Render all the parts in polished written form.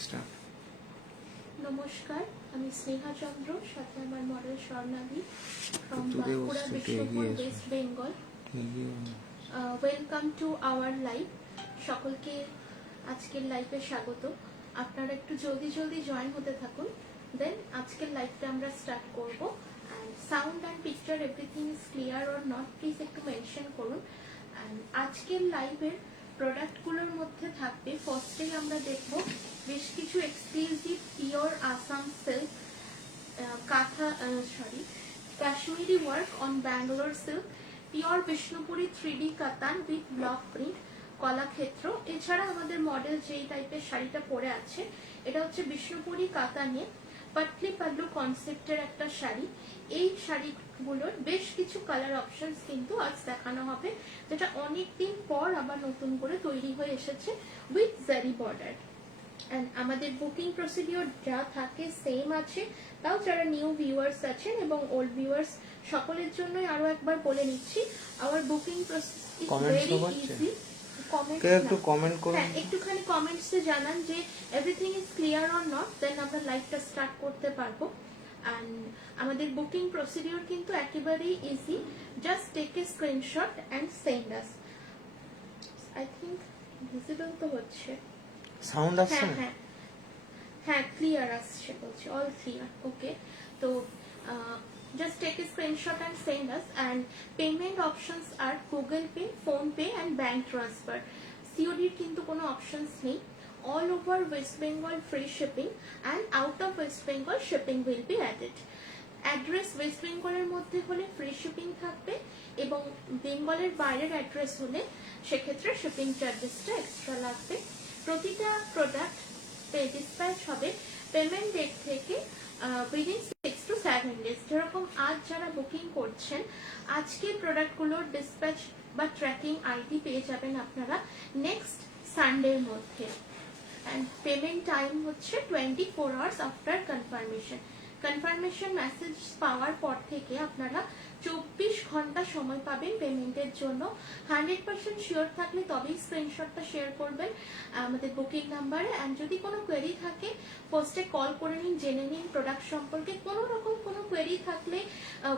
Start. নমস্কার, আমি স্নেহা চন্দ্র, সাথে আমার model Swarnali from Bankura Bishnupur, West Bengal. Welcome to our live. সকলকে আজকের লাইভে স্বাগত। আপনারা একটু জলদি জলদি জয়েন হতে থাকুন, দেন আজকের লাইভটা আমরা স্টার্ট করব। Sound and picture everything is clear or not, please একটু মেনশন করুন। আজকের লাইভের প্রোডাক্টগুলোর মধ্যে থাকবে, ফার্স্টেই আমরা দেখব বেশ কিছু exclusive pure Assam silk Kashmiri work on Bangalore silk, pure Bishnupuri 3D কাতান উইথ ব্লক প্রিন্ট কলাক্ষেত্র। এছাড়া আমাদের মডেল যেই টাইপের শাড়িটা পরে আছে, এটা হচ্ছে বিষ্ণুপুরি কাতানে পাটলি পাল্লু কনসেপ্টের একটা শাড়ি। এই শাড়িগুলোর বেশ কিছু কালার অপশনস কিন্তু আজ দেখানো হবে, যেটা অনেকদিন পর আবার নতুন করে তৈরি হয়ে এসেছে উইথ জারি বর্ডার। এন্ড আমাদের বুকিং প্রসিডিওর যা থাকে সেম আছে, তাও যারা নিউ ভিউয়ার্স আছেন এবং ওল্ড ভিউয়ার্স সকলের জন্যই আরো একবার বলে নিচ্ছি, our booking process is very easy. একটুখানি কমেন্টসে জানান যে everything is clear or not, then আমরা লাইভটা স্টার্ট করতে পারবো। এন্ড আমাদের বুকিং প্রসিডিওর কিন্তু একেবারেই easy, just take a screenshot and send us. I think visible তো হচ্ছে, সাউন্ড আসছে? হ্যাঁ ক্লিয়ার আসছে, বলছি অল ক্লিয়ার। ওকে, তো just take a screenshot and send us. And payment options are Google Pay, Phone Pay and bank transfer. COD কিন্তু কোনো options নেই। All over West Bengal free shipping, and out of West Bengal shipping will be added. Address West বেঙ্গলের মধ্যে হলে free shipping থাকবে, এবং বেঙ্গলের বাইরের অ্যাড্রেস হলে সেক্ষেত্রে শিপিং চার্জেসটা এক্সট্রা লাগবে। প্রতিটা প্রোডাক্ট ডিসপ্যাচ হবে পেমেন্ট ডেট থেকে উইদিন 6 to 7 days। যেরকম আজ যারা বুকিং করছেন, আজকে প্রোডাক্টগুলোর ডিসপ্যাচ বা ট্র্যাকিং আইডি পেয়ে যাবেন আপনারা নেক্সট সানডের মধ্যে। অ্যান্ড পেমেন্ট টাইম হচ্ছে 24 hours after confirmation. Confirmation message পাওয়ার পর থেকে আপনারা 24 ঘন্টা সময় পাবেন পেমেন্টের জন্য। 100% শিওর থাকলে তবেই স্ক্রিনশটটা শেয়ার করবেন আমাদের বুকিং নাম্বারে। অ্যান্ড যদি কোনো কোয়েরি থাকে, ফার্স্টে কল করে নিন, জেনে নিন প্রোডাক্ট সম্পর্কে। কোনো রকম কোনো কোয়েরি থাকলে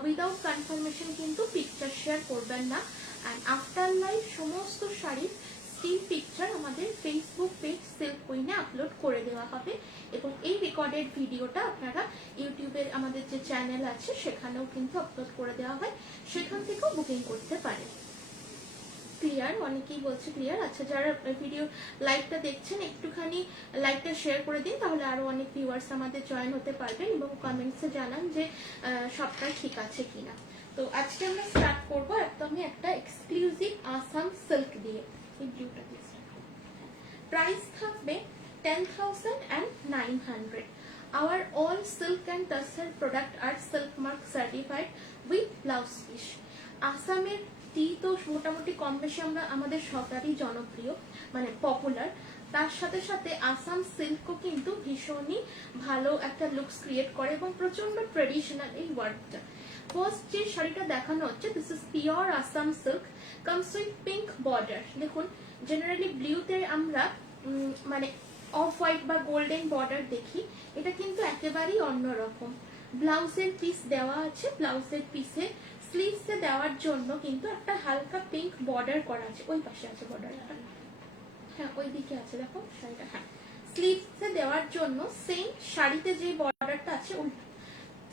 উইদাউট কনফার্মেশন কিন্তু পিকচার শেয়ার করবেন না। অ্যান্ড আফটার লাইভ সমস্ত শাড়ির স্টিল পিকচার আমাদের ফেসবুক পেজ সিল্ক কুইনে আপলোড করে দেওয়া হবে, এবং এই রেকর্ডেড ভিডিওটা আপনারা ইউটিউবের আমাদের যে চ্যানেল আছে সেখানেও কিন্তু আপলোড করে দেওয়া হয়, সেখান থেকেও বুকিং করতে পারেন। ক্লিয়ার? অনেকেই বলছে ক্লিয়ার। আচ্ছা, যারা ভিডিও লাইভটা দেখছেন একটুখানি লাইভটা শেয়ার করে দিন, তাহলে আরো অনেক ভিউয়ার্স আমাদের জয়েন হতে পারবেন, এবং কমেন্টসে জানান যে সবটাই ঠিক আছে কিনা। তো আজকে আমরা স্টার্ট করবো একদমই একটা এক্সক্লুসিভ আসাম সিল্ক দিয়ে। এই ব্লুটা দিয়ে প্রাইস থাকবে 10,900। Our all silk and tussar product are silk mark certified with blouse piece. আসামের টি তো মোটামুটি কম বেশি আমরা আমাদের সরকারি জনপ্রিয়, মানে পপুলার। তার সাথে সাথে আসাম সিল্কও কিন্তু ভীষণই ভালো একটা লুকস ক্রিয়েট করে, এবং প্রচন্ড ট্রেডিশনাল এই ওয়ার্কটা। ফার্স্ট যে শাড়িটা দেখানো হচ্ছে, this is pure Assam silk, comes with pink border. দেখুন, জেনারেলি ব্লুতে আমরা মানে অফ হোয়াইট বা গোল্ডেন বর্ডার দেখি, এটা কিন্তু একেবারেই অন্যরকম। ব্লাউজের পিস দেওয়া আছে, ব্লাউজের পিসে স্লিভসে দেওয়ার জন্য কিন্তু একটা হালকা পিঙ্ক বর্ডার করা আছে। ওই পাশে আছে বর্ডারটা, হ্যাঁ ওই দিকে আছে, দেখো শাড়িটা। হ্যাঁ, স্লিভসে দেওয়ার জন্য সেম শাড়িতে যে বর্ডারটা আছে ওই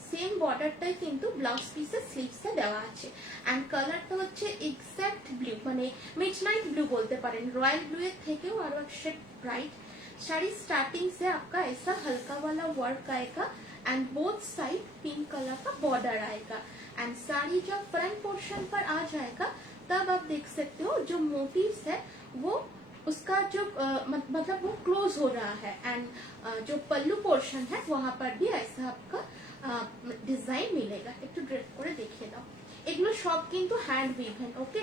সেম বর্ডারটাই কিন্তু ব্লাউজ পিসে স্লিভসে দেওয়া আছে। এন্ড কালারটা হচ্ছে এক্স্যাক্ট ব্লু, মানে মিডনাইট ব্লू बोलते पारें, रॉयल ब्लू এর থেকেও আরো এক শেড ব্রাইট। साड़ी स्टार्टिंग से आपका ऐसा हल्का वाला वर्क आएगा, and both side pink colour का बॉर्डर आएगा। एंड साड़ी जब फ्रंट पोर्शन पर आ जाएगा, तब आप देख सकते हो जो मोटिव्स है वो उसका जो मतलब वो क्लोज हो रहा है। एंड जो पल्लू पोर्शन है वहां पर भी ऐसा आपका ডিজাইন মিলেগা। একটু ড্রেপ করে দেখিয়ে দাও। এগুলো সব কিন্তু hand woven. Okay,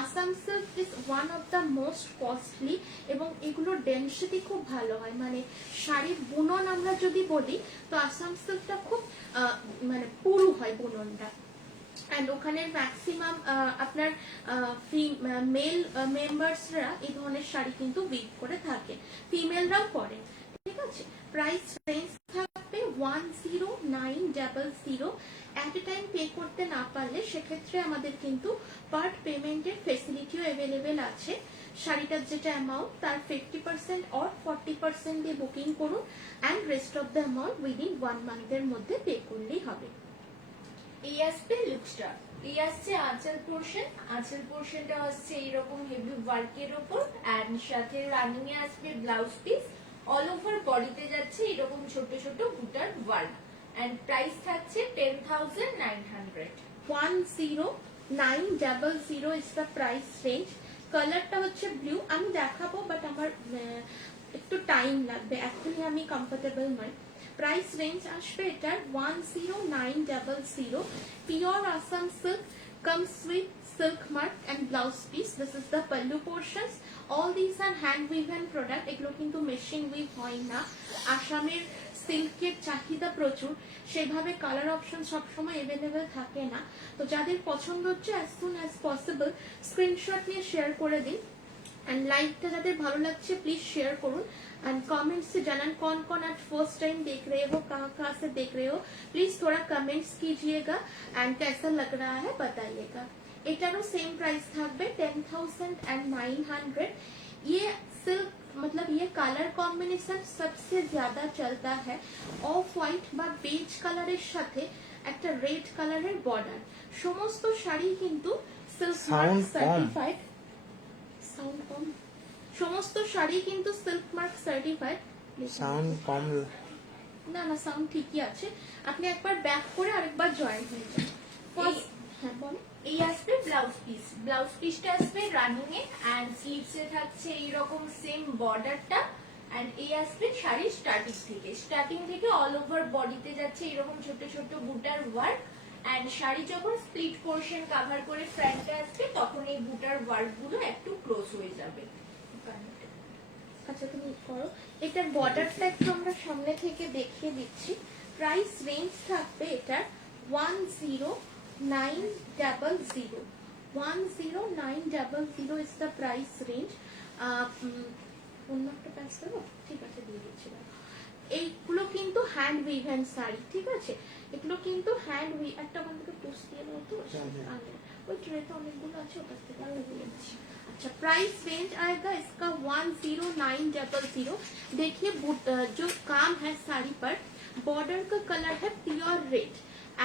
Assam silk is one of the most costly, এবং এগুলোর ডেনসিটি খুব ভালো হয়। মানে শাড়ির বুনন আমরা যদি বলি, তো আসাম সিল্কটা খুব মানে পুরু হয় বুননটা। অ্যান্ড ওখানে ম্যাক্সিমাম আপনার মেল মেম্বার্সরা এই ধরনের শাড়ি কিন্তু উইভ করে থাকে, ফিমেলরাও পরে। ঠিক আছে, প্রাইস রেঞ্জ থাকবে 10900। অ্যাট এ টাইম পে করতে না পারলে সেক্ষেত্রে আমাদের কিন্তু পার্ট পেমেন্টের ফেসিলিটিও অ্যাভেলেবেল আছে। শাড়িটার যেটা অ্যামাউন্ট তার 50% অর 40% দিয়ে বুকিং করুন and rest of the amount within 1 মান্থের মধ্যে পে করলেই হবে। এই আসবে লুকসটা, এই আসছে আঁচল পোর্শন, আঁচল পোর্শনটা আসছে এইরকম হেভি ওয়ার্কের ওপর অ্যান্ড সাথে রানিং এ আসবে ব্লাউজ পিস, অল ওভার বডিতে যাচ্ছে এরকম ছোট ছোট বুটার ওয়ার্ক অ্যান্ড প্রাইস থাকছে 10,900। 10900 ইজ দ্য প্রাইস রেঞ্জ। কালারটা হচ্ছে ব্লু, আমি দেখাবো বাট আমার একটু টাইম লাগবে, এখনই আমি কমফোর্টেবল নই। প্রাইস রেঞ্জ আসবে এটার 10900। Pure Assam silk comes with silk mark and blouse piece. This is the pallu portions. All these are hand woven product. এগুলো কিন্তু মেশিন উইভ হয় না। আসামের সিল্কের চাহিদা প্রচুর, সেভাবে কালার অপশন সবসময় অ্যাভেলেবেল থাকে না। তো যাদের পছন্দ হচ্ছে as soon as possible screenshot নিয়ে শেয়ার করে দিন। एंड लाइकটা যাদের ভালো লাগছে प्लीज शेयर करूँ एंड कमेंट्स से जानन कौन कौन आज फर्स्ट टाइम देख रहे हो, कहाँ से देख रहे हो, प्लीज थोड़ा कमेंट्स कीजिएगा एंड कैसा लग रहा है बताइएगा। एटारो सेम प्राइस থাকবে 10,900। ये सिल्क मतलब ये कलर कॉम्बिनेशन सबसे ज्यादा चलता है। ऑफ व्हाइट বা বেজ কালারের সাথে একটা রেড কালারের বর্ডার। সমস্ত শাড়ি কিন্তু সিল্ক মার্ক সার্টিফাইড। সাউন্ড কম। সমস্ত শাড়ি কিন্তু সিল্ক মার্ক সার্টিফাইড। সাউন্ড কম না না সাউন্ড ঠিকই আছে, আপনি একবার ব্যাক করে আরেকবার জয়েন হয়ে যান। হ্যাঁ বলো। এই আসবে ব্লাউজ পিস, ব্লাউজ পিসটা আসবে রানিং এ এন্ড স্লিভস এ থাকছে এইরকম সেম বর্ডারটা এন্ড এই আসবে শাড়ি স্টার্টিং থেকে অল ওভার বডিতে যাচ্ছে এরকম ছোট ছোট বুটার ওয়ার্ক এন্ড শাড়ি যখন স্প্লিট পোর্শন কভার করে ফ্রন্টে আসবে তখন এই বুটার ওয়ার্ক গুলো একটু ক্লোজ হয়ে যাবে। আচ্ছা তুমি করো, এটার বর্ডারটা একটু আমরা সামনে থেকে দেখিয়ে দিচ্ছি। প্রাইস রেঞ্জ থাকবে এটার 10900। 10900 ইজ দ্য প্রাইস রেঞ্জ। অন্য একটা প্রাইস দেবো, ঠিক আছে দিয়ে দিচ্ছি। এইগুলো কিন্তু হ্যান্ড উইভেন শাড়ি, ঠিক আছে, এগুলো কিন্তু হ্যান্ড উইভ। একটা ওখান থেকে পোস্ট দিয়ে দেবো তো, ওই ট্রেতে অনেকগুলো আছে ওটার থেকে আমি বলে দিচ্ছি। अच्छा प्राइस रेंज आएगा इसका 10900। देखिए जो काम है साड़ी पर, बॉर्डर का कलर है प्योर रेड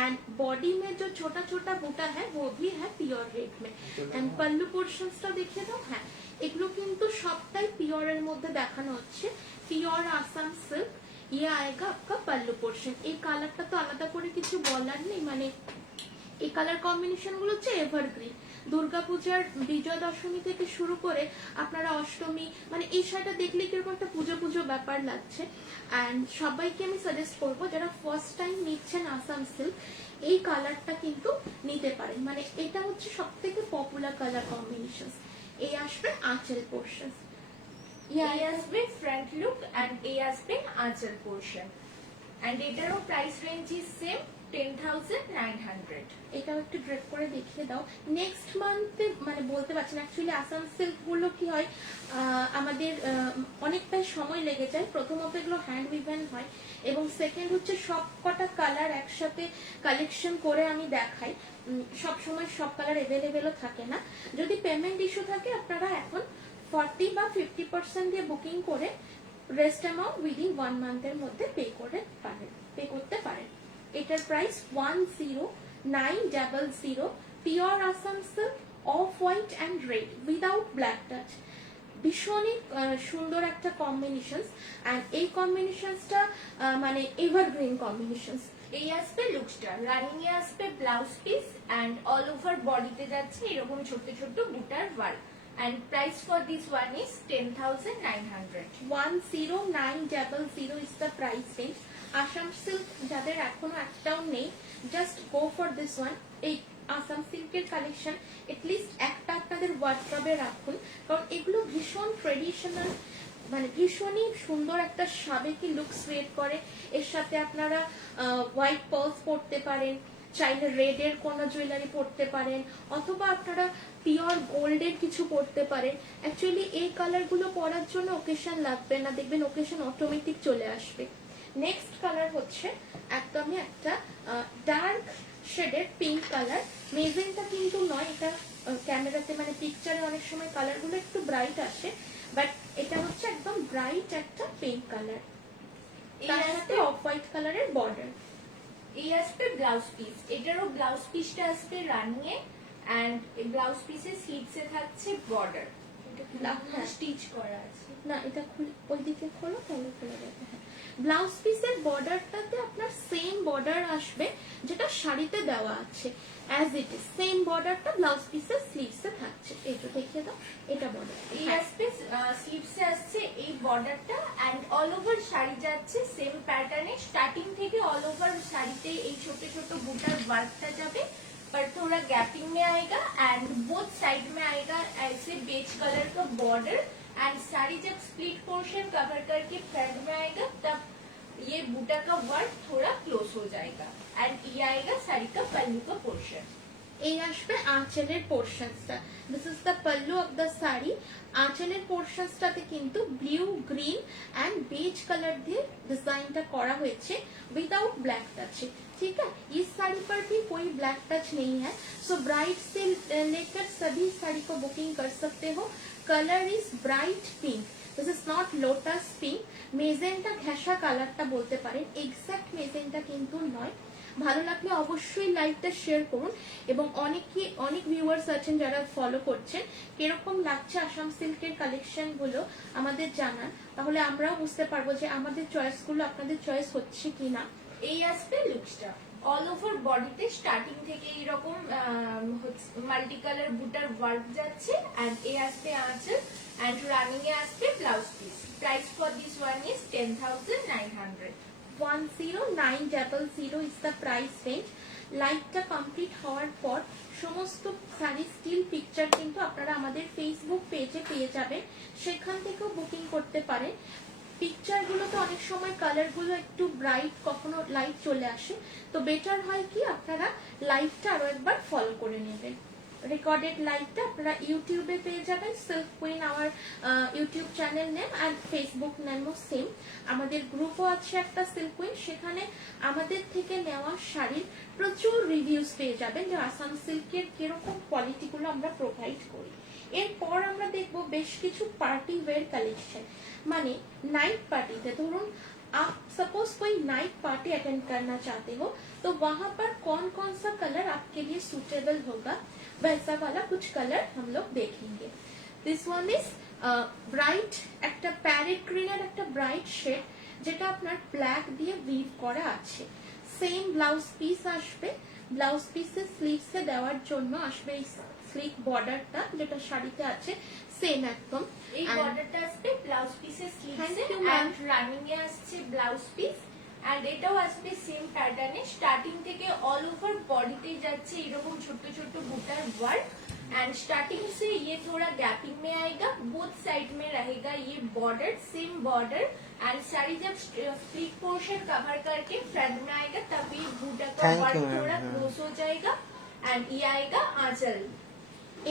एंड बॉडी में जो छोटा छोटा बूटा है वो भी है प्योर रेड में एंड पल्लू पोर्शंसটা देखिए तो है এগুলো কিন্তু সবটাই পিওরের মধ্যে দেখানো হচ্ছে। পিওর আসাম সিল্ক, ये आएगा आपका पल्लू पोर्शन। এই কালারটা তো আলাদা করে কিছু বলার নেই, মানে এই কালার কম্বিনেশন গুলো হচ্ছে এভারগ্রিন। দুর্গাপূজার বিজয়া দশমী থেকে শুরু করে আপনারা অষ্টমী, মানে এই শাড়িটা দেখলে কিরকম একটা পুজো পুজো ব্যাপার লাগছে। এন্ড সবাইকে আমি সাজেস্ট করবো যারা ফার্স্ট টাইম নিচ্ছেন আসাম সিল্ক, এই কালারটা কিন্তু নিতে পারেন, মানে এটা হচ্ছে সব থেকে পপুলার কালার কম্বিনেশন। এই আসবে আঁচল পোর্শন, এই আসবে ফ্রন্ট লুক এন্ড এই আসবে আঁচল পোর্শন এন্ড এটারও প্রাইস রেঞ্জ ইজ সেম 10,900। এটাও একটু ড্রেপ করে দেখিয়ে দাও। নেক্সট মান্থে মানে বলতে পারছি না, অ্যাকচুয়ালি আসাম সিল্ক গুলো কি হয় আমাদের অনেকটাই সময় লেগে যায়। প্রথমত এগুলো হ্যান্ড উইভেন হয় এবং সেকেন্ড হচ্ছে সব কটা কালার একসাথে কালেকশন করে আমি দেখাই, সব সময় সব কালার অ্যাভেলেবেলও থাকে না। যদি পেমেন্ট ইস্যু থাকে আপনারা এখন 40 বা 50% দিয়ে বুকিং করে রেস্ট অ্যামাউন্ট উইদিন 1 মান্থের মধ্যে পে করতে পারেন। এটার price 10900। Pure Assam silk, off white and red without black touch, ভীষণই সুন্দর একটা কম্বিনেশন এন্ড এই কম্বিনেশনসটা মানে এভারগ্রিন কম্বিনেশন। এই আসবে লুকসটা, রানিং এ আসবে blouse piece and all over বডিতে যাচ্ছে এরকম ছোট ছোট বুটার work and price for this one is 10,900। 10900 is the price range। Assam silk যাদের এখনো একটাও নেই, just go for this one. এই আসাম সিল্কের কালেকশন এটলিস্ট একটা আপনাদের ওয়ার্ড্রবে রাখুন, কারণ এগুলো ভীষণ ট্রেডিশনাল, মানে ভীষণই সুন্দর একটা সাবেকি লুকস ক্রিয়েট করে। এর সাথে আপনারা হোয়াইট পার্লস পরতে পারেন, চাইলে রেড এর কোনো জুয়েলারি পরতে পারেন, অথবা আপনারা পিওর গোল্ডের কিছু পরতে পারেন। অ্যাকচুয়ালি এই কালার গুলো পরার জন্য ওকেশন লাগবে না, দেখবেন ওকেশন অটোমেটিক চলে আসবে। নেক্সট কালার হচ্ছে একদমই একটা ডার্ক শেডের পিঙ্ক কালার, মেজেন্টা কিন্তু নয়, এটা ক্যামেরাতে মানে পিকচারে অনেক সময় কালারগুলো একটু ব্রাইট আসে, বাট এটা হচ্ছে একদম ব্রাইট একটা পিঙ্ক কালার, তার সাথে অফ হোয়াইট কালারের বর্ডার। এই আসবে ব্লাউজ পিস, এটারও ব্লাউজ পিসটা আসবে রানিং এ, এন্ড এই ব্লাউজ পিসের স্লিভসে থাকছে বর্ডার, স্টিচ করা আছে। না এটা ওইদিকে খোলো তাহলে খোলা যাবে। হ্যাঁ, ব্লাউজ পিসের বর্ডারটাতে আপনার সেম বর্ডার আসবে যেটা শাড়িতে দেওয়া আছে, অ্যাজ ইট ইজ সেম বর্ডারটা ব্লাউজ পিসের স্লিভসে থাকছে। এইটা দেখিয়ে দাও, এটা বর্ডার। এই আসবে স্লিভসে আসছে এই বর্ডারটা, এন্ড অল ওভার শাড়ি যাচ্ছে সেম প্যাটার্নে, स्टार्टिंग থেকে অল ওভার শাড়িতে এই ছোট ছোট বুটার वर्कটা যাবে, पर थोड़ा गैपिंग में आएगा एंड बोथ साइड में आएगा ऐसे बेज कलर का बॉर्डर, एंड साड़ी जब स्प्लिट पोर्शन कवर करके फ्रंट में आएगा तब ये बूटा का वर्क थोड़ा क्लोज हो जाएगा, एंड ये आएगा साड़ी का पल्लू का पोर्शन। এই আসবে আঁচলের পোর্শনসটা, this is the pallu of the sari. আঁচলের পোর্শনসটাতে কিন্তু blue, green and beige colour দিয়ে ডিজাইনটা করা হয়েছে উইদাউট ব্ল্যাক টাচ। ठीक है, इस साड़ी पर भी कोई ब्लैक टच नहीं है, सो ब्राइट से लेकर सभी साड़ी को बुकिंग कर सकते हो। Colour is bright pink, this is not lotus pink, magenta ঘেঁষা কালারটা বলতে পারেন, এক্সাক্ট মেজেন্টা কিন্তু নয়। ভালো লাগলে অবশ্যই লাইভটা শেয়ার করুন, এবং অনেক ভিউয়ার্স আছেন যারা ফলো করছেন, কিরকম লাগছে আসাম সিল্কের কালেকশন গুলো আমাদের জানান, তাহলে আমরাও বুঝতে পারবো যে আমাদের চয়েস গুলো আপনাদের চয়েস হচ্ছে কিনা। এই আসবে লুকসটা, অল ওভার বডিতে স্টার্টিং থেকে এরকম মাল্টি কালার বুটার ওয়ার্ক যাচ্ছে, এন্ড এই আসবে আঁচল, এন্ড রানিং এ আসবে blouse piece. Price for this one is 10,900। 10900 is the price range. লাইভটা কমপ্লিট হওয়ার পর সমস্ত শাড়ি স্টিল পিকচার কিন্তু আপনারা আমাদের ফেসবুক পেজে পেয়ে যাবেন, সেখান থেকেও বুকিং করতে পারেন। পিকচার গুলোতে অনেক সময় কালার গুলো একটু ব্রাইট, কখনো লাইট চলে আসে, তো বেটার হয় কি আপনারা লাইভটা আরো একবার ফলো করে নেবেন। রেকর্ডেড লাইভটা আপনারা ইউটিউবে পেয়ে যাবেন, সিল্ক কুইন আমার YouTube channel name, and Facebook নেমও সেম। আমাদের গ্রুপও আছে একটা সিল্ক কুইন, সেখানে আমাদের থেকে নেওয়া শাড়ির প্রচুর রিভিউজ পেয়ে যাবেন যে আসাম সিল্কের কিরকম কোয়ালিটি গুলো আমরা প্রোভাইড করি। এরপর আমরা দেখবো বেশ কিছু पार्टी वेयर कलेक्शन, माने नाइट पार्टी थे, धरुन आप सपोज कोई नाइट पार्टी अटेंड करना चाहते हो तो वहां पर कौन कौन सा कलर आपके लिए सूटेबल होगा, वैसा वाला कुछ कलर हम लोग देखेंगे। दिस वन इज ब्राइट একটা প্যারেট গ্রিনের একটা ব্রাইট শেড, যেটা আপনার ব্ল্যাক দিয়ে উইভ করা আছে। সেম ব্লাউজ পিস আসবে, ব্লাউজ পিসের স্লিভসে দেওয়ার জন্য আসবে এই স্লিক বর্ডারটা যেটা শাড়িতে আছে, সেম একদম। এই বর্ডারটা আসবে ব্লাউজ পিসের স্লিভসে, এন্ড রানিং এ আসছে ব্লাউজ পিস, एंड এটাও আসবে সেম প্যাটার্নে, স্টার্টিং থেকে অল ওভার বডিতে যাচ্ছে এরকম ছোট ছোট বুটার वर्क, एंड स्टार्टिंग से ये थोड़ा गैपिंग में आएगा, बोथ साइड में रहेगा ये border, same border, and sari जब स्प्लिट पोर्शन कवर करके फ्रंट में आएगा तब ये बूटा का वर्क थोड़ा क्लोज हो जाएगा, एंड ये आएगा आंचल।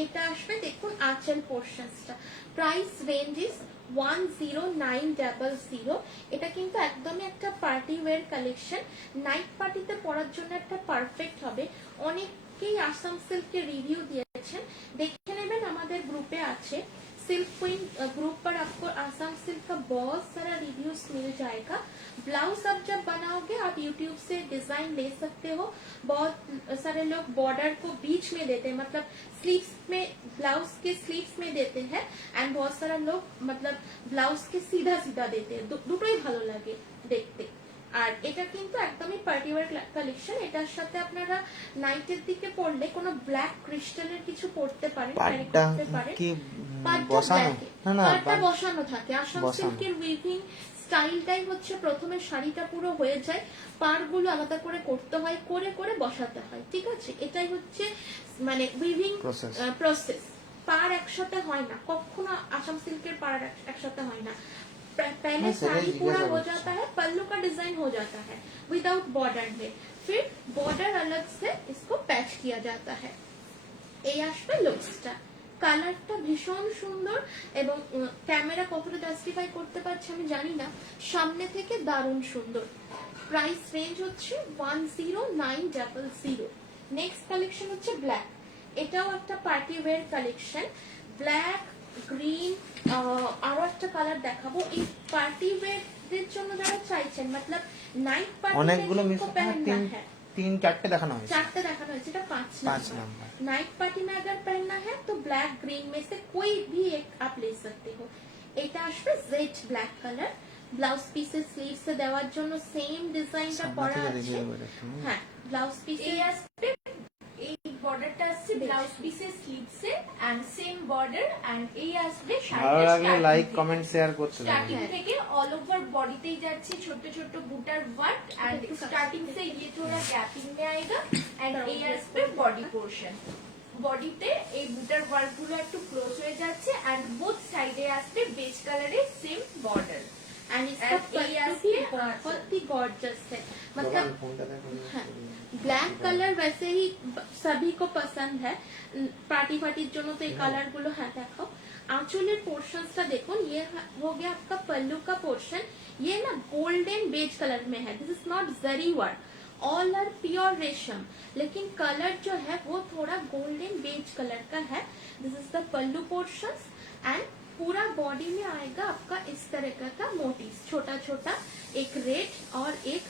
এটা আসবে দেখুন আঁচল পোর্শনসটা। Price range is 10900। এটা কিন্তু একদমই একটা পার্টি ওয়্যার কালেকশন, নাইট পার্টিতে পরার জন্য একটা পারফেক্ট হবে। অনেকেই আসাম সিল্কের রিভিউ দিয়েছেন, দেখে নেবেন আমাদের গ্রুপে আছে। सिल्क क्वीन ग्रुप पर आपको आसाम सिल्क का बहुत सारा रिव्यूज मिल जाएगा। ब्लाउज आप जब बनाओगे आप यूट्यूब से डिजाइन ले सकते हो। बहुत सारे लोग बॉर्डर को बीच में देते हैं, मतलब स्लीव्स में, ब्लाउज के स्लीव्स में देते हैं, एंड बहुत सारा लोग मतलब ब्लाउज के सीधा सीधा देते हैं, দুটোই ভালো লাগে দেখতে। আর এটা কিন্তু একদমই পার্টি ওয়্যার কালেকশন, এটার সাথে আপনারা নাইটের দিকে পরলে কোনো ব্ল্যাক ক্রিস্টালের কিছু পরতে পারেন, করতে পারেন। পাটটা বসানো থাকে। আসাম সিল্কের উইভিং স্টাইলটাই হচ্ছে প্রথমে শাড়িটা পুরো হয়ে যায়, পাড়গুলো আলাদা করে করতে হয়, করে করে বসাতে হয়, ঠিক আছে? এটাই হচ্ছে মানে উইভিং প্রসেস। পাড় একসাথে হয় না কখনো, আসাম সিল্কের পাড় একসাথে হয় না। पहले साड़ी पूरा हो जाता है, पल्लू का डिजाइन हो जाता है विदाउट बॉर्डर में, फिर बॉर्डर अलग से इसको पैच किया जाता है। এই আসবে লুকসটা। কালারটা ভীষণ সুন্দর এবং ক্যামেরা কতটা জাস্টিফাই করতে পারছে আমি জানি না, সামনে থেকে দারুণ সুন্দর। প্রাইস রেঞ্জ হচ্ছে 10900। নেক্সট কালেকশন হচ্ছে ব্ল্যাক, এটাও একটা party wear collection. Black, green, আরো একটা কালার দেখাবো। এই পার্টি ওয়্যারদের জন্য যারা চাইছেন, মতলব নাইট পার্টি অনেকগুলো में মিস जिनको पहनना है, তিন চারটে দেখানো হয়েছে। चारटे देखाना है, এটা 5 पाँच नंबर। नंबर। नाइट पार्टी में अगर पहनना है तो ब्लैक ग्रीन में से कोई भी एक आप ले सकते हो। এটা আসবে জেড ব্ল্যাক কালার। ব্লাউজ পিসের স্লিভস এ দেওয়ার জন্য সেম ডিজাইনটা সামনে করা থেকে আছে। দেখিয়ে দেবো একটু। হ্যাঁ, ব্লাউজ পিসে এই আসবে, এই বর্ডারটা আসছে ব্লাউজ পিসের স্লিভসে এন্ড সেম বর্ডার, এন্ড এই আসবে ভালো লাগলে starting লাইক থেকে। কমেন্ট শেয়ার করতে स्टार्टिंग থাকবেন। থেকে অল ओवर बॉडीতেই যাচ্ছে ছোট ছোট বুটার ওয়ার্ক, एंड स्टार्टिंग से ये थोड़ा गैपिंग में आएगा, एंड এই আসবে বডি পোরশন। বডিতে এই বুটার ওয়ার্ক গুলো একটু ক্লোজ হয়ে যাচ্ছে, एंड बोथ साइडे আসবে বেজ কালারের সেম বর্ডার, एंड इसका And ये पल्लू भी आस्ते बहुत ही गॉर्जियस है। मतलब ফোনটা দেখো। हाँ, ব্ল্যাক কালার वैसे ही सभी को पसंद है, पार्टी पार्टी জন্য তো এই কালার গুলো। হ্যাঁ দেখো, आंचलेर पोर्शंसটা দেখুন, ये हो गया आपका पल्लू का पोर्शन। ये ना गोल्डन बेज कलर में है, this is not zari work, all are pure resham, लेकिन कलर जो है वो थोड़ा गोल्डन बेज कलर का है। This is the pallu portions, and पूरा बॉडी में आएगा आपका इस तरह का मोटिव, छोटा छोटा, एक रेड और एक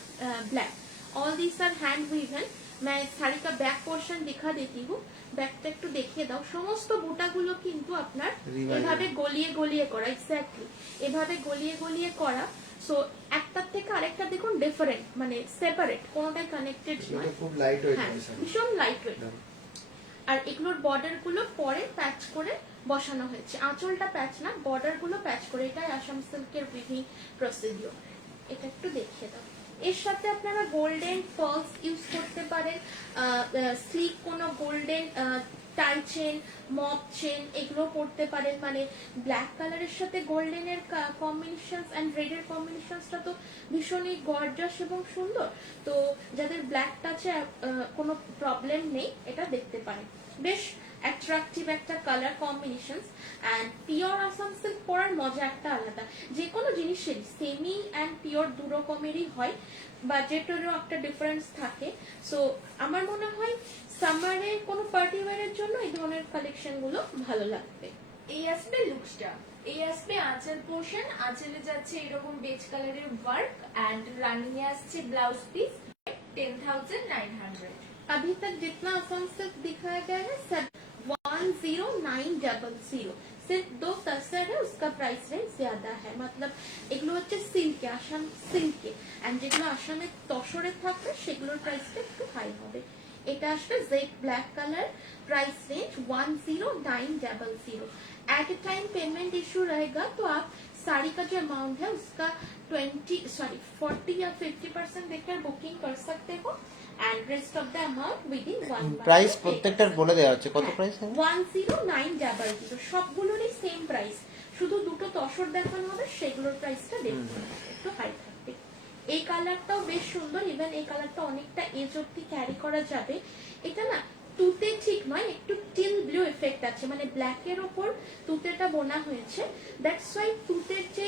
black. All this are hand woven. मैं শাড়ি का बैक पोर्शन दिखा देती हूँ, ব্যাকটা একটু দেখিয়ে দাও। সমস্ত বুটাগুলো কিন্তু আপনার Ribbon। এভাবে গলিয়ে গলিয়ে করা, এক্স্যাক্টলি এভাবে গলিয়ে গলিয়ে করা। সো একটার থেকে আরেকটা দেখুন ডিফারেন্ট, মানে সেপারেট, কোনোটাই কানেক্টেড নয়। খুব লাইট ওয়েট হ্যাঁ, ভীষণ লাইট ওয়েট। আর এগুলোর বর্ডার গুলো পরে প্যাচ করে বসানো হয়েছে, আঁচলটা প্যাচ না, বর্ডার গুলো প্যাচ করে। এটাই আসাম সিল্কের উইভিং প্রসিডিওর। এটা একটু দেখিয়ে দাও। এর সাথে আপনারা গোল্ডেন পার্লস ইউজ করতে পারেন, স্লিক কোনো গোল্ডেন টাই চেন, মপ চেন এগুলো পড়তে পারেন। মানে ব্ল্যাক কালারের সাথে গোল্ডেনের কম্বিনেশনস এন্ড রেডের কম্বিনেশনসটা তো ভীষণই গর্জাস এবং সুন্দর। তো যাদের ব্ল্যাক টাচে কোনো প্রবলেম নেই, এটা দেখতে পারেন। বেশ অ্যাট্রাকটিভ একটা colour combinations, and pure Assam silk পরার মজা একটা আলাদা। যে কোনো জিনিসেরই সেমি এন্ড পিওর দু রকমেরই হয়, বাজেটেরও একটা ডিফারেন্স থাকে। সো আমার মনে হয় সামারে কোনো পার্টি ওয়্যারের জন্য এই ধরনের কালেকশন গুলো ভালো লাগবে। এই আসবে লুকসটা, এই আসবে আঁচল পোর্শন, আঁচলে যাচ্ছে এরকম বেজ কালারের ওয়ার্ক, এন্ড রানিং এ আসছে ব্লাউজ পিস 10,900। अभी तक जितना आसाम सिल्क दिखाया गया है सब 10900। सिर्फ 2 तसर है, उसका प्राइस रेंज ज्यादा है। मतलब এগুলো হচ্ছে সিল্কে, আসাম সিল্কে, এন্ড যেগুলো আসামের তসরে থাকবে সেগুলোর প্রাইসটা একটু হাই হবে। এটা আসবে jade black colour, price range 10900। At a time payment issue रहेगा तो आप साड़ी का जो अमाउंट है उसका 40 या 50% देकर बुकिंग कर सकते हो, and rest of the amount within 1 month। Price প্রত্যেকটার বলে দেওয়া হচ্ছে কত প্রাইস। 10900, সবগুলোরই সেম প্রাইস, শুধু দুটো তসর দেখানো হবে, সেগুলোর প্রাইসটা দেখুন একটু হাই থাকবে। এই কালারটাও বেশ সুন্দর, ইভেন এই কালারটা অনেকটা এজ অব্দি ক্যারি করা যাবে। এটা না তুতে ঠিক নয়, একটু টিল ব্লু এফেক্ট আছে, মানে ব্ল্যাক এর ওপর তুতেটা বোনা হয়েছে, দ্যাটস ওয়াই তুতের যে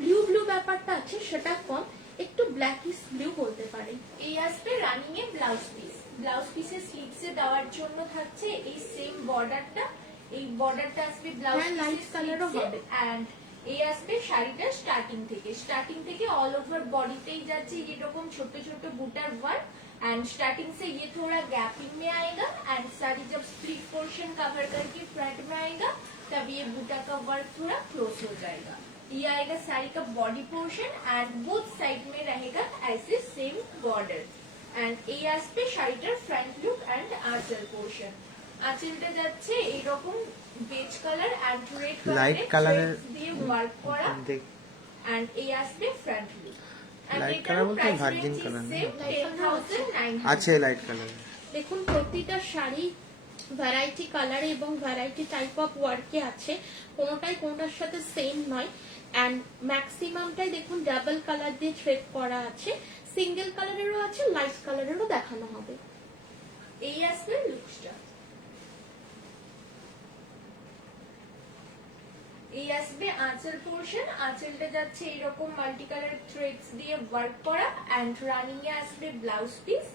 ব্লু ব্লু ব্যাপারটা আছে সেটা কম, একটু ব্ল্যাকিশ ব্লু বলতে পারেন। এই আসবে রানিং এ ব্লাউজ পিস, ব্লাউজ পিসের স্লিভসে দেওয়ার জন্য থাকছে এই সেম বর্ডারটা, এই বর্ডারটা আসবে ব্লাউজ হ্যাঁ, light colour ও হবে। এন্ড এই আসবে শাড়িটা স্টার্টিং থেকে অল ओवर বডিতেই যাচ্ছে এরকম ছোট ছোট বুটার ওয়ার্ক, एंड स्टार्टिंग से ये थोड़ा गैपिंग में आएगा, एंड साड़ी जब स्प्लिट पोर्शन कवर करके फ्रंट में आएगा तब ये बूटा का वर्क थोड़ा क्लोज हो जाएगा। ये आएगा साड़ी का body portion, and both side में रहेगा ऐसे सेम बॉर्डर, एंड এই আসবে শাড়িটার ফ্রন্ট লুক এন্ড আঁচল পোর্শন। আঁচলটা যাচ্ছে এইরকম beige colour and red Light colour এর দিয়ে ওয়ার্ক করা, দেখ এন্ড এই আসবে ফ্রন্ট লুক। লাইট কালার বলতে ভার্জিন কালার না, 10,900। আছে লাইট কালার। দেখুন প্রতিটা শাড়ি ভ্যারাইটি কালারে এবং ভ্যারাইটি টাইপ অফ ওয়ার্কে আছে, কোনোটাই কোনোটার সাথে সেম নয়। এন্ড ম্যাক্সিমামটাই দেখুন ডাবল কালার দিয়ে থ্রেড করা আছে, সিঙ্গেল কালারেরও আছে, লাইট কালারেরও দেখানো হবে। এই আসবে লুকসটা। এই আসবে আঁচল পোর্শন, আঁচলটা যাচ্ছে এরকম মাল্টি কালার থ্রেডস দিয়ে ওয়ার্ক করা এন্ড রানিং এ আসবে ब्लाउज पीस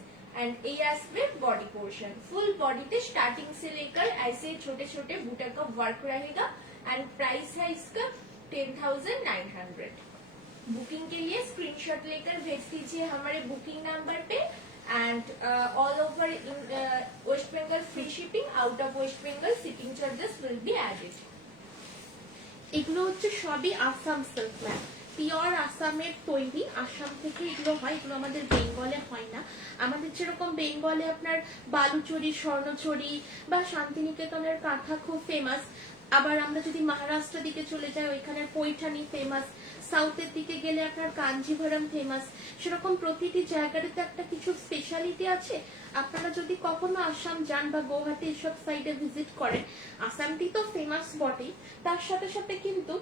एंड ये আসবে बॉडी पोर्शन। फुल बॉडी पे स्टार्टिंग से लेकर ऐसे छोटे छोटे बूटा का वर्क रहेगा एंड प्राइस है इसका 10,900। बुकिंग के लिए स्क्रीनशॉट लेकर भेज दीजिए हमारे बुकिंग नंबर पे and all over West Bengal free shipping, out of West Bengal shipping charges will be added. এগুলো হচ্ছে সবই আসাম সিল্ক ম্যাম, পিওর আসামের তৈরি, আসাম থেকে এগুলো হয়, এগুলো আমাদের বেঙ্গলে হয় না। আমাদের যেরকম বেঙ্গলে আপনার বালুচরি, স্বর্ণচরি বা শান্তিনিকেতনের কাঁথা খুব ফেমাস, আবার আমরা যদি মহারাষ্ট্র দিকে চলে যাই ওইখানের পৈঠানি ফেমাস, সাউথের দিকে গেলে আপনার কাঞ্জিভরম ফেমাস, সেরকম প্রতিটি জায়গাতে একটা কিছু স্পেশালিটি আছে। আপনারা যদি কখনো আসাম যান বা গৌহাটি এসব সাইডে ভিজিট করেন, আসামটি তো ফেমাস বটেই, তার সাথে সাথে কিন্তু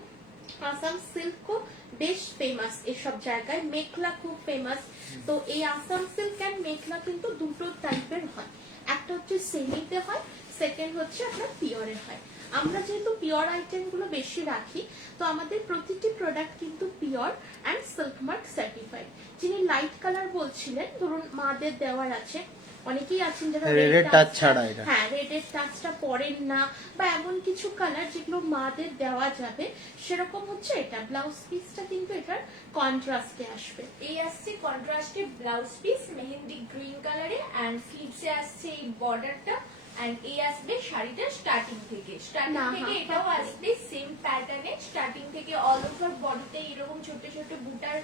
আসাম সিল্কও বেশ ফেমাস এসব জায়গায়, মেখলা খুব ফেমাস। তো এই আসাম সিল্ক এন্ড মেখলা কিন্তু দুটো টাইপের হয়, একটা হচ্ছে সেমিতে হয়, সেকেন্ড হচ্ছে আপনার পিওরে হয়। আমরা যেহেতু পিওর আইটেম গুলো বেশি রাখি, তো আমাদের প্রতিটি প্রোডাক্ট কিন্তু pure and silk mark certified. যিনি লাইট কালার বলছিলেন, ধরুন মাদের দেওয়ার আছে, অনেকেই আছেন যারা রেডের টাচ ছাড়া এটা, হ্যাঁ রেডের টাচটা পরেন না, বা এমন কিছু কালার যেগুলো মাদের দেওয়া যাবে, সেরকম হচ্ছে এটা। ব্লাউজ পিসটা কিন্তু এটার কন্ট্রাস্টে আসবে। এই আসছে কন্ট্রাস্টে ব্লাউজ পিস মেহেন্দি গ্রিন কালারে এন্ড স্লিভসে আসছে এই বর্ডারটা এন্ড এই আসবে শাড়িটা স্টার্টিং থেকে এটাও আসবে সেম প্যাটার্নে, স্টার্টিং থেকে অল ওভার বডিতে এরকম ছোট ছোট বুটার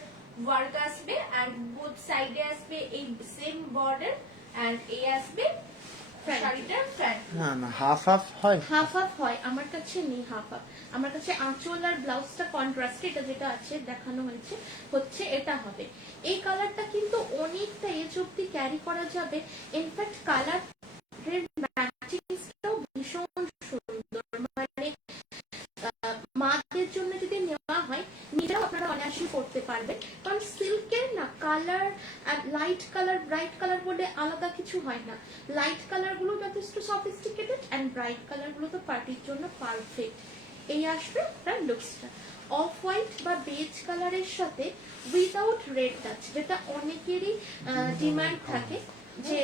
ওয়ার্ক আসবে এন্ড বোথ সাইডে আসবে এই সেম বর্ডার এন্ড এই আসবে শাড়িটার ফ্রন্ট। না না হাফ হাফ হয়, হাফ হাফ হয়, আমার কাছে নেই হাফ হাফ, আমার কাছে আঁচল আর ব্লাউজটা কন্ট্রাস্ট, এটা যেটা আছে দেখানো হয়েছে হচ্ছে এটা হবে। এই কালারটা কিন্তু অনেকটা এজ অব্দি ক্যারি করা যাবে, ইনফ্যাক্ট কালার ম্যাচিংটাও ভীষণ সুন্দর, মানে মাদের জন্য যদি নেওয়া হয় নিজেরাও আপনারা অনায়াসে করতে পারবেন, কারণ সিল্কের না colour light colour bright colour বলে আলাদা কিছু হয় না। লাইট কালার গুলো যথেষ্ট সফিস্টিকেটেড এন্ড ব্রাইট কালার গুলো তো পার্টির জন্য পারফেক্ট। এই আসবে তার লুকসটা অফ হোয়াইট বা বেজ কালারের সাথে উইদাউট রেড টাচ, যেটা অনেকেরই ডিমান্ড থাকে যে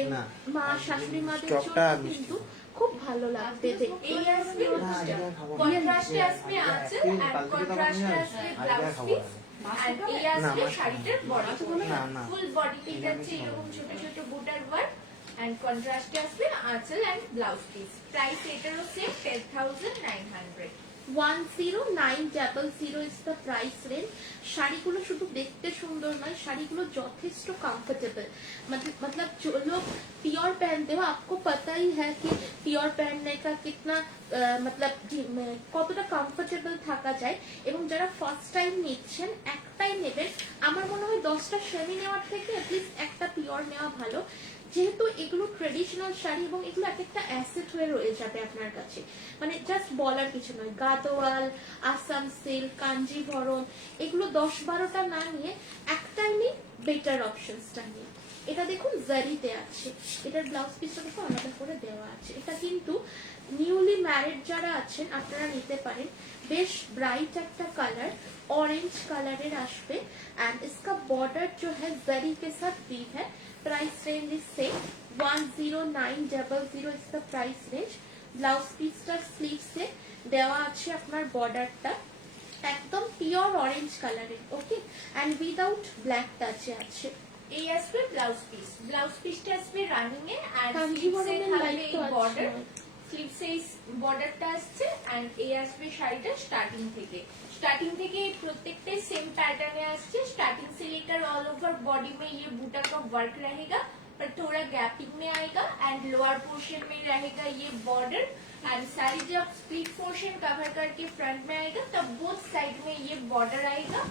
মা শাশুড়ি মাদের জন্য কিন্তু খুব ভালো লাগবে দেখতে। এই আসবে কন্ট্রাস্টে আসবে আঁচল এন্ড কন্ট্রাস্টে আসবে ব্লাউজ পিস এন্ড এই আসবে শাড়িটার বডি। ফুল বডিতে যাচ্ছে এরকম ছোট ছোট বুটার ওয়ার্ক এন্ড কন্ট্রাস্টে আসবে আঁচল এন্ড ব্লাউজ পিস। প্রাইস এটারও same 10,900। 10,900 is the price range। শাড়িগুলো শুধু দেখতে সুন্দর নয়, শাড়িগুলো যথেষ্ট कंफर्टेबल, मतलब जो लोग प्योर पहनते हो आपको पता ही है कि प्योर पहनने का कितना मतलब কতটা কমফোর্টেবল থাকা যায়। এবং যারা ফার্স্ট টাইম নিচ্ছেন একটাই নেবেন, আমার মনে হয় 10টা সেমি নেওয়ার থেকে অ্যাটলিস্ট একটা পিওর নেওয়া ভালো, যেহেতু এগুলো ট্রেডিশনাল শাড়ি এবং এগুলো এক একটা অ্যাসেট হয়ে রয়ে যাবে আপনার কাছে। মানে জাস্ট বলার কিছু নয়, গাদোয়াল, আসাম সিল্ক, কাঞ্জিভরম, এগুলো 10-12টা না নিয়ে একটাই নিয়ে বেটার অপশনসটা নিয়ে। এটা দেখুন জারিতে আছে, এটার ব্লাউজ পিসটা দেখো আলাদা করে দেওয়া আছে। এটা কিন্তু নিউলি ম্যারিড যারা আছেন আপনারা নিতে পারেন, বেশ ব্রাইট একটা কালার ऑरेंज कलर আসবে एंड इसका बॉर्डर जो है जरी के साथ वीव है। प्राइस रेंज इज से 10,900 is the price range. Blouse পিসটা স্লিভ সে দেওয়া আছে আপনার বর্ডারটা একদম পিওর অরেঞ্জ কালারের, ওকে এন্ড উইদাউট ব্ল্যাক টাচে আছে। এই আসবে ব্লাউজ পিসটা আসবে রানিং এ এন্ড কাঞ্জিভরমের লাইট তো বর্ডার স্লিভসে বর্ডারটা আসছে এন্ড এই আসবে শাড়িটা स्टार्टिंग থেকে প্রত্যেকটা सेम पैटर्न में আসছে। स्टार्टिंग से लेकर ऑल ओवर बॉडी में ये बूटा का वर्क रहेगा पर थोड़ा गैपिंग में आएगा एंड लोअर पोर्शन में रहेगा ये बॉर्डर एंड सारी जब स्प्लिट पोर्शन कवर करके फ्रंट में आएगा तब बोथ साइड में ये बॉर्डर आएगा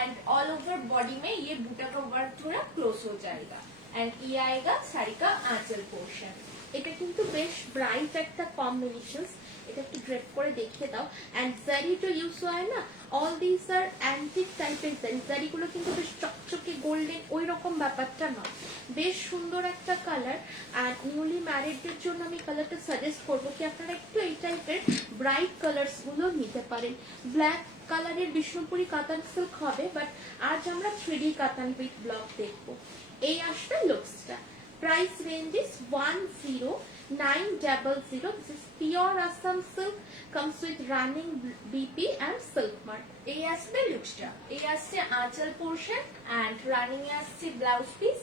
एंड ऑल ओवर बॉडी में ये बूटा का वर्क थोड़ा क्लोज हो जाएगा एंड ये आएगा साड़ी का आंचल पोर्शन। এটা কিন্তু বেশ ব্রাইট একটা কম্বিনেশন। এটা একটু ড্রেপ করে দেখিয়ে দাও। অ্যান্ড জারি তো ইউজ হয় না, অল দিস আর অ্যান্টিক টাইপের জারি, জারিগুলো কিন্তু বেশ চকচকে গোল্ডেন ওই রকম ব্যাপারটা নয়, বেশ সুন্দর একটা কালার। আর নিউলি ম্যারিডদের জন্য আমি কালারটা সাজেস্ট করবো কি আপনারা একটু এই টাইপের ব্রাইট কালার্স গুলো নিতে পারেন। ব্ল্যাক কালারের বিষ্ণুপুরি কাতান সিল্ক হবে, বাট আজ আমরা 3D কাতান উইথ ব্লক দেখবো। এই আসবে লুকসটা। Price range is 10900. This is pure Assam silk, comes with running BP and silk mark. এই আসবে লুকসটা, এই আসছে আঁচল পোর্শন এন্ড রানিং এ আসছে ব্লাউজ পিস,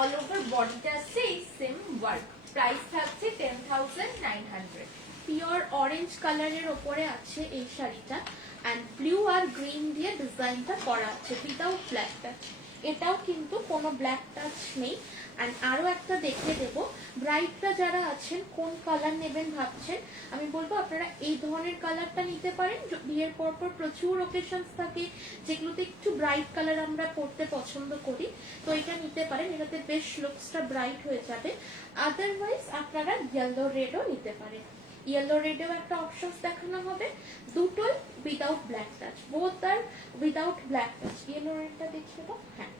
অল ওভার বডিতে আসছে এই সেম ওয়ার্ক। প্রাইস থাকছে 10,900। পিওর অরেঞ্জ কালারের ওপরে আছে এই শাড়িটা, অ্যান্ড ব্লু আর গ্রিন দিয়ে ডিজাইনটা করা আছে উইদাউট ব্ল্যাক টাচ। এটাও কিন্তু কোনো ব্ল্যাক টাচ নেই। অ্যান্ড আরো একটা দেখিয়ে দেবো, ব্রাইটরা যারা আছেন কোন কালার নেবেন ভাবছেন, আমি বলবো আপনারা এই ধরনের কালারটা নিতে পারেন। বিয়ের পর প্রচুর ওকেশনস থাকে যেগুলোতে একটু ব্রাইট কালার আমরা পরতে পছন্দ করি, তো এটা নিতে পারেন, এটাতে বেশ লুকসটা ব্রাইট হয়ে যাবে। আদারওয়াইজ আপনারা ইয়েলো রেডও নিতে পারেন। ইয়েলো রেডেও একটা অপশনস দেখানো হবে, দুটোই উইদাউট ব্ল্যাক টাচ, বোথ আর উইদাউট ব্ল্যাক টাচ। ইয়েলো রেডটা দেখিয়ে দাও। হ্যাঁ,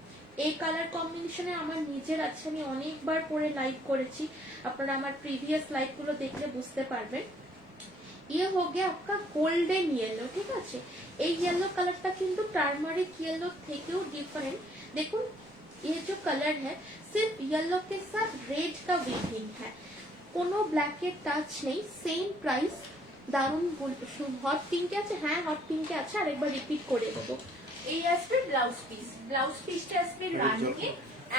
এই কালার কম্বিনেশনে আমার নিজের আছে, আমি অনেকবার পরে লাইভ করেছি, আপনারা আমার প্রিভিয়াস লাইভ গুলো দেখলে বুঝতে পারবেন। ये हो गया आपका गोल्डन येलो, ঠিক আছে। এই येलो কালারটা কিন্তু টার্মারিক येलो থেকেও ডিফারেন্ট। দেখুন ये जो कलर है सिर्फ येलो के साथ रेड का वीविंग है, কোনো ব্ল্যাকের টাচ নেই। Same price. দারুন হট পিঙ্কে আছে, হ্যাঁ হট পিঙ্কে আছে, আরেকবার রিপিট করে দেবো। এই আসবে ব্লাউজ পিস, ব্লাউজ পিসটা আসবে রানিং এ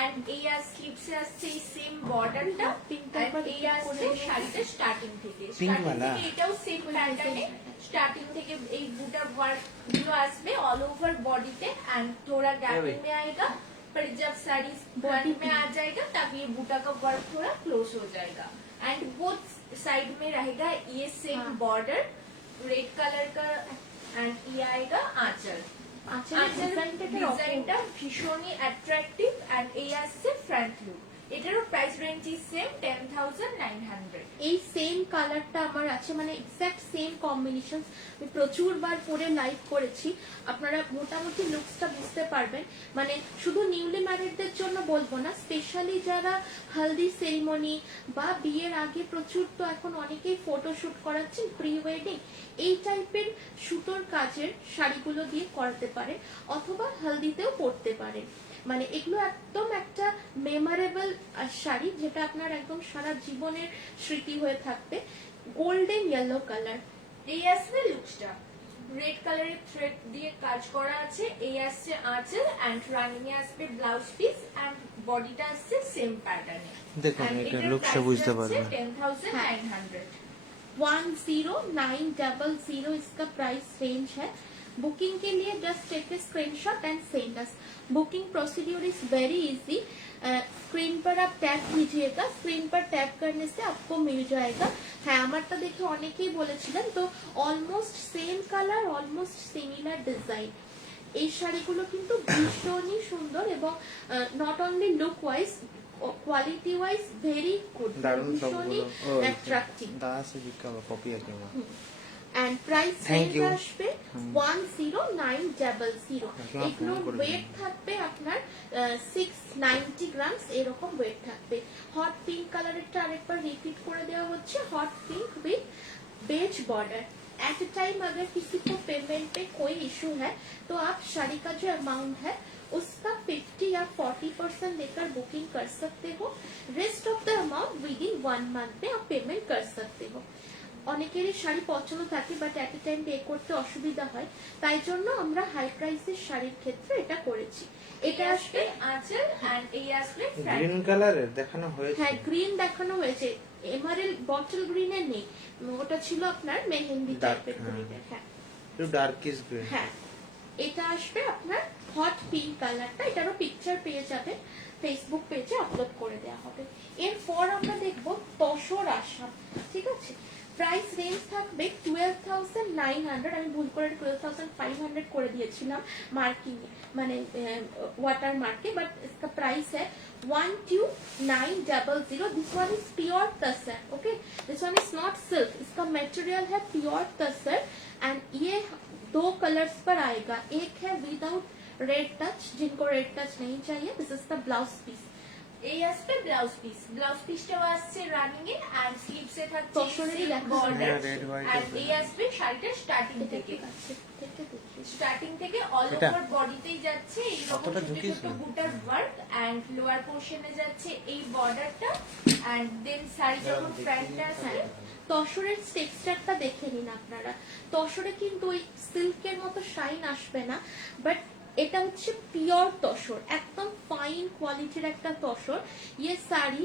এন্ড এই স্লিপসে আসছে এই সেম বর্ডারটা, এন্ড এই আসছে শাড়িটা স্টার্টিং থেকে। স্টার্টিং থেকে এটাও সেম প্যাটার্নে, स्टार्टिंग থেকে এই বুটা ওয়ার্ক গুলো আসবে অল ओवर बॉडी पे एंड थोड़ा गैपिंग में आएगा, पर जब साड़ी बॉडी में आ जाएगा तब ये बूटा का वर्क थोड़ा क्लोज हो जाएगा। एंड बोथ साइड में रहेगा ये सेम बॉर्डर रेड कलर का, एंड ये आएगा आंचल। ডিজাইনটা ভীষণই অ্যাট্রাকটিভ এন্ড এই আসছে ফ্রন্ট লুক। এটারও প্রাইস রেঞ্জ ইজ সেম 10,900। এই সেম কালারটা আমার আছে, মানে এক্স্যাক্ট সেম কম্বিনেশন, আমি প্রচুর বার পরে লাইভ করেছি, আপনারা মোটামুটি লুকসটা বুঝতে পারবেন। মানে শুধু নিউলি ম্যারিডদের জন্য বলবো না, স্পেশালি যারা হলদি সেরিমনি বা বিয়ের আগে প্রচুর তো এখন অনেকেই ফটোশুট করাচ্ছেন প্রি ওয়েডিং, এই টাইপের শুটোর কাজের শাড়িগুলো দিয়ে করাতে পারেন, অথবা হলদিতেও পরতে পারেন। মানে এগুলো একদম একটা মেমোরেবল শাড়ি, যেটা আপনার একদম সারা জীবনের স্মৃতি হয়ে থাকবে। Golden yellow colour. এই আসবে লুকসটা, রেড কালারের থ্রেড দিয়ে কাজ করা আছে। এই আসছে আঁচল এন্ড রানিং এ আসবে ব্লাউজ পিস এন্ড বডিটা আসছে সেম প্যাটার্নে। দেখুন এটা লুকসটা বুঝতে পারবেন। 10,900। 10900 इसका प्राइस रेंज है। बुकिंग के लिए just take a screenshot and send us. Booking procedure is very easy. Screen पर आप टैप कीजिएगा, स्क्रीन पर टैप करने से आपको मिल जाएगा। হ্যাঁ, আমারটা দেখে অনেকেই বলেছিলেন, তো almost same colour, almost similar design. এই শাড়িগুলো কিন্তু ভীষণই সুন্দর এবং not only look wise, quality wise very good, ভীষণই অ্যাট্রাক্টিভ। দাদা সে জিজ্ঞাসা কপি আছে আমার। And price Thank range you. আসবে 10900। এগুলোর ওয়েট থাকবে আপনার 690 গ্রামস এরকম ওয়েট থাকবে। হট পিঙ্ক কালারেরটা আরেকবার রিপিট করে দেওয়া হচ্ছে, hot pink with beige border. At a time अगर किसी को पेमेंट पे कोई इशू है तो आप साड़ी का जो अमाउंट है उसका 50 या 40% देकर बुकिंग कर सकते हो। Rest of the amount with in 1 month में आप पेमेंट कर सकते हो। অনেকেরই শাড়ি পছন্দ থাকে but at A time pay করতে অসুবিধা হয়, তাই জন্য আমরা হাই প্রাইসের শাড়ির ক্ষেত্রে এটা করেছি। এটা আসবে আঁচল এন্ড এই আসবে গ্রিন কালারের দেখানো হয়েছে। হ্যাঁ, গ্রিন দেখানো হয়েছে, এমারেল্ড বটল গ্রিনের নেই, ওটা ছিল আপনার মেহেন্দি টাইপের গ্রিনের। হ্যাঁ, একটু ডার্কিশ গ্রিন। হ্যাঁ, এটা আসবে আপনার হট পিঙ্ক কালারটা, এটারও পিকচার পেয়ে যাবে, ফেসবুক পেজে আপলোড করে দেওয়া হবে। এরপর আমরা দেখবো তসর আসাম। ঠিক আছে, প্রাইস রেঞ্জ থাকবে 12,900, আমি ভুল করে 12,500 করে দিয়েছিলাম মার্কিং মানে ওয়াটার मार्के, बट इसका प्राइस है 12,900. This one is pure tussar. Okay, this one is not silk, इसका मटेरियल है प्योर तसर एंड ये 2 कलर्स पर आएगा. एक है विदाउट रेड टच, जिनको रेड टच नहीं चाहिए. This is the blouse piece. এই আসবে ব্লাউজ পিস, ব্লাউজ পিসটাও আসছে রানিং এ এন্ড স্লিভস এ থাকছে তসরেরই দেখা বর্ডার হ্যাঁ, red, white এন্ড আছে। এই আসবে শাড়িটা স্টার্টিং থেকে অল এটা? ওভার বডিতেই যাচ্ছে এই রকম কতটা ছোট ঝুঁকিস ছোট না? বুটার ওয়ার্ক এন্ড লোয়ার পোরশনে যাচ্ছে এই বর্ডারটা এন্ড দেন শাড়ি যখন ফ্রন্টটা আসে তসরের টেক্সচারটা দেখে নিন আপনারা. তসরে কিন্তু ওই সিল্কের মতো শাইন আসবে না, বাট এটা হচ্ছে পিওর তসর, একদম ফাইন কোয়ালিটির একটা তসর. ये साड़ी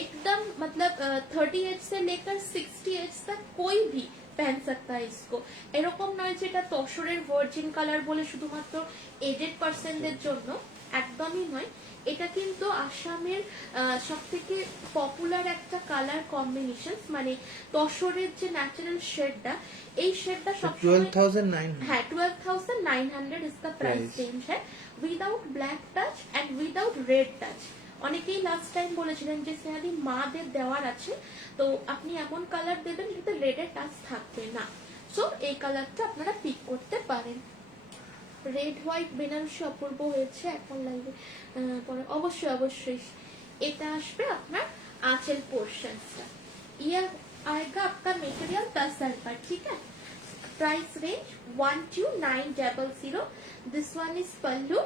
एकदम मतलब 30 एज से लेकर 60 एज तक कोई भी पहन सकता है इसको. এরকম নয় যে এটা তসরের ভার্জিন কালার বলে শুধুমাত্র এজেড পার্সনদের জন্য, একদমই নয়. এটা কিন্তু আসামের সব থেকে পপুলার একটা কালার কম্বিনেশন, মানে তসরের যে ন্যাচারাল শেডটা, এই শেডটা সবসময় 12,900 हाँ 12,900 इसका प्राइस Price. रेंज है without black touch and without red touch. অনেকেই লাস্ট টাইম বলেছিলেন যে স্নেহাদি মাদের দেওয়ার আছে, তো আপনি এমন কালার দেবেন যেটাতে রেডের টাচ থাকবে না. সো এই কালারটা আপনারা পিক করতে পারেন. রেড হোয়াইট বেনারসি অপূর্ব হয়েছে এখন লাইভে পরে. অবশ্যই অবশ্যই এটা আসবে আপনার आंचल पोर्शंसটা. ये आएगा आपका मटेरियल 10 पर. ठीक है, price range 12,900. This one is pallu.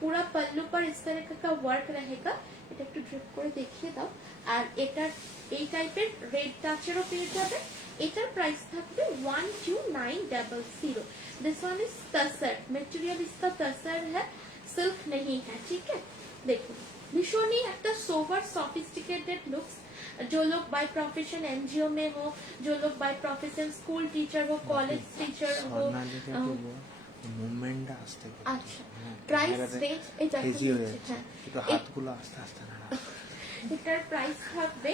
पूरा पल्लू पर इस तरह का वर्क रहेगा. এটা একটু ড্রিপ করে দেখিয়ে দাও. আর এটার এই টাইপের রেড টাচেরও পেয়ে যাবে. এটার প্রাইস থাকবে 12,900. This one is tussar. Material इसका तसर है, सिल्क नहीं है. ठीक है, देखो भीषण ही একটা सोवर सॉफिस्टिकेटेड लुक्स. जो लोग बाय प्रोफेशन एनजीओ में हो, जो लोग बाय प्रोफेशन स्कूल टीचर हो, कॉलेज टीचर हो. মুভমেন্টটা আস্তে করে। আচ্ছা, হ্যাঁ, প্রাইস ক্যামেরাতে রেঞ্জ এটা হেজি হয়ে যাচ্ছে। হ্যাঁ, একটু হাতগুলো আস্তে আস্তে নাড়া। এটার প্রাইস থাকবে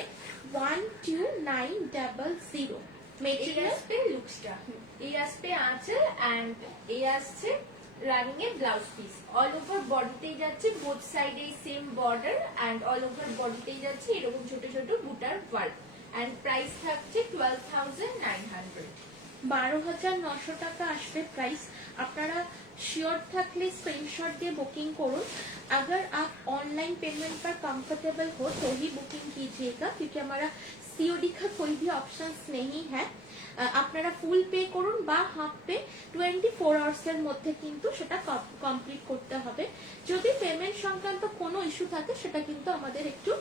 12,900. এই মেটেরিয়াল আসবে লুকসটা, এই আসবে আঁচল এন্ড এই আসছে রানিং এ ব্লাউজ পিস. অল ওভার বডিতেই যাচ্ছে বোথ সাইডে same border and all over বডিতেই যাচ্ছে এরকম ছোট ছোট বুটার ওয়ার্ক এন্ড প্রাইস থাকছে 12,900. 12,900 টাকা আসবে প্রাইস. আপনারা श्योर থাকলে स्क्रीनशॉट দিয়ে बुकिंग করুন. अगर आप ऑनलाइन पेमेंट पर कंफर्टेबल हो तो ही बुकिंग कीजिएगा, क्योंकि हमारा सीओडी का कोई भी ऑप्शंस नहीं है. আপনারা ফুল পে করুন বা হাফ পে 24 আওয়ার্স এর মধ্যে কিন্তু সেটা কমপ্লিট করতে হবে. যদি পেমেন্ট সংক্রান্ত কোনো ইস্যু থাকে সেটা কিন্তু আমাদের একটু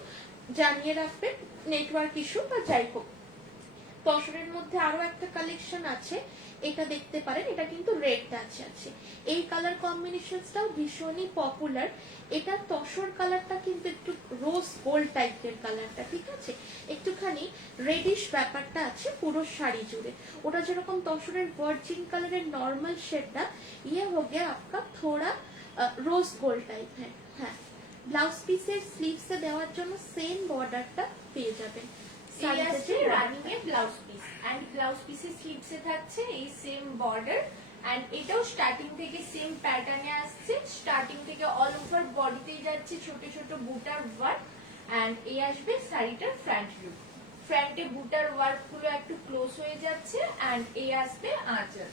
জানিয়ে রাখবেন, নেটওয়ার্ক ইস্যু বা যাই হোক. তসরের মধ্যে আরো একটা কালেকশন আছে, এটা দেখতে পারেন. এটা কিন্তু রেড টাচ আছে. এই কালার কম্বিনেশনটাও ভীষণই পপুলার. এটা তসর কালারটা কিন্তু একটু রোজ গোল্ড টাইপের কালারটা. ঠিক আছে, একটুখানি রেডিশ ব্যাপারটা আছে পুরো শাড়ি জুড়ে. ওটা যেরকম তসরের ভার্জিন কালারের নর্মাল শেডটা, ইয়ে हो गया आपका थोड़ा रोज गोल्ड टाइप है. হ্যাঁ, ব্লাউজ পিসের স্লিভসে দেওয়ার জন্য সেম বর্ডারটা পেয়ে যাবেন. এই আসছে রানিং এ ব্লাউজ পিস এন্ড ব্লাউজ পিসের স্লিভসে থাকছে এই সেম বর্ডার এন্ড এটাও স্টার্টিং থেকে সেম প্যাটার্নে আসছে. স্টার্টিং থেকে অল ওভার বডিতেই যাচ্ছে ছোট ছোট বুটার ওয়ার্ক এন্ড এই আসবে শাড়িটার ফ্রন্ট লুক. ফ্রন্টে বুটার ওয়ার্ক গুলো একটু ক্লোজ হয়ে যাচ্ছে এন্ড এই আসবে আঁচল.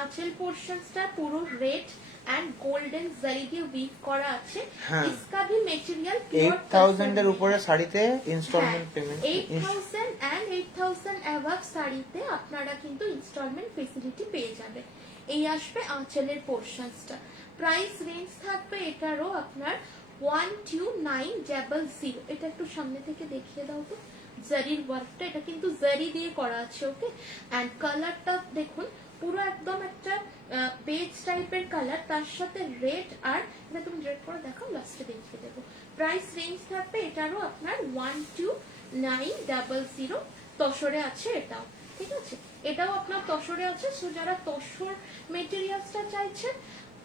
আঁচল পোর্শনসটা পুরো রেড এন্ড গোল্ডেন জারি দিয়ে উইভ করা আছে. হ্যাঁ। इसका भी मटेरियल 8,000 এর উপরে শাড়িতে ইনস্টলমেন্ট পেমেন্ট 8,000 এন্ড 8,000 অ্যাবাভ শাড়িতে আপনারা কিন্তু ইনস্টলমেন্ট ফেসিলিটি পেয়ে যাবেন. এই আসবে আঁচলের পোর্শনসটা. প্রাইস রেঞ্জ থাকবে এটারও আপনার 12,900. এটা একটু সামনে থেকে দেখিয়ে দাও তো জারির ওয়ার্কটা. এটা কিন্তু জারি দিয়ে করা আছে. ওকে, এন্ড কালারটা দেখুন পুরো একদম একটা বেজ টাইপের কালার, তার সাথে রেড. আর এটা তুমি রেড করে দেখো, লাস্টে দেখিয়ে দেবো. প্রাইস রেঞ্জ থাকবে এটারও আপনার 12,900. তসরে আছে এটাও. ঠিক আছে, এটাও আপনার তসরে আছে. সো যারা তসর মেটেরিয়ালসটা চাইছেন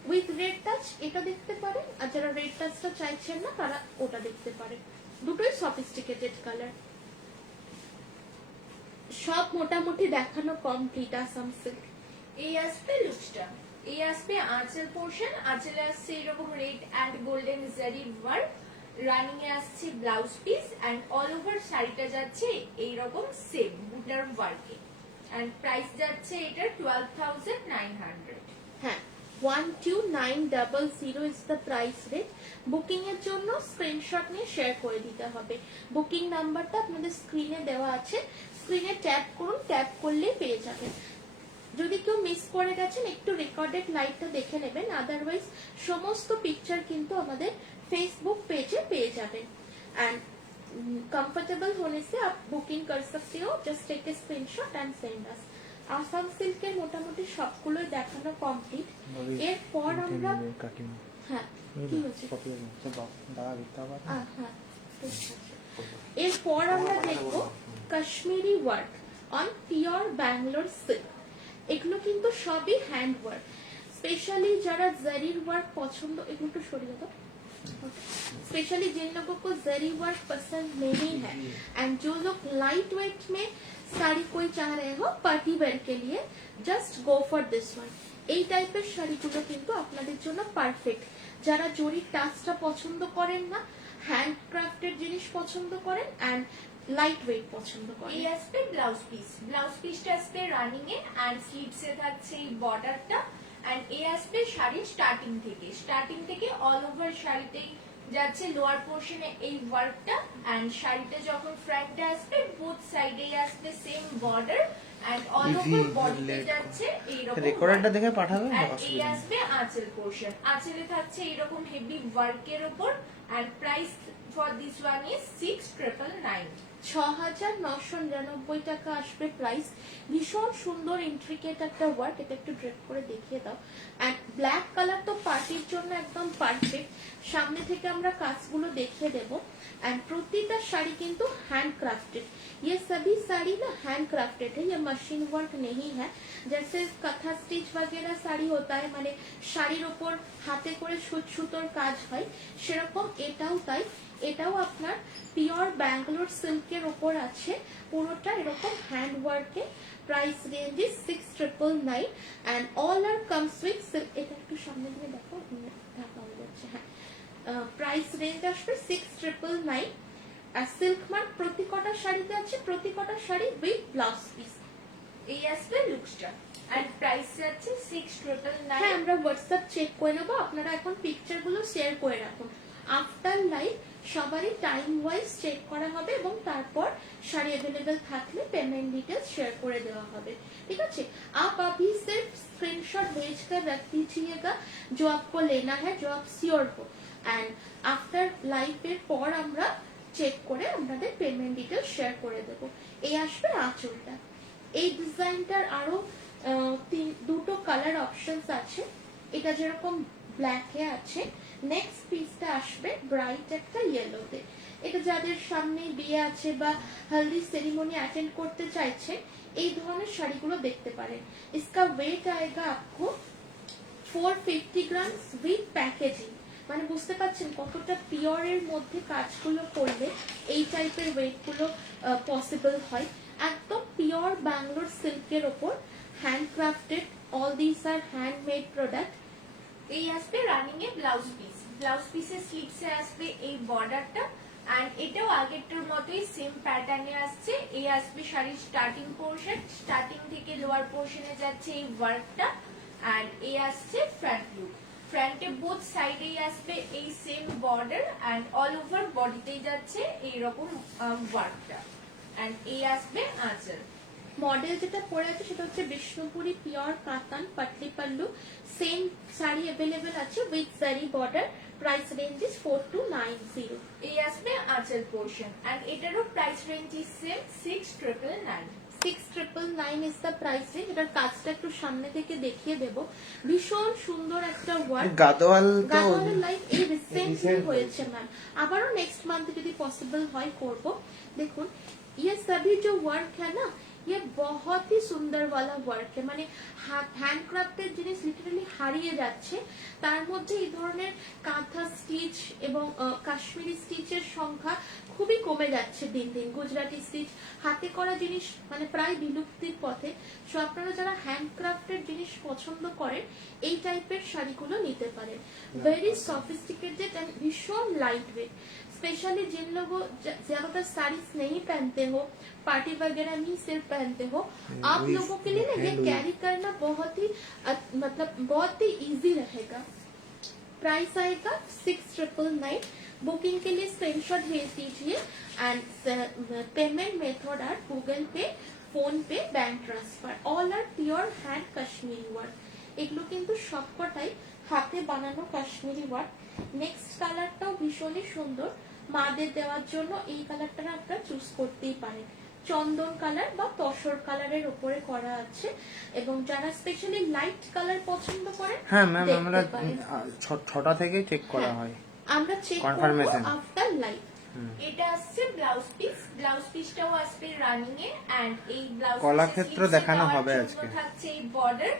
উইথ রেড টাচ এটা দেখতে পারেন, আর যারা রেড টাচটা চাইছেন না তারা ওটা দেখতে পারেন. দুটোই সফিস্টিকেটেড কালার. সব মোটামুটি দেখানো কমপ্লিট আসাম সিল্ক। এই আসবে লুকসটা, এই আসবে আঁচল পোর্শন, আঁচলে আসছে এরকম red and golden zari work, running এ আসছে blouse piece and all over শাড়িটা যাচ্ছে এইরকম সেম বুটার ওয়ার্কে এন্ড প্রাইস যাচ্ছে এটার 12,900। হ্যাঁ 12900 is the price rate. Booking এর জন্য স্ক্রিনশট নিয়ে শেয়ার করে দিতে হবে। বুকিং নাম্বারটা আপনাদের স্ক্রিনে দেওয়া আছে, স্ক্রিনে ট্যাপ করুন, ট্যাপ করলেই পেয়ে যাবেন। যদি কেউ মিস করে গেছেন একটু রেকর্ডেড লাইভটা দেখে নেবেন, আদারওয়াইজ সমস্ত পিকচার কিন্তু আমাদের फेसबुक पेजे पेज जावे एंड कंफर्टेबल होने से आप बुकिंग कर सकते हो। Just take a screenshot and send us. Assam सिल्केर मोटामुटी सबगुलोই দেখানো কমপ্লিট। এরপর আমরা হ্যাঁ কি হচ্ছে হ্যাঁ এরপর আমরা দেখব Kashmiri work on pure Bangalore silk. এগুলো কিন্তু সবই হ্যান্ড ওয়ার্ক, স্পেশালি যারা জারির ওয়ার্ক পছন্দ, এগুলো একটু সরিয়ে দাও। स्पेशली जिन लोगों को जरी वर्क पसंद नहीं है एंड जो लोग लाइट वेट में साड़ी कोई चाह रहे हो पार्टी वेयर के लिए, just go for this one. এই টাইপের শাড়িগুলো কিন্তু আপনাদের জন্য পারফেক্ট। যারা জরির টাচটা পছন্দ করেন না, হ্যান্ড ক্রাফটেড জিনিস পছন্দ করেন এন্ড লাইট ওয়েট পছন্দ করেন। এই আসবে ব্লাউজ পিস, ব্লাউজ পিসটা আসবে রানিং এ এন্ড স্লিভসে থাকছে এই বর্ডারটা এন্ড এই আসবে শাড়ির স্টার্টিং থেকে অল ওভার শাড়িতেই যাচ্ছে লোয়ার পোর্শনে এই ওয়ার্কটা এন্ড শাড়িটা যখন ফ্রন্টে আসবে বোথ সাইডেই আসবে same border and all over বডিতে যাচ্ছে এইরকম রেকর্ডটা দেখে পাঠাবে। এই আসবে আঁচল পোর্শন, আঁচলে থাকছে এইরকম হেভি ওয়ার্কের উপর and price for this one is 6,999। 6,999 টাকা আসবে প্রাইস। ভীষণ সুন্দর ইন্ট্রিকেট একটা ওয়ার্ক, এটা একটু ড্রেপ করে দেখিয়ে দাও। এন্ড ব্ল্যাক কালার তো পার্টির জন্য একদম পারফেক্ট। সামনে থেকে আমরা কাজগুলো দেখিয়ে দেব एंड প্রতিটা শাড়ি কিন্তু हैंड क्राफ्टेड। ये सभी साड़ी ना हैंड क्राफ्टेड है, ये मशीन वर्क नहीं है। जैसे कथा स्टिच वगैरह শাড়ি होता है, মানে শাড়ির উপর হাতে করে সুতোর কাজ হয়, সেরকম এটাও তাই। এটাও আপনার পিওর ব্যাঙ্গালোর সিল্কের উপর আছে, পুরোটা এরকম হ্যান্ড ওয়ার্কে। Price range is 6,999 and all are comes with silk. এটা একটু সামনে দিয়ে দেখো, ঢাকা হয়ে যাচ্ছে। হ্যাঁ প্রাইস রেঞ্জ আসবে 6,999 আর সিল্ক মার্ক প্রতি কটা শাড়িতে আছে, প্রতি কটা শাড়ি উইথ ব্লাউজ পিস। এই আসবে লুকসটা এন্ড প্রাইস যাচ্ছে 6,999। হ্যাঁ আমরা হোয়াটসঅ্যাপ চেক করে নেবো, আপনারা এখন পিকচার গুলো শেয়ার করে রাখুন। আফটার লাইভ সবারই টাইম ওয়াইজ চেক করা হবে এবং তারপর শাড়ি अवेलेबल থাকলে পেমেন্ট ডিটেলস শেয়ার করে দেওয়া হবে। ঠিক আছে, आप अभी सिर्फ स्क्रीनशॉट भेजकर रख दीजिएगा जो आपको लेना है, जो आप श्योर हो एंड आफ्टर लाइव এর পর আমরা চেক করে আপনাদের পেমেন্ট ডিটেলস শেয়ার করে দেব। এই আসবে আঁচলটা। এই ডিজাইনটার আরো দুটো কালার অপশনস আছে, এটা যেরকম ব্ল্যাকে আছে, নেক্সট পিসটা আসবে ব্রাইট একটা ইয়েলোতে। এটা যাদের সামনে বিয়ে আছে বা হলদি সেরিমনি অ্যাটেন্ড করতে চাইছে, এই ধরনের শাড়িগুলো দেখতে পারেন। इसका वेट आएगा आपको 450 গ্রাম উইথ প্যাকেজিং। মানে বুঝতে পারছেন কতটা পিওরের মধ্যে কাজগুলো করলে এই টাইপের ওয়েট গুলো পসিবল হয়। একদম পিওর ব্যাঙ্গালোর সিল্কের ওপর handcrafted, all this are handmade product. এই আসবে রানিং এ ব্লাউজ পিস, ব্লাউজ পিসের স্লিভসে আসবে এই বর্ডারটা এন্ড এটাও আগেরটার মতোই সেম প্যাটার্নে আসছে। এই আসবে শাড়ির স্টার্টিং পোর্শন, স্টার্টিং থেকে লোয়ার পোর্শনে যাচ্ছে এই ওয়ার্কটা এন্ড এই আসছে ফ্রন্ট লুক। ফ্রন্টে বোথ সাইডেই আসবে এই same border and all over বডিতেই যাচ্ছে এইরকম ওয়ার্কটা এন্ড এই আসবে আঁচল। মডেল যেটা পরে আছে সেটা হচ্ছে বিষ্ণুপুরি পিওর কাতান পাটলি পাল্লু। সেম শাড়ি अवेलेबल আছে উইথ জারি বর্ডার। Price range is 4,290। এই আসবে আঁচল পোর্শন এন্ড এটারও price range is same 6,999। 6,999 is the price range. এটার কাজটা একটু সামনে থেকে দেখিয়ে দেব। ভীষণ সুন্দর একটা ওয়ার্ক। গাদওয়াল তো লাইক এই রিসেন্টলি হয়েছে ম্যাম, আবারও নেক্সট মান্থে যদি পসিবল হয় করব। দেখুন ये सभी जो वर्क है ना, ये बहुत ही সুন্দর वाला ওয়ার্ক মানে হ্যান্ডক্রাফটের জিনিস লিটারালি হারিয়ে যাচ্ছে তার মধ্যে এই ধরনের কাঁথা স্টিচ এবং কাশ্মীরি স্টিচের সংখ্যা খুবই কমে যাচ্ছে দিন দিন গুজরাটি স্টিচ হাতে করা জিনিস মানে প্রায় বিলুপ্তির পথে সো আপনারা যারা হ্যান্ডক্রাফটের জিনিস পছন্দ করেন এই টাইপের শাড়িগুলো নিতে পারেন वेरी सॉफिस्टिकेटेड एंड भीषण लाइट वेट स्पेशली जिन लोगों ज्यादातर साड़ीज नहीं पहनते हो पार्टी वगैरह में सिर्फ पहनते हो आप लोगों के लिए ना ये कैरी करना बहुत ही मतलब बहुत ही इजी रहेगा प्राइस आएगा 6,999 बुकिंग के लिए स्क्रीनशॉट भेज दीजिए and payment method are Google Pay PhonePe bank transfer all are pure hand Kashmiri work এগুলো কিন্তু সবকটাই হাতে বানানো কাশ্মীরি ওয়ার্ক নেক্সট কালারটাও ভীষণই সুন্দর মাদের দেওয়ার জন্য এই কালারটা আপনারা চুজ করতেই পারেন চন্দন কালার বা তসর কালারের উপরে করা আছে এবং যারা স্পেশালি লাইট কালার পছন্দ করেন হ্যাঁ ম্যাম আমরা 6টা থেকে চেক করা হয় আমরা চেক করব Confirmation. আফটার লাইভ এটা আসছে ব্লাউজ পিসটাও আসবে রানিং এ এন্ড এই ব্লাউজ কলাক্ষেত্র দেখানো হবে আজকে। থাকছে এই বর্ডার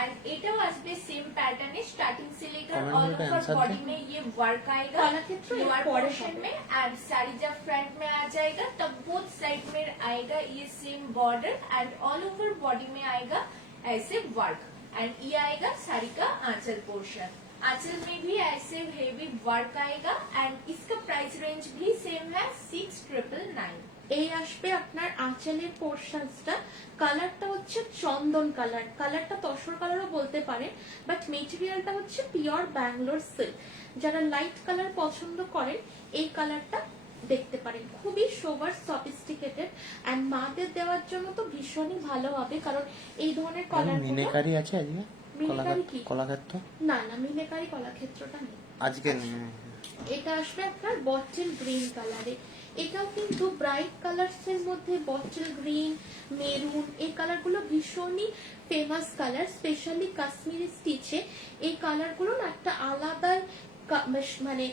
एंड एटाও আসবে सेम पैटर्न है स्टार्टिंग से लेकर Comment ऑल में ओवर answer बॉडी दे। में ये वर्क आएगा कलाक्षेत्र ये लोअर पौड़े पोर्शन हैं। में एंड साड़ी जब फ्रंट में आ जाएगा तब बोथ साइड में आएगा ये same border and all over body में आएगा ऐसे वर्क एंड ये आएगा साड़ी का आंचल पोर्शन आंचल में भी ऐसे हेवी वर्क आएगा एंड इसका प्राइस रेंज भी सेम है 6,999 এই আসবে আপনার আঁচলের পোর্শনসটা কালারটা হচ্ছে চন্দন কালার কালারটা তসর কালারও বলতে পারেন বাট মেটেরিয়ালটা হচ্ছে পিওর ব্যাঙ্গালোর সিল্ক যারা লাইট কালার পছন্দ করেন এই কালারটা দেখতে পারেন খুবই সোবার সফিস্টিকেটেড এন্ড মাদের দেওয়ার জন্য তো ভীষণই ভালো হবে কারণ এই ধরনের কালারগুলো মিনেকারি আছে আজকে মিনেকারি কি কলাক্ষেত্র না না মিনেকারি কলাক্ষেত্রটা নেই আজকে নেই এটা আসবে আপনার বটল গ্রিন কালারে এটাও কিন্তু ব্রাইট কালারস এর মধ্যে বটল গ্রিন মেরুন এই কালারগুলো ভীষণই ফেমাস কালার স্পেশালি কাশ্মীরি স্টিচে এই কালারগুলো না একটা আলাদা মানে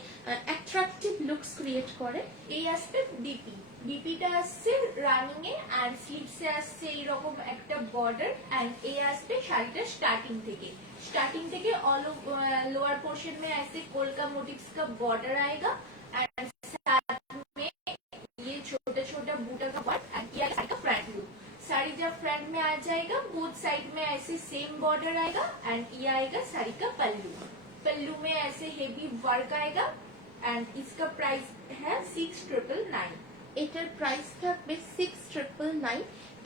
অ্যাট্রাকটিভ লুকস ক্রিয়েট করে এই আসবে বিপিটা আসছে রানিং এ এন্ড স্লিভসে আসছে এইরকম একটা বর্ডার এন্ড এই আসবে শাড়িটা स्टार्टिंग থেকে ऑल लोअर पोर्शन में ऐसे कोलका मोटिव्स का बॉर्डर आएगा एंड साथ में ये छोटा छोटा बूटा का वर्क एंड ये साड़ी का फ्रंट लुक साड़ी जब फ्रंट में आ जाएगा बोथ साइड में ऐसे सेम बॉर्डर आएगा एंड ये आएगा साड़ी का पल्लू में ऐसे हेवी वर्क आएगा एंड इसका प्राइस है 6,999 এটার প্রাইস থাকবে 6,999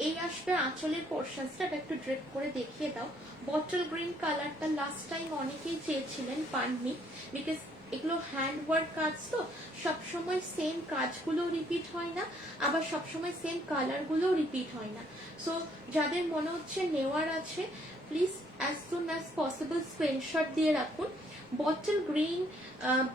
এই আসবে আঁচলের পোর্শনসটা একটু ড্রেপ করে দেখিয়ে দাও বটল গ্রিন কালারটা লাস্ট টাইম অনেকেই চেয়েছিলেন পাননি বিকজ এগুলো হ্যান্ড ওয়ার্ক কাজ তো সবসময় সেম কাজগুলো রিপিট হয় না আবার সবসময় সেম কালারগুলো রিপিট হয় না সো যাদের মনে হচ্ছে নেওয়ার আছে please as soon as possible screenshot দিয়ে রাখুন bottle green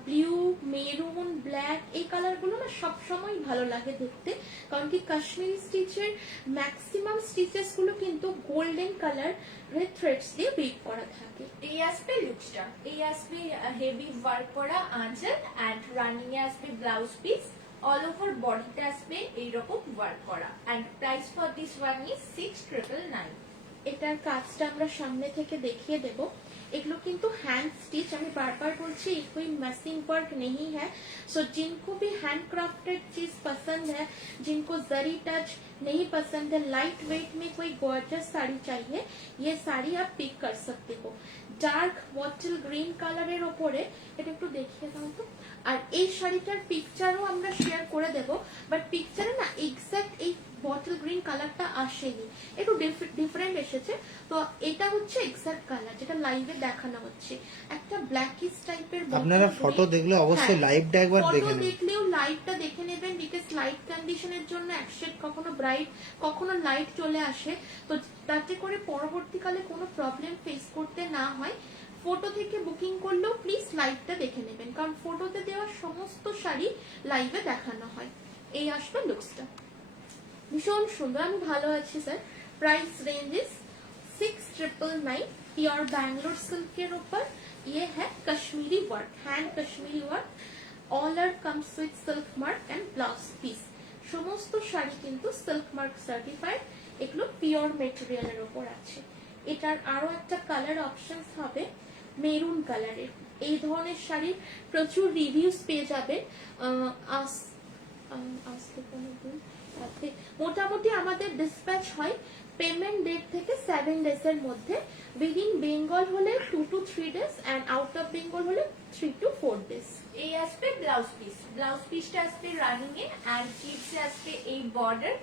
blue maroon black এই কালারগুলো না সবসময় ভালো লাগে দেখতে কারণ কি কাশ্মীরি স্টিচের ম্যাক্সিমাম স্টিচেস গুলো কিন্তু গোল্ডেন কালার রেড থ্রেডস দিয়ে বিট করা থাকে এই আসবে লুকসটা এই আসবে হেভি ওয়ার্ক করা আঁচল এন্ড রানিং এ আসবে ব্লাউজ পিস অল ওভার বডিতে আসবে এইরকম ওয়ার্ক করা and price for this one is 6,999 এটার কাজটা আমরা সামনে থেকে দেখিয়ে দেব एगलो किंतु हैंड स्टिच আমি বারবার বলছি कोई मैसिंग वर्क नहीं है सो जिनको भी हैंड क्राफ्टेड चीज पसंद है जिनको जरी टच नहीं पसंद है लाइट वेट में कोई गॉर्जियस साड़ी चाहिए ये साड़ी आप पिक कर सकते हो डार्क बॉटल ग्रीन কালারের উপরে এটা একটু দেখিয়ে দাও তো আর এই শাড়িটার পিকচারও আমরা শেয়ার করে দেব বাট পিকচারে না এক্সাক্ট এই বটল গ্রিন কালারটা আসেনি একটু ডিফারেন্ট এসেছে তো এটা হচ্ছে এক্সাক্ট কালার যেটা লাইভে দেখানো হচ্ছে একটা ব্ল্যাকিশ টাইপের আপনারা ফটো দেখলে অবশ্যই লাইভটা একবার দেখে ফটো নেবেন দেখলেও লাইভটা দেখে নেবেন বিকজ লাইট কন্ডিশনের জন্য একশেড কখনো ব্রাইট কখনো লাইট চলে আসে তো তাতে করে পরবর্তীকালে কোনো প্রবলেম ফেস করতে না হয় ফটো থেকে বুকিং করলেও প্লিজ লাইভটা দেখে নেবেন কারণ ফটোতে দেওয়া সমস্ত শাড়ি লাইভে দেখানো হয় এই আসবে লুকসটা ভীষণ সুন্দর আমি ভালো আছি sir price range is 6,999 pure Bangalore silk के ऊपर ये है Kashmiri work hand Kashmiri work all are comes with silk mark and blouse piece समस्त শাড়ি কিন্তু সিল্ক মার্ক সার্টিফাইড এগুলো পিওর মেটেরিয়ালের ওপর আছে। এটার আরো একটা কালার অপশনস হবে মেরুন কালারের। এই ধরনের শাড়ির প্রচুর রিভিউস পেয়ে যাবে। আসতে কোনো দিন তাতে মোটামুটি আমাদের ডিসপ্যাচ হয় পেমেন্ট ডেট থেকে 7 ডেজ এর মধ্যে। উইদিন বেঙ্গল হলে 2 to 3 days and out of Bengal হলে 3 to 4 ডেজ। এই আসবে ব্লাউজ পিস, ব্লাউজ পিসটা আসবে রানিং এ এন্ড স্লিভসে আসবে এই বর্ডার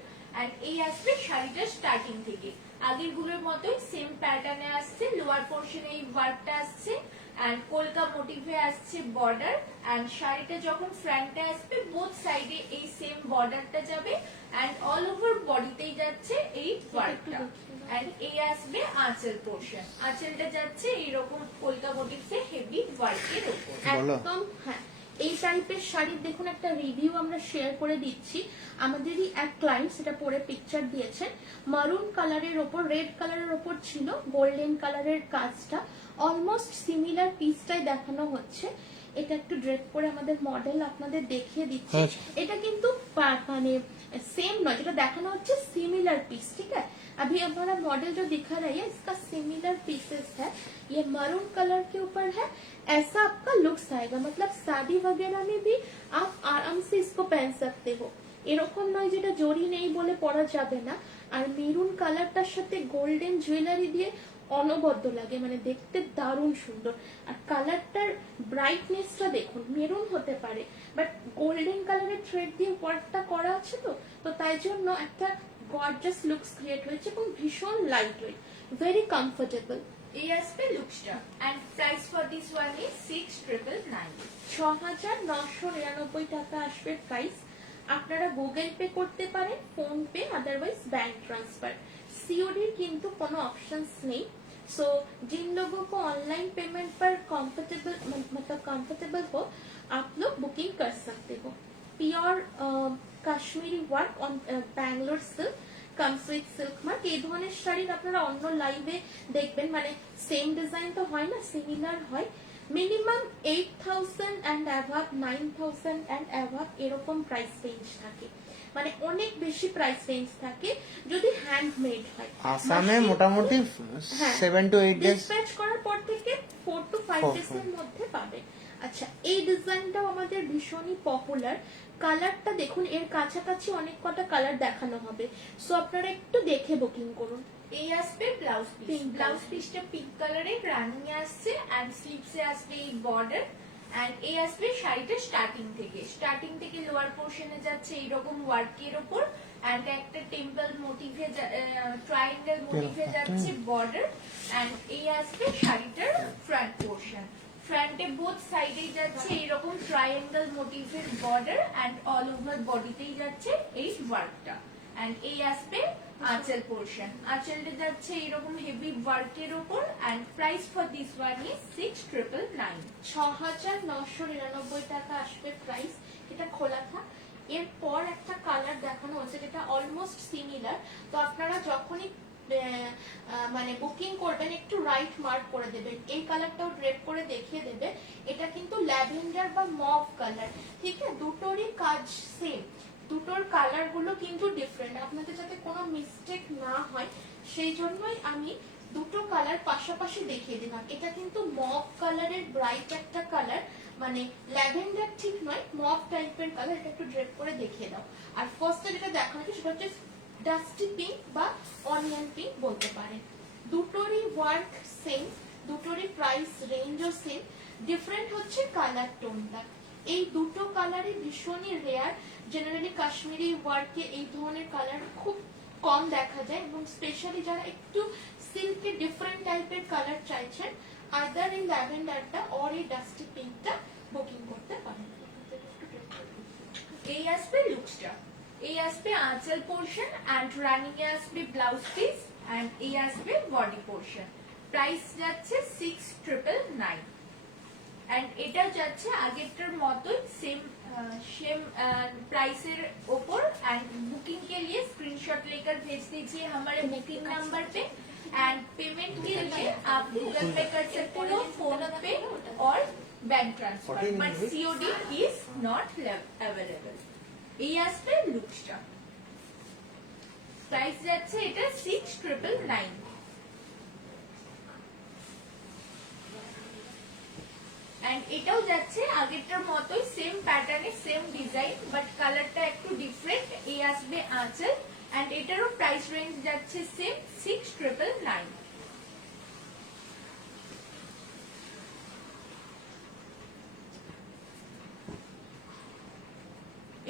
এন্ড এই আসবে শাড়িটা স্টার্টিং থেকে আগের গুলোর মতোই সেম প্যাটার্নে আসছে। লোয়ার পোর্শনে এই ওয়ার্কটা আসছে এন্ড কলকা মোটিভে আসছে বর্ডার এন্ড শাড়িটা যখন ফ্রন্টে আসবে বোথ সাইডে এই সেম বর্ডারটা যাবে এন্ড অল ওভার বডিতেই যাচ্ছে এই ওয়ার্কটা এন্ড এই আসবে আঁচল পোর্শন। আঁচলটা যাচ্ছে এইরকম কলকা মোটিভে হেভি ওয়ার্কের উপর। বলো। একদম হ্যাঁ, এই টাইপের শাড়ির দেখুন একটা রিভিউ আমরা শেয়ার করে দিচ্ছি। আমাদেরই এক ক্লায়েন্ট সেটা পরে পিকচার দিয়েছেন। মারুন কালারের ওপর রেড কালারের ওপর ছিল গোল্ডেন কালারের কাজটা, অলমোস্ট সিমিলার পিসটাই দেখানো হচ্ছে। এটা একটু ড্রেপ করে আমাদের মডেল আপনাদের দেখিয়ে দিচ্ছি। আচ্ছা। এটা কিন্তু মানে सेम नॉट, যেটা দেখানো হচ্ছে सिमिलर पीस, ठीक है। अभी हमारा मॉडल जो दिखा रही है इसका सिमिलर पीसेस है, ये मरून कलर के ऊपर है। ऐसा आपका लुक्स आएगा, मतलब शादी वगैरह में भी आप आराम से इसको पहन सकते हो। এরকম নয় যেটা জড়ি নেই বলে পরা যাবে না। আর মেরুন কালারটার সাথে গোল্ডেন জুয়েলারি দিয়ে অনবদ্য লাগে, মানে দেখতে দারুণ সুন্দর। আর কালারটার ব্রাইটনেসটা দেখুন, মেরুন হতে পারে বাট গোল্ডেন কালারের থ্রেড দিয়ে ওয়ার্কটা করা আছে, তো তাই জন্য একটা গর্জাস লুকস ক্রিয়েট হয়েছে এবং ভীষণ লাইট ওয়েট, ভেরি কমফোর্টেবল। এই আসবে লুকসটা and price for this one is 6999। 6999 টাকা আসবে প্রাইস। আপনারা গুগল পে করতে পারেন, फोन पे, अदरवाइज बैंक ट्रांसफर। सीओडी किंतु कोनो ऑप्शंस नहीं। सो जिन लोगों को ऑनलाइन पेमेंट पर कंफर्टेबल मतलब कंफर्टेबल हो आप लोग बुकिंग कर सकते हो। Pure Kashmiri work on Bangalore silk comes with silk mark. এই ধরনের শাড়ি আপনারা অন্য লাইভে দেখবেন, মানে সেম ডিজাইন তো হয় না, সিমিলার হয়। মিনিমাম 8000 এন্ড অ্যাভাব 9000 এন্ড অ্যাভাব এরকম প্রাইস রেঞ্জ থাকে, মানে অনেক বেশি প্রাইস রেঞ্জ থাকে যদি হ্যান্ডমেড হয়। আসামে মোটামুটি 7 to 8 ডেজ ডিসপ্যাচ করার পর থেকে 4 to 5 ডেজ এর মধ্যে পাবে। আচ্ছা, এই ডিজাইনটাও আমাদের ভীষণই পপুলার। কালারটা দেখুন, এর কাছাকাছি অনেক কটা কালার দেখানো হবে, সো আপনারা একটু দেখে বুকিং করুন। এই আসবে ব্লাউজ পিস, Pink ব্লাউজ পিসটা পিঙ্ক কালারে রানিং এ আসছে এন্ড স্লিভসে আসবে এই বর্ডার এন্ড এই আসবে শাড়িটা স্টার্টিং থেকে লোয়ার পোর্শনে যাচ্ছে এইরকম ওয়ার্কের উপর এন্ড একটা টেম্পল মোটিভে ট্রায়াঙ্গেল মোটিভে যাচ্ছে বর্ডার এন্ড এই আসবে শাড়িটার ফ্রন্ট পোর্শন। ফ্রন্টে বোথ সাইডে যাচ্ছে এইরকম ট্রায়াঙ্গেল মোটিভের বর্ডার এন্ড অল ওভার বডিতেই যাচ্ছে এই ওয়ার্কটা এন্ড এই আসবে আঁচল পোর্শন। আঁচলটা যাচ্ছে এইরকম হেভি ওয়ার্কের উপর and price for this one is 6999। 6999 টাকা আসবে প্রাইস। এটা খোলা থাক। এরপর একটা কালার দেখানো হচ্ছে যেটা অলমোস্ট সিমিলার, তো আপনারা যখনই মানে বুকিং করবেন একটু রাইট মার্ক করে দেবেন। এই কালারটাও ড্রেপ করে দেখিয়ে দেবে। এটা কিন্তু ল্যাভেন্ডার বা মভ কালার, ঠিক আছে। দুটোরই কাজ সেম, দুটোর কালার গুলো কিন্তু ডিফারেন্ট, আপনাদের যাতে কোনো মিস্টেক না হয় সেই জন্যই আমি দুটো কালার পাশাপাশি দেখিয়ে দিলাম। এটা কিন্তু মভ কালারের ব্রাইট একটা কালার, মানে ল্যাভেন্ডার ঠিক নয়, মভ টাইপের কালার। এটা একটু ড্রেপ করে দেখিয়ে দাও। আর ফার্স্টে যেটা দেখানো হচ্ছে সেটা হচ্ছে ডাস্টি পিঙ্ক বা অনিয়ন পিঙ্ক বলতে পারেন। দুটোরই ওয়ার্ক সেম, দুটোরই প্রাইস রেঞ্জও সেম, ডিফারেন্ট হচ্ছে কালার টোনটা। এই দুটো কালারই ভীষণই রেয়ার। জেনারেলি কাশ্মীরি ওয়ার্কে এই ধরনের কালার খুব কম দেখা যায় এবং স্পেশালি যারা একটু সিল্কে ডিফারেন্ট টাইপের কালার চাইছেন আইদার এই ল্যাভেন্ডারটা অর এই ডাস্টি পিঙ্কটা বুকিং করতে পারেন। এই আসবে লুকসটা, এই আসবে আঁচল পোর্শন এন্ড রানিং এ আসবে ব্লাউজ পিস এন্ড এই আসবে বডি পোর্শন। প্রাইস যাচ্ছে 6999 এন্ড এটা যাচ্ছে আগেরটার মতোই সেম प्राइस ऊपर एंड बुकिंग के लिए स्क्रीनशॉट लेकर भेज दीजिए हमारे बुकिंग नंबर पे एंड पेमेंट के लिए आप गूगल पे कर सकते हो, फोन पे और bank transfer, but COD is not available. এই আসবে লুকসটা। প্রাইস যাচ্ছে এটা 6999। এন্ড এটাও যাচ্ছে আগেরটার মতোই সেম প্যাটার্নে সেম ডিজাইন, বাট কালারটা একটু ডিফারেন্ট। এই আসবে আঁচল এন্ড এটারও প্রাইস রেঞ্জ যাচ্ছে সেম 6999।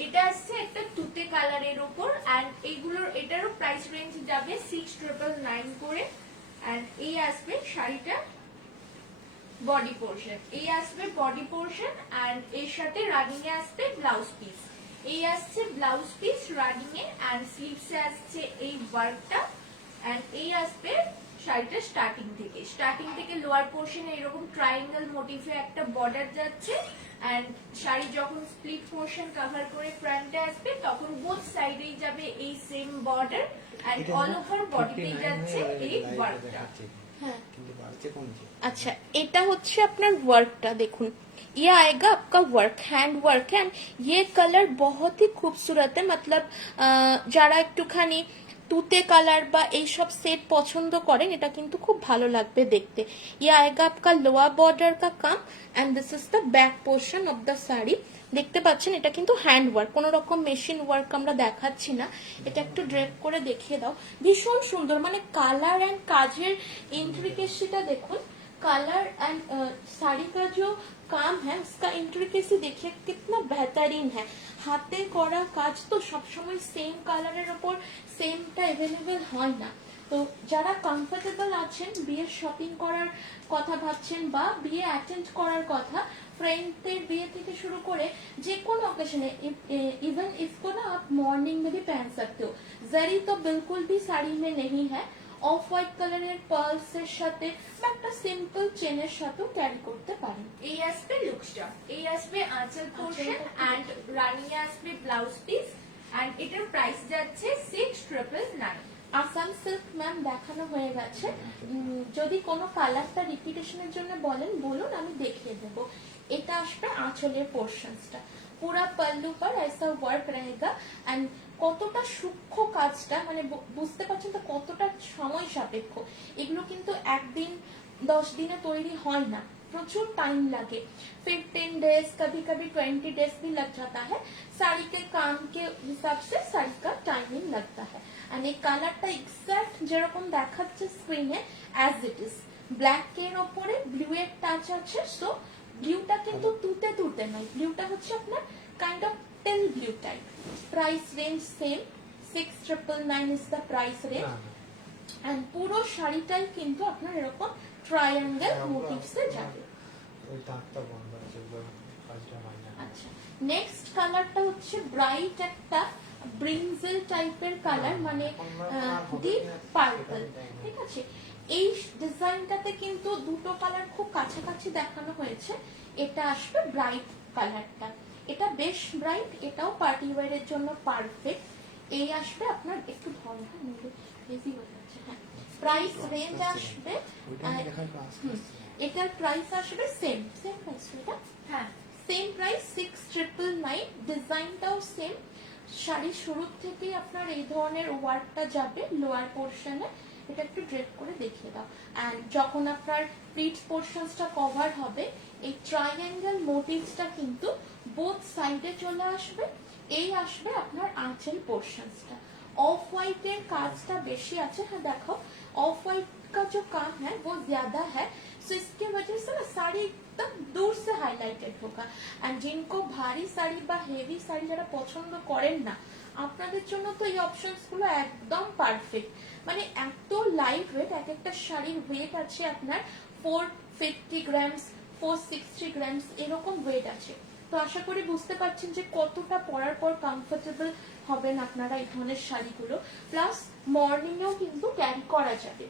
এটা আসছে একটা তুতে কালারের উপর এন্ড এইগুলোর এটারও প্রাইস রেঞ্জ যাবে 6999 করে। এন্ড এই আসবে শাড়িটা বডি পোর্শন, এই আসবে বডি পোর্শন এন্ড এর সাথে রানিং এ আসবে ব্লাউজ পিস। এই আসছে ব্লাউজ পিস রানিং এ এন্ড স্লিভস এ আসছে এই ওয়ার্কটা এন্ড এই আসবে শাড়িটা স্টার্টিং থেকে লোয়ার পোর্শনে এরকম ট্রায়াঙ্গেল মোটিভে একটা বর্ডার যাচ্ছে এন্ড শাড়ি যখন স্প্লিট পোর্শন কভার করে ফ্রন্টে আসবে তখন বোথ সাইডেই যাবে এই same border and all over বডিতে যাচ্ছে এই ওয়ার্কটা। হ্যাঁ কিন্তু বাড়ছে কমছে। अच्छा এটা হচ্ছে আপনার ওয়ার্কটা দেখুন, ये आएगा आपका वर्क हैंड वर्क है। ये कलर बहुत ही खूबसूरत है, मतलब যারা একটুখানি তুতে কালার বা এইসব সেট পছন্দ করেন এটা কিন্তু খুব ভালো লাগবে দেখতে। ये आएगा आपका लोअर बॉर्डर का काम and this is the back portion of the sari. দেখতে পাচ্ছেন এটা কিন্তু হ্যান্ড ওয়ার্ক, কোনো রকম মেশিন ওয়ার্ক আমরা দেখাচ্ছি না। এটা একটু ড্রেপ করে দেখিয়ে দাও, ভীষণ সুন্দর, মানে কালার এন্ড কাজের इंट्रिकेसीটা দেখুন। कलर एंड साड़ी का जो काम है उसका इंट्रिकेसी देखिए कितना बेहतरीन है। हाथे करा काज तो सब समय सेम কালারের উপর সেমটা अवेलेबल হয় না। তো যারা কমফোর্টেবল আছেন, বিয়ে শপিং করার কথা ভাবছেন বা বিয়ে অ্যাটেন্ড করার কথা, फ्रेंड्स बिये থেকে শুরু করে যে কোনো অকেশনে, इवन इसको ना आप मॉर्निंग में भी पहन सकते हो। जरी तो बिल्कुल भी साड़ी में नहीं है, অফ হোয়াইট কালারের পার্লস এর সাথে বা একটা সিম্পল চেনের সাথেও ক্যারি করতে পারেন। এই আসবে লুকসটা, এই আসবে আঁচল পোর্শন এন্ড রানিং এ আসবে ব্লাউজ পিস এন্ড এটার প্রাইস যাচ্ছে 6999। আসাম সিল্ক ম্যাম দেখানো হয়ে গেছে, যদি কোনো কালারটা রিপিটেশনের জন্য বলেন বলুন, আমি দেখিয়ে দেব। এটা আসবে আঁচলের পোর্শনসটা, পুরা পল্লু পর ऐसा ওয়ার্ক रहेगा এন্ড কতটা সূক্ষ্ম কাজটা, মানে বুঝতে পারছেন তো কতটা সময় সাপেক্ষ। এগুলো কিন্তু একদিন 10 দিনে তৈরি হয় না, प्रचुर टाइम लगे, 15 डेज कभी कभी 20 डेज भी लग जाता है। साड़ी के काम के हिसाब से साड़ी का टाइमिंग लगता है। एंड ये कलरটা एग्जैक्ट যেরকম দেখাচ্ছে স্ক্রিনে অ্যাজ ইট ইজ, ব্ল্যাক এর উপরে ব্লু এর টাচ আছে। সো ব্লুটা কিন্তু তুতে তুতে নয়, ব্লুটা হচ্ছে আপনার kind of teal blue type. Price range same 6999 is the price range and পুরো শাড়িটাই কিন্তু আপনার এরকম ট্রায়াঙ্গেল মোটিভসে যাবে। ওই দাগটা বন্ধ আছে, কাজটা হয় না। আচ্ছা, নেক্সট কালারটা হচ্ছে ব্রাইট একটা ব্রিনজেল টাইপের কালার, মানে ডিপ পার্পল। ঠিক আছে, এই ডিজাইনটাতে কিন্তু দুটো কালার খুব কাছাকাছি দেখানো হয়েছে। এটা আসবে ব্রাইট কালারটা, এটা বেশ ব্রাইট, এটাও পার্টি ওয়্যারের জন্য পারফেক্ট। এই আসবে আপনার একটু ধরন বেশি হয়ে যাচ্ছে। হ্যাঁ, প্রাইস রেঞ্জ আসবে, এটার প্রাইস আসবে সেম প্রাইস, এটা হ্যাঁ সেম প্রাইস 6999। ডিজাইনটাও সেম, শাড়ির শুরু থেকে আপনার এই ধরনের ওয়ার্কটা যাবে লোয়ার পোর্শনে। এটা একটু ড্রেপ করে দেখিয়ে দাও। এন্ড যখন আপনার প্লিট পোর্শনসটা কভার হবে, এই ট্রায়াঙ্গেল মোটিভসটা কিন্তু বোথ সাইডে চলে আসবে। এই আসবে আপনার আঁচল পোর্শনসটা, ऑफ व्हाइट এর কাজটা বেশি আছে। হ্যাঁ দেখো, ऑफ व्हाइट का जो काम है वो ज्यादा है, तो इसके वजह से ना साड़ी एकदम दूर से हाईलाइटेड होगा। एंड जिनको भारी साड़ी বা হেভি শাড়ি যারা পছন্দ করেন না, আপনাদের জন্য তো এই অপশনস গুলো একদম পারফেক্ট। মানে এত লাইট ওয়েট, এক একটা শাড়ির ওয়েট আছে আপনার 450 গ্রামস 460 গ্রামস এরকম ওয়েট আছে। তো আশা করি বুঝতে পারছেন যে কতটা পরার পর কমফোর্টেবল হবেন আপনারা এই ধরনের শাড়িগুলো। প্লাস মর্নিং এও কিন্তু ক্যারি করা যাবে।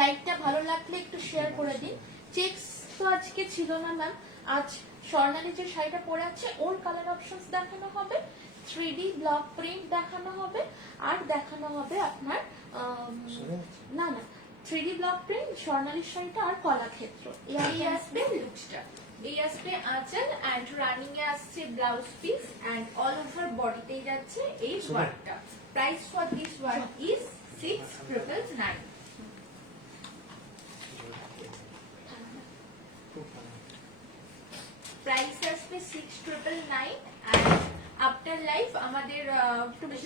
লাইকটা ভালো লাগলে একটু শেয়ার করে দিন। চেকস তো আজকে ছিল না ম্যাম, আজ স্বর্ণালী যে শাড়িটা পরে আছে ওর কালার অপশনস দেখানো হবে, 3D ব্লক প্রিন্ট দেখানো হবে, আর দেখানো হবে আপনার না 3D ব্লক প্রিন্ট স্বর্ণালীর শাড়িটা আর কলাক্ষেত্র। এই আসবে লুকসটা। এই আসবে আঁচল অ্যান্ড রানিং এ আসছে blouse piece and all over বডিতে যাচ্ছে এই ওয়ার্কটা। Price for this work is 6,999। Price আসবে 6,999 অ্যান্ড আফটার লাইফ আমাদের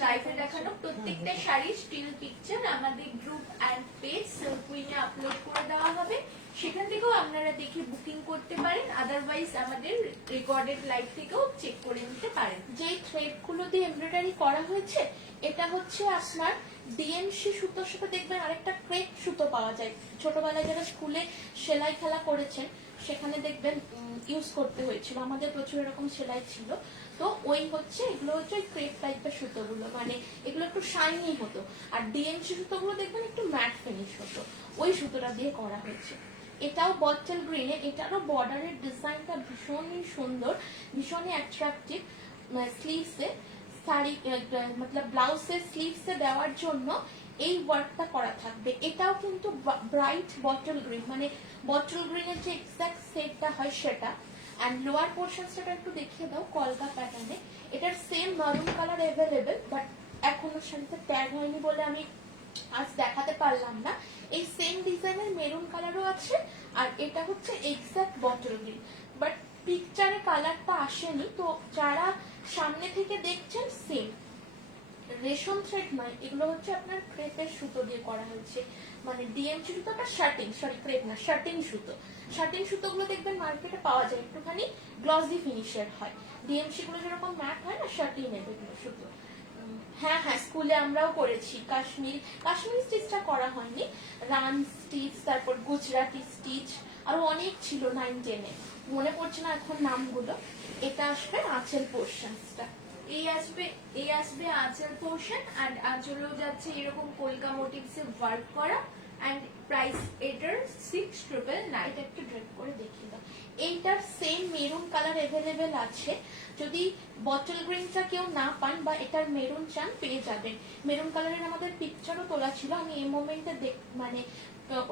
লাইফে দেখানো প্রত্যেকটা শাড়ি স্টিল পিকচার আমাদের গ্রুপ অ্যান্ড পেজ কুইনে আপলোড করে দেওয়া হবে, সেখান থেকেও আপনারা দেখে বুকিং করতে পারেন, আদারওয়াইজ আমাদের রেকর্ডেড লাইভ থেকেও চেক করে নিতে পারেন। যে থ্রেড গুলো দিয়ে এমব্রয়ডারি করা হয়েছে এটা হচ্ছে আপনার ডিএমসি সুতোর সাথে দেখবেন আরেকটা ক্রেপ সুতো পাওয়া যায়, ছোটবেলায় যারা স্কুলে সেলাই খেলা করেছেন সেখানে দেখবেন ইউজ করতে হয়েছিল, আমাদের প্রচুর এরকম সেলাই ছিল। তো ওই হচ্ছে এগুলো হচ্ছে ক্রেপ টাইপের সুতোগুলো, মানে এগুলো একটু শাইনি হতো, আর ডিএমসি সুতোগুলো দেখবেন একটু ম্যাট ফিনিশ হতো, ওই সুতোটা দিয়ে করা হয়েছে। এটাও বটল গ্রিনে, এটারও বর্ডারের ডিজাইনটা ভীষণই সুন্দর, ভীষণই অ্যাট্রাকটিভ। স্লিভসে শাড়ি মতলব ব্লাউজের স্লিভসে দেওয়ার জন্য এই ওয়ার্কটা করা থাকবে। এটাও কিন্তু ব্রাইট বটল গ্রিন, মানে বটল গ্রিনের যে এক্সাক্ট শেডটা হয় সেটা। অ্যান্ড লোয়ার পোর্শনসটা একটু দেখিয়ে দাও কলকা প্যাটার্নে। এটার সেম মারুন কালার অ্যাভেলেবেল, বাট এখনো শাড়িতে ট্যাগ হয়নি বলে আমি আজ দেখাতে পারলাম না। এই সেম ডিজাইনের মেরুন কালারও আছে, আর এটা হচ্ছে এক্সাক্ট বটল গ্রিন, বাট পিকচারে কালারটা আসেনি, তো যারা সামনে থেকে দেখছেন সেম। রেশম থ্রেড নয়, এগুলো হচ্ছে আপনার ক্রেপের সুতো দিয়ে করা হয়েছে, মানে ডিএমসি সুতোটা শার্টিং, সরি ক্রেপ না শার্টিং সুতো। শার্টিং সুতোগুলো দেখবেন মার্কেটে পাওয়া যায়, একটুখানি গ্লসি ফিনিশের হয়, ডিএমসি গুলো যেরকম ম্যাট হয় না, শার্টিং এগুলো সুতো। হ্যাঁ হ্যাঁ, স্কুলে আমরাও করেছি। কাশ্মীরি স্টিচটা করা হয়নি, রান স্টিচ, তারপর গুজরাটি স্টিচ, আরো অনেক ছিল 9-10-এ, মনে পড়ছে না এখন নামগুলো। এটা আসবে আঁচল পোর্শনসটা। এই আসবে আঁচল পোর্শন অ্যান্ড আঁচলেও যাচ্ছে এরকম কলকা মোটিভসে ওয়ার্ক করা অ্যান্ড প্রাইস এটার 6,999। এটা একটু ড্রেপ করে দেখিয়ে দাও। এইটার সেম মেরুন কালার এভেলেবেল আছে, যদি বটল গ্রিনটা কেউ না পান বা এটার মেরুন চান পেয়ে যাবেন। মেরুন কালারের আমাদের পিকচারও তোলা ছিল, আমি এই মোমেন্টে মানে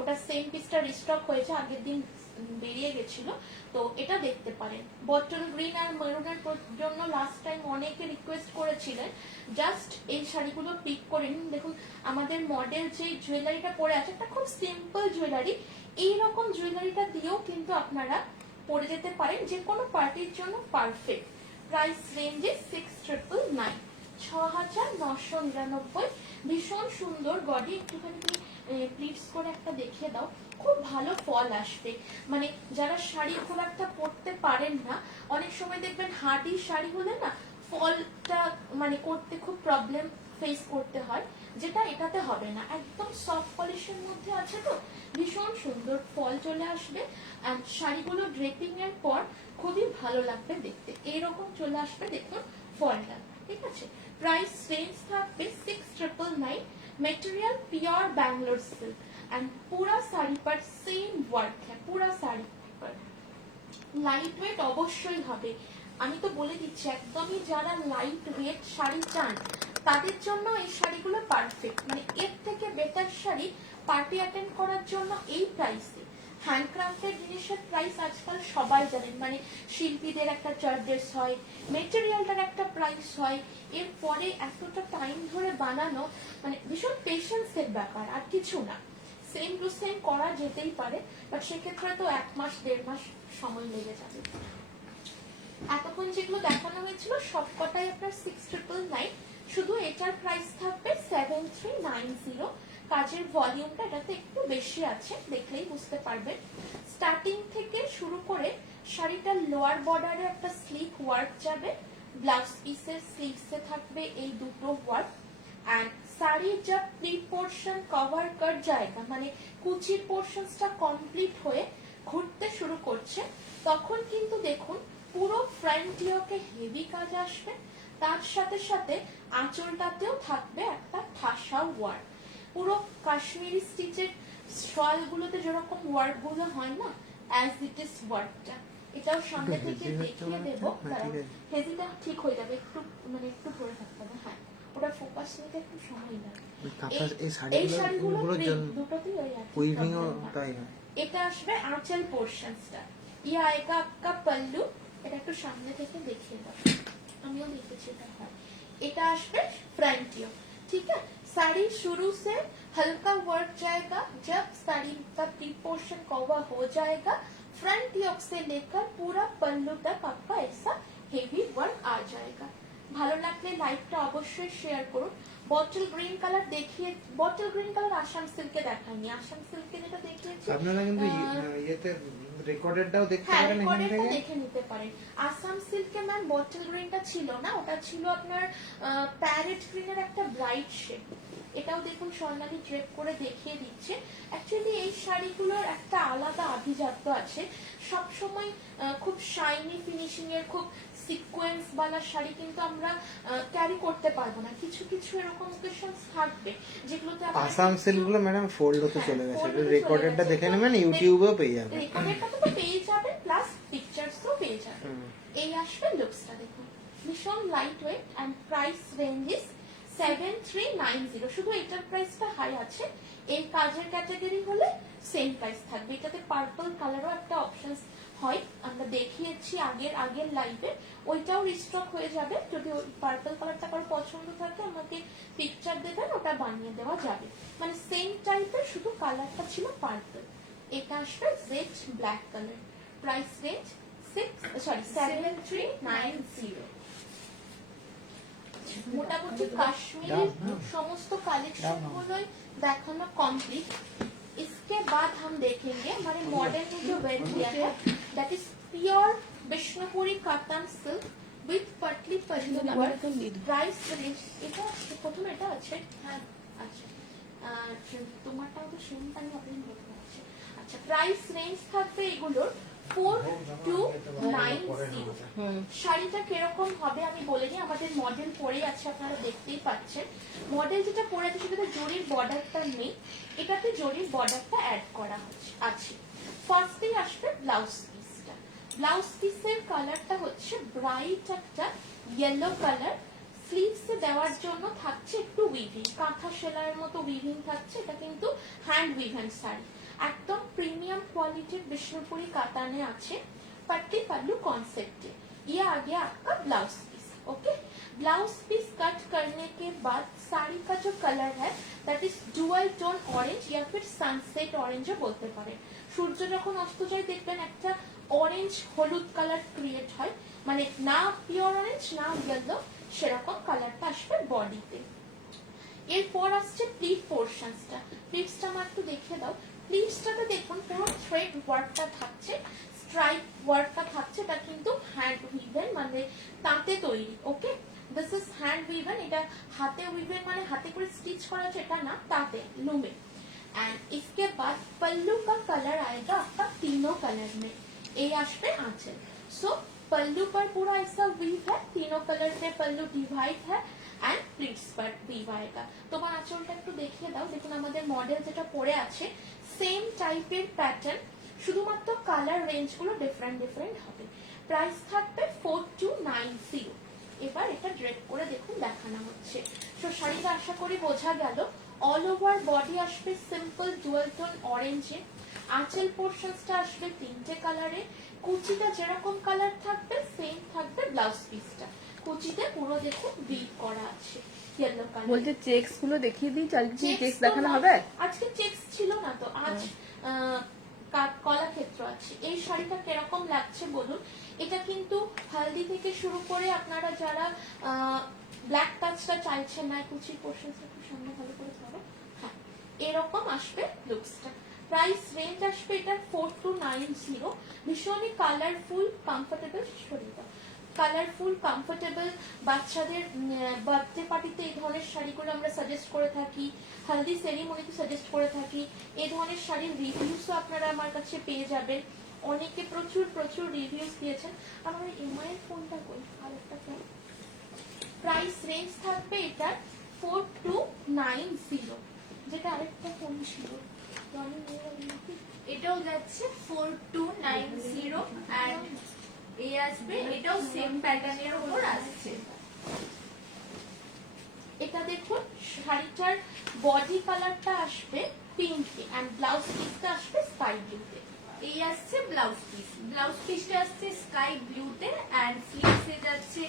ওটা সেম পিসটা রিস্টক হয়েছে, আগের দিন বেরিয়ে গেছিল, তো এটা দেখতে পারেন। বটল গ্রিন আর মেরুনের জন্য লাস্ট টাইম অনেকে রিকোয়েস্ট করেছিলেন, জাস্ট এই শাড়িগুলো পিক করে নিন। দেখুন আমাদের মডেল যে জুয়েলারিটা পরে আছে একটা খুব সিম্পল জুয়েলারি, এইরকম জুয়েলারিটা দিয়েও কিন্তু আপনারা পরে যেতে পারেন, যে কোনো পার্টির জন্য পারফেক্ট। প্রাইস রেঞ্জে 6,999, 6,999। ভীষণ সুন্দর বডি, একটুখানি প্লিটস করে একটা দেখিয়ে দাও, খুব ভালো ফল আসবে। মানে যারা শাড়ি খুব একটা পরতে পারেন না, অনেক সময় দেখবেন হার্ডি শাড়ি হলে না ফলটা মানে করতে খুব প্রবলেম ফেস করতে হয়, যেটা এটাতে হবে না, একদম সফট পলিশের মধ্যে আছে, তো ভীষণ সুন্দর ফল চলে আসবে। আর শাড়িগুলো ড্রেপিং এর পর খুবই ভালো লাগবে দেখতে, এইরকম চলে আসবে দেখুন ফলটা, ঠিক আছে। প্রাইস রেঞ্জ থাকবে 6,999, material pure Bangalore silk and पूरा साड़ी पर सेम वर्क है, पूरा साड़ी पर লাইট ওয়েট অবশ্যই হবে। আমি তো বলে দিচ্ছি একদমই যারা লাইট ওয়েট শাড়ি চান তাদের জন্য এই শাড়িগুলো পারফেক্ট, মানে এর থেকে বেটার শাড়ি পার্টি অ্যাটেন্ড করার জন্য এই প্রাইসে। হ্যান্ডক্রাফটের জিনিসের প্রাইস আজকাল সবাই জানেন, মানে শিল্পীদের একটা চার্জেস হয়, মেটেরিয়ালটার একটা প্রাইস হয়, এরপরে এতটা টাইম ধরে বানানো, মানে ভীষণ পেশেন্সের ব্যাপার, আর কিছু না। সেম টু সেম করা যেতেই পারে, বাট সেক্ষেত্রে তো 1 মাস 1.5 মাস সময় লেগে যাবে। এতক্ষণ যেগুলো দেখানো হয়েছিল সবকটাই আপনার 6,999, শুধু এটার প্রাইস থাকবে 7,390। কাজের ভলিউমটা এটাতে একটু বেশি আছে, দেখলেই বুঝতে পারবেন। স্টার্টিং থেকে শুরু করে শাড়িটার লোয়ার বর্ডারে একটা স্লিপ ওয়ার্ক যাবে, ব্লাউজ পিসের স্লিভসে থাকবে এই দুটো ওয়ার্ক, एंड साड़ी जब प्ली पोर्शन कवर कर जाएगा মানে কুচির পোর্শনসটা কমপ্লিট হয়ে ঘুরতে শুরু করছে, তখন কিন্তু দেখুন পুরো ফ্রন্ট ইয়োকে হেভি কাজ আসবে, তার সাথে সাথে আঁচলটাতেও থাকবে একটা ঠাসা ওয়ার্ক। পুরো কাশ্মীরি স্টিচের শলগুলোতে যেরকম ওয়ার্ক গুলো হয় না, অ্যাজ ইট ইজ ওয়ার্কটা। এটাও সামনে থেকে দেখিয়ে দেবো, হেজিটা ঠিক হয়ে যাবে, একটু মানে একটু ধরে থাকতে হবে। হ্যাঁ, ওটা ফোকাস নিতে একটু সময় লাগে। এই শাড়িগুলো দুটোতেই ওই একই। এটা আসবে আঁচল পোর্শনসটা, ये आएगा आपका पल्लू, এটা একটু সামনে থেকে দেখিয়ে দাও, আমিও দেখেছি এটা হয়। এটা আসবে फ्रंट योक, ठीक है। साड़ी शुरू से हल्का वर्क जाएगा, जब साड़ी का प्री पोर्शन कवर हो जाएगा फ्रंट योक से लेकर पूरा पल्लू तक आपका ऐसा हेवी वर्क आ जाएगा। ভালো লাগলে লাইভটা অবশ্যই শেয়ার করুন। বটল গ্রিন কালার দেখিয়ে, বটল গ্রিন কালার আসাম সিল্কে দেখাইনি, আসাম সিল্কে যেটা দেখিয়েছি আপনারা কিন্তু ইয়েতে রেকর্ডেডটাও দেখতে হ্যাঁ পারেন এখান রেকর্ডেডটা থেকে। দেখে নিতে পারেন। আসাম সিল্কে ম্যাম বটল গ্রিনটা ছিল না, ওটা ছিল আপনার প্যারেট গ্রিনের একটা ব্রাইট শেড। এটাও দেখুন স্বর্ণালী ড্রেপ করে দেখিয়ে দিচ্ছে। অ্যাকচুয়ালি এই শাড়িগুলোর একটা আলাদা আভিজাত্য আছে, সব সময় খুব শাইনি ফিনিশিং এর খুব সিকোয়েন্স বালা শাড়ি কিন্তু আমরা ক্যারি করতে পারবো না, কিছু কিছু এরকম অকেশনস থাকবে যেগুলোতে আসাম সিল্কগুলো ম্যাডাম ফোল্ড হতে হ্যাঁ, চলে গেছে, fold হতে রেকর্ডেডটা চলে দেখে গেছে। নেবেন, তো ইউটিউবেও পেয়ে যাবেন। রেকর্ডেডটা তো পেয়ে যাবেন, প্লাস পিকচারসও পেয়ে যাবেন। হুম। এই আসবে লুকসটা দেখুন, ভীষণ light weight and price range is 7390। শুধু এটার প্রাইসটা হাই আছে, এই কাজের ক্যাটাগরি হলে সেম প্রাইস থাকবে। এটাতে পার্পল কালারও একটা অপশন হয়, আমরা দেখিয়েছি আগের লাইভে, ওইটাও রিস্টক হয়ে যাবে। যদি ওই পার্পল কালারটা কারো পছন্দ থাকে আমাকে পিকচার দেবেন, ওটা বানিয়ে দেওয়া যাবে। মানে সেম টাইপের, শুধু কালারটা ছিল পার্পল। এটা আসবে jade black colour, price range 7390। মোটামুটি কাশ্মীরের সমস্ত কালেকশন गुलोई देखाना कंप्लीट। इसके बाद हम देखेंगे हमारे मॉडल में जो वेयर किया है that is pure Vishnupuri cotton silk with पटली पल्लू वर्क। प्राइस रेंज এটা প্রথমে এটা আছে, হ্যাঁ আচ্ছা তোমারটাও তো সেম টাইম আপনি বলতে আছে। আচ্ছা প্রাইস রেঞ্জ থাকবে এগুলোর 4290। শাড়িটা কিরকম হবে আমি বলে দিই, আমাদের মডেল পরে আছে আপনারা দেখতেই পাচ্ছেন। মডেল যেটা পরে আছে সেটাতে জরির বর্ডারটা নেই, এটাতে জরির বর্ডারটা অ্যাড করা আছে। ফার্স্টেই আসবে ব্লাউজ পিসটা। ব্লাউজ পিসের কালারটা হচ্ছে ব্রাইট একটা ইয়েলো কালার। স্লিভসে দেওয়ার জন্য থাকছে একটু উইভিং, কাঁথা সেলাইয়ের মতো উইভিং থাকছে। এটা কিন্তু হ্যান্ড উইভেন শাড়ি, एकदम प्रीमियम क्वालिटी विष्णुपुरी काताने আছে, पट्टी पल्लू कॉन्सेप्ट है। ये आ गया आपका blouse piece. Okay, blouse piece cut करने के बाद साड़ी का जो कलर है that is dual tone orange या फिर सनसेट ऑरेंजও বলতে পারেন। সূর্য যখন অস্ত যায় দেখবেন একটা অরেঞ্জ হলুদ কালার ক্রিয়েট হয়, মানে না পিওর অরেঞ্জ না ইয়েলো, সেরকম কালারটা আসবে বডিতে। এরপর আসছে প্লিট পোরশনসটা। প্লিটসটা আমার একটু দেখিয়ে দাও। প্লিটসটাতে দেখুন পুরো থ্রেড ওয়ার্কটা থাকছে, স্ট্রাইপ ওয়ার্কটা থাকছে, এটা কিন্তু হ্যান্ড উইভেন মানে তাঁতে তৈরি। ওকে, দিস ইজ হ্যান্ড উইভেন, এটা হাতে উইভেন মানে হাতে করে স্টিচ করা আছে, এটা না তাঁতে लूमे। एंड इसके बाद पल्लू का कलर आएगा आपका तीनों कलर में। ये आशपे आंचल, सो पल्लू पर पूरा ऐसा वीव है, तीनों कलर में पल्लू डिवाइड है एंड प्लीट्स पर वीव आएगा। তোমার আঁচলটা একটু দেখিয়ে দাও। দেখুন আমাদের মডেল যেটা পরে আছে সেম টাইপের প্যাটার্ন, শুধুমাত্র কালার রেঞ্জগুলো ডিফারেন্ট হবে। প্রাইস থাকবে 4290। এবার এটা ড্রেপ করে দেখুন দেখানো হচ্ছে। তো শাড়িটা আশা করি বোঝা গেল। অল ওভার বডি আসবে সিম্পল ডুয়াল টোন অরেঞ্জে, আঁচল পোর্শনসটা আসবে তিনটে কালারে, কুচিটা যেরকম কালার থাকবে সেম থাকবে ব্লাউজ পিসটা। কুচিতে পুরো দেখুন বিট করা আছে ইয়েলো কালার। বলতে চেকস গুলো দেখিয়ে দিই, চালকি চেকস দেখানো হবে। আজকে চেকস ছিল না তো, আজ কলাক্ষেত্র আছে। এই শাড়িটা কিরকম লাগছে বলুন। এটা কিন্তু হালদি থেকে শুরু করে আপনারা যারা ব্ল্যাক টাচটা চাইছেন না, কুচি পোর্শনটা একটু সামনে ভালো করে ধরো, হ্যাঁ এরকম আসবে লুকসটা। প্রাইস রেঞ্জ আসবে এটা 4290। ভীষণই কালারফুল কমফোর্টেবল শাড়িটা, কালারফুল কমফোর্টেবল। বাচ্চাদের বার্থডে পার্টিতে এই ধরনের শাড়িগুলো আমরা সাজেস্ট করে থাকি, হলদি সেরিমনিতে সাজেস্ট করে থাকি। এই ধরনের শাড়ির রিভিউসও আপনারা আমার কাছে পেয়ে যাবেন, অনেকে প্রচুর রিভিউস দিয়েছেন। আমার এমআই এর ফোনটা কই, আরেকটা ফোন। প্রাইস রেঞ্জ থাকবে এটা 4290, যেটা আরেকটা ফোন ছিল এটাও যাচ্ছে 4290 এন্ড এই আসবে এটাও সেম প্যাটার্নের উপর আসছে। এটা দেখুন শাড়িটার বডি কালারটা আসবে পিঙ্কে এন্ড ব্লাউজ পিসটা আসবে স্কাই ব্লুতে। এই আসছে ব্লাউজ পিস। ব্লাউজ পিসটা আসছে স্কাই ব্লুতে অ্যান্ড স্লিভসে যাচ্ছে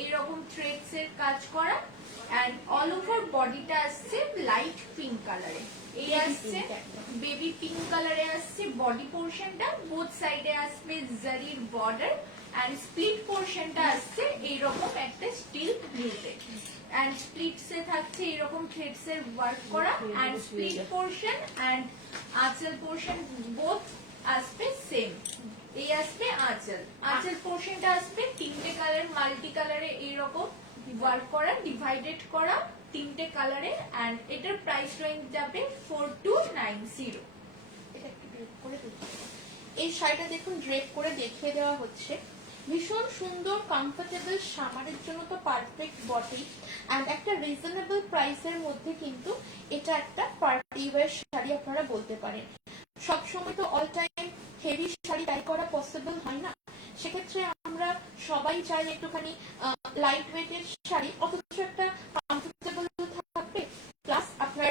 এইরকম থ্রেডস এর কাজ করা অ্যান্ড অল ওভার বডিটা আসছে লাইট পিঙ্ক কালারে। এই আসছে বেবি পিঙ্ক কালারে আসছে বডি পোর্শনটা, বোথ সাইডে আসবে জারির বর্ডার অ্যান্ড স্প্লিট পোর্শনটা আসছে এইরকম একটা স্টিল ব্লুতে অ্যান্ড স্প্লিটসে থাকছে এইরকম থ্রেডস এর ওয়ার্ক করা অ্যান্ড স্প্লিট পোর্শন অ্যান্ড আঁচল পোর্শন বোথ আসবে সেম। এই আসবে আঁচল। আঁচল পোর্শনটা আসবে তিনটে কালার মাল্টি কালারে এইরকম ওয়ার্ক করা, ডিভাইডেড করা তিনটে কালারে অ্যান্ড এটার প্রাইস রেঞ্জ যাবে 4290। এটা একটু ড্রেপ করে দেখিয়ে দাও। এই শাড়িটা দেখুন ড্রেপ করে দেখিয়ে দেওয়া হচ্ছে, ভীষণ সুন্দর কমফোর্টেবল, সামারের জন্য তো পারফেক্ট বটে অ্যান্ড একটা রিজনেবল প্রাইসের মধ্যে কিন্তু এটা একটা পার্টি ওয়্যার শাড়ি আপনারা বলতে পারেন। সবসময় তো অল টাইম হেভি শাড়ি টাই করা পসিবল হয় না, সেক্ষেত্রে আমরা সবাই চাই একটুখানি লাইট ওয়েটের শাড়ি, অথচ একটা কমফোর্টেবল থাকবে প্লাস আপনার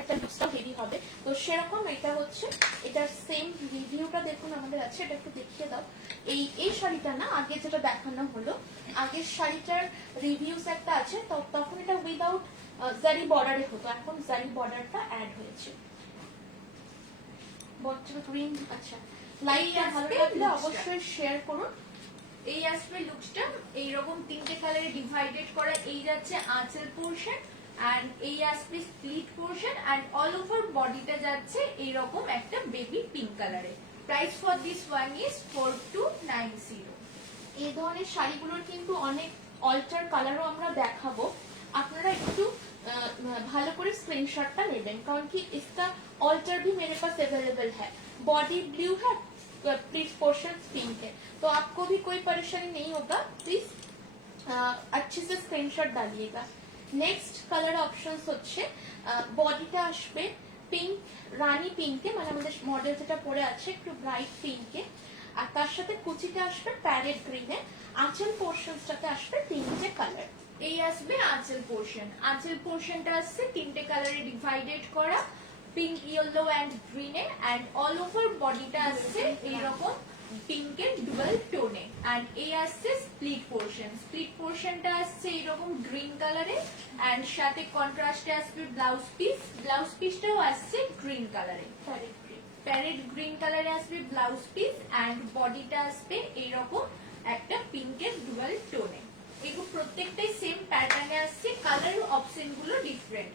একটা লুকসটাও হেভি হবে। তো সেরকম এটা হচ্ছে, এটার সেম রিভিউটা দেখুন আমাদের আছে, এটা একটু দেখিয়ে দাও। এই শাড়িটা না, আগে যেটা দেখানো হলো আগের শাড়িটার রিভিউস একটা আছে, তখন এটা উইদাউট জারি বর্ডারে হতো, এখন জারি বর্ডারটা অ্যাড হয়েছে। বটল গ্রিন, আচ্ছা লাইটটা ভালো লাগলে অবশ্যই শেয়ার করুন। এই আসবে লুকসটা এইরকম তিনটে কালারে ডিভাইডেড করা। এই যাচ্ছে আঁচল পোর্শন অ্যান্ড এই আসবে split portion and all over বডিটা যাচ্ছে এইরকম একটা বেবি পিঙ্ক কালারে। Price for this one is 4290। এই ধরনের শাড়িগুলোর কিন্তু অনেক অল্টার কালারও আমরা দেখাবো, আপনারা একটু ভালো করে স্ক্রিনশটটা নেবেন, কারণ কি इसका ऑल्टर भी मेरे पास अवेलेबल है। बॉडी ब्लू है, प्लीज पोर्शन पिंक है, तो आपको भी कोई परेशानी नहीं होगा, प्लीज अच्छे से स्क्रीनशॉट डालिएगा। नेक्स्ट कलर ऑप्शंस হচ্ছে বডিটা আসবে পিঙ্ক, রানী পিঙ্কে, মানে আমাদের মডেল যেটা পরে আছে একটু ব্রাইট পিঙ্কে, আর তার সাথে কুচিটা আসবে প্যারেট গ্রিনে, আঁচল পোর্শনসটাতে আসবে তিনটে কালার। এই আসবে আঁচল পোর্শন। আঁচল পোর্শনটা আসছে তিনটে কালারে ডিভাইডেড করা, পিঙ্ক, ইয়েলো অ্যান্ড গ্রিনে অ্যান্ড অল ওভার বডিটা আসছে এইরকম পিঙ্কের ডুয়াল টোনে অ্যান্ড এই আসছে স্প্লিট পোর্শন। স্প্লিট পোর্শনটা আসছে এইরকম গ্রিন কালারে অ্যান্ড সাথে কন্ট্রাস্টে আসবে ব্লাউজ পিস। ব্লাউজ পিসটাও আসছে গ্রিন কালারে, প্যারেট গ্রিন। প্যারেট গ্রিন কালারে আসবে ব্লাউজ পিস অ্যান্ড বডিটা আসবে এইরকম একটা পিঙ্কের ডুয়াল টোনে। এগুলো প্রত্যেকটাই সেম প্যাটার্নে আসছে, কালার অপশন গুলো ডিফারেন্ট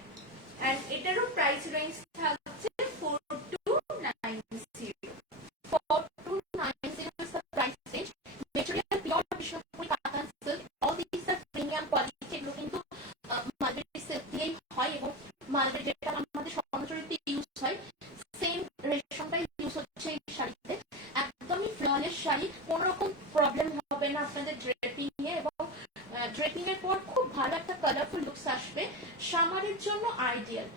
এন্ড এটারও প্রাইস রেঞ্জ থাকছে 4290। 4290 is the price range. Material pure Vishnupuri cotton silk. All these are premium quality. এগুলো কিন্তু মালবেরি সিল্ক দিয়েই হয় এবং মালবেরি যেটা আমাদের স্বর্ণচুরিতে ইউজ হয় সেম রেশমটাই ইউজ হচ্ছে এই শাড়িতে। একদমই ফ্ললেস শাড়ি, কোনো রকম প্রবলেম হবে না আপনাদের ড্রেপিং এ, এবং ड्रेपिंग এর পর খুব ভালো একটা কালারফুল লুকস আসবে, সামারের জন্য आइडियल।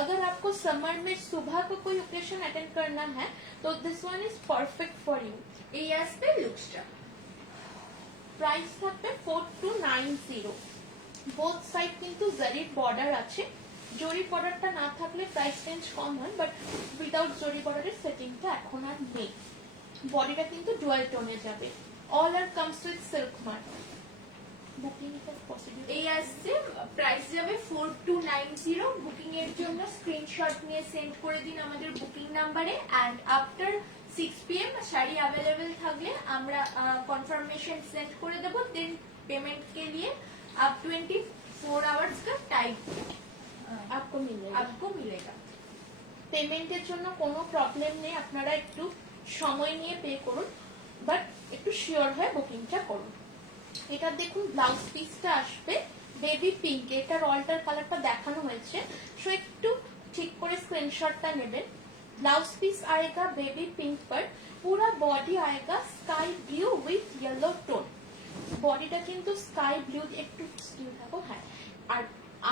अगर आपको समर में सुबह को कोई ओकेजन अटेंड करना है तो this one is perfect for you. এই আসবে লুকসটা। প্রাইস থাকবে 4290। বোথ সাইড কিন্তু জারির বর্ডার আছে, জরি বর্ডারটা না থাকলে প্রাইস রেঞ্জ কম হয়, বাট উইদাউট জরি বর্ডারের সেটিংটা এখন আর নেই। বডিটা কিন্তু ডুয়াল টোনে যাবে, all are comes with silk mark. Booking is possible. এই আসছে প্রাইস যাবে 4290। বুকিং এর জন্য স্ক্রিনশট নিয়ে সেন্ড করে দিন আমাদের বুকিং নাম্বারে and after 6 PM sari available থাকলে আমরা কনফার্মেশন সেন্ড করে দেব। দেন पेमेंट के लिए आप 24 आवर्स का टाइम आपको मिलेगा। পেমেন্টের জন্য কোনো প্রবলেম নেই, আপনারা একটু সময় নিয়ে পে করুন, বাট একটু শিওর হয়ে বুকিংটা করুন। এটা দেখুন ব্লাউজ পিসটা আসবে বেবি পিঙ্ক, এটার অল্টার কালারটা দেখানো হয়েছে, সো একটু ঠিক করে স্ক্রিনশটটা নেবেন। ब्लाउज पीस आएगा बेबी पिंक पर, पूरा बॉडी आएगा sky blue with yellow tone. বডিটা কিন্তু স্কাই ব্লু একটু স্কিন থাকো, হ্যাঁ, আর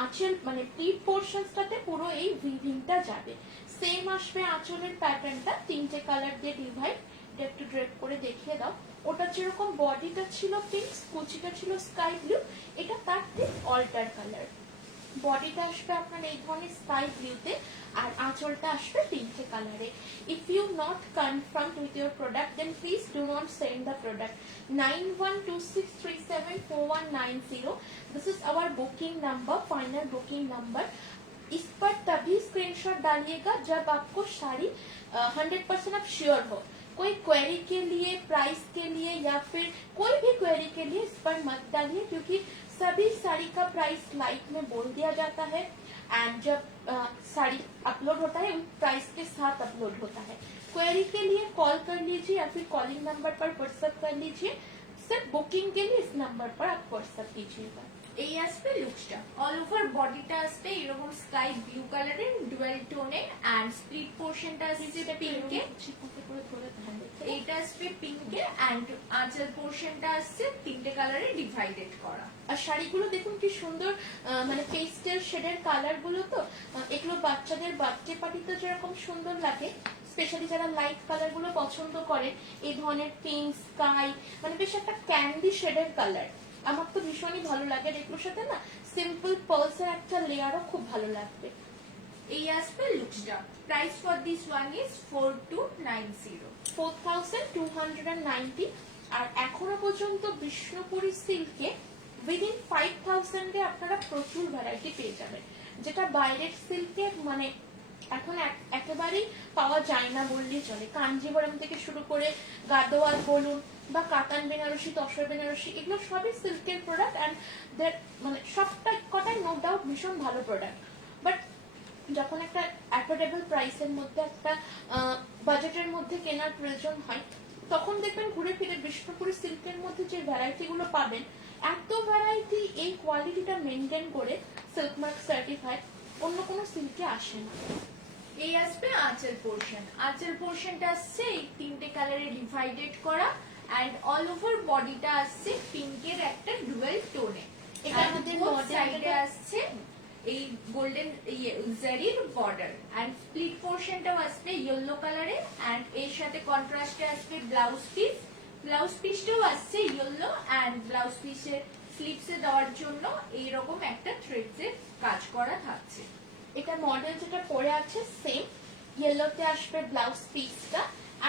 আঁচল মানে প্লিট পোর্শনসটাতে পুরো এই উইভিংটা যাবে। সেম আসবে আঁচলের প্যাটার্নটা তিনটে কালার দিয়ে ডিভাইড। এটা একটু ড্রেপ করে দেখিয়ে দাও। ওটা যেরকম বডিটা ছিল পিঙ্ক, কুচিটা ছিল স্কাই ব্লু, এটা তার ঠিক অল্টার কালার। বডিটা আসবে আপনার এই ধরনের স্কাই ব্লুতে, আর আঁচলটা আসবে পিঙ্কে কালারে। If you not confirmed with your product then please do not send the product. 9126374190, this is our booking number, final booking number. इस पर तभी स्क्रीनशॉट डालिएगा जब आपको साड़ी 100% आप श्योर हो। कोई क्वेरी के लिए, प्राइस के लिए या फिर कोई भी क्वेरी के लिए इस पर मत डालिए, क्योंकि सभी साड़ी का प्राइस लाइव में बोल दिया जाता है एंड जब साड़ी अपलोड होता है प्राइस के साथ अपलोड होता है। क्वेरी के लिए कॉल कर लीजिए या फिर कॉलिंग नंबर पर व्हाट्सएप कर लीजिए। सिर्फ बुकिंग के लिए इस नंबर पर आप व्हाट्सएप कीजिएगा। এই আসবে লুকসটা, অল ওভার বডিটা আসবে এরকম স্কাই ব্লু কালারের ডুয়াল টোনে এন্ড স্প্লিট পোর্শনটা আসবে পিঙ্কে, এইটা আসবে পিঙ্কে এন্ড আঁচল পোর্শনটা আসছে তিনটে কালারে ডিভাইডেড করা। আর শাড়িগুলো দেখুন কি সুন্দর, মানে পেস্টেল শেডের কালার গুলো, তো এগুলো বাচ্চাদের বার্থডে পার্টিতে যেরকম সুন্দর লাগে, স্পেশালি যারা লাইট কালার গুলো পছন্দ করে, এই ধরনের পিঙ্ক স্কাই, মানে বেশ একটা ক্যান্ডি শেডের কালার, আমার তো ভীষণই ভালো লাগে। আর এগুলোর সাথে না সিম্পল পার্লসের একটা লেয়ারও খুব ভালো লাগবে। এই আসবে লুকসটা, price for this one is 4290। 4290। আর এখনো পর্যন্ত বিষ্ণুপুরি সিল্কে উইদিন 5000 এ আপনারা প্রচুর ভ্যারাইটি পেয়ে যাবেন, যেটা বাইরের সিল্কে মানে এখন একেবারেই পাওয়া যায় না বললেই চলে। কাঞ্জিবরম থেকে শুরু করে গাদোয়াল বলুন বা কাতান বেনারসি, তসর বেনারসি, এগুলো সবই সিল্কের প্রোডাক্ট এন্ড মানে সবটা কটাই নো ডাউট ভীষণ ভালো প্রোডাক্ট। বাট যখন একটা অ্যাফোর্ডেবল প্রাইসের মধ্যে, একটা বাজেটের মধ্যে কেনার প্রয়োজন হয়, তখন দেখবেন ঘুরে ফিরে বিষ্ণুপুরি সিল্কের মধ্যে যে ভ্যারাইটি গুলো পাবেন, এত ভ্যারাইটি এই কোয়ালিটিটা মেনটেন করে সিল্ক মার্ক সার্টিফাইড অন্য কোনো সিল্কে আসে না। এই আসবে আঁচল পোর্শন, আঁচল পোর্শনটা আসছে এই তিনটে কালারে ডিভাইডেড করা এন্ড অল ওভার বডিটা আসছে পিঙ্কের একটা ডুয়াল টোনে। এটা আমাদের সাইডে আসছে এই গোল্ডেন জারির বর্ডার এন্ড স্প্লিট পোর্শনটাও আসবে ইয়েলো কালারে এন্ড এর সাথে কন্ট্রাস্টে আসবে ব্লাউজ পিস, ব্লাউজ পিসটাও আসছে ইয়েলো এন্ড ব্লাউজ পিসের স্লিপসে দেওয়ার জন্য এইরকম একটা থ্রেডসের কাজ করা থাকছে। এটা মডেল যেটা পরে আছে সেম, ইয়েলোতে আসবে ব্লাউজ পিসটা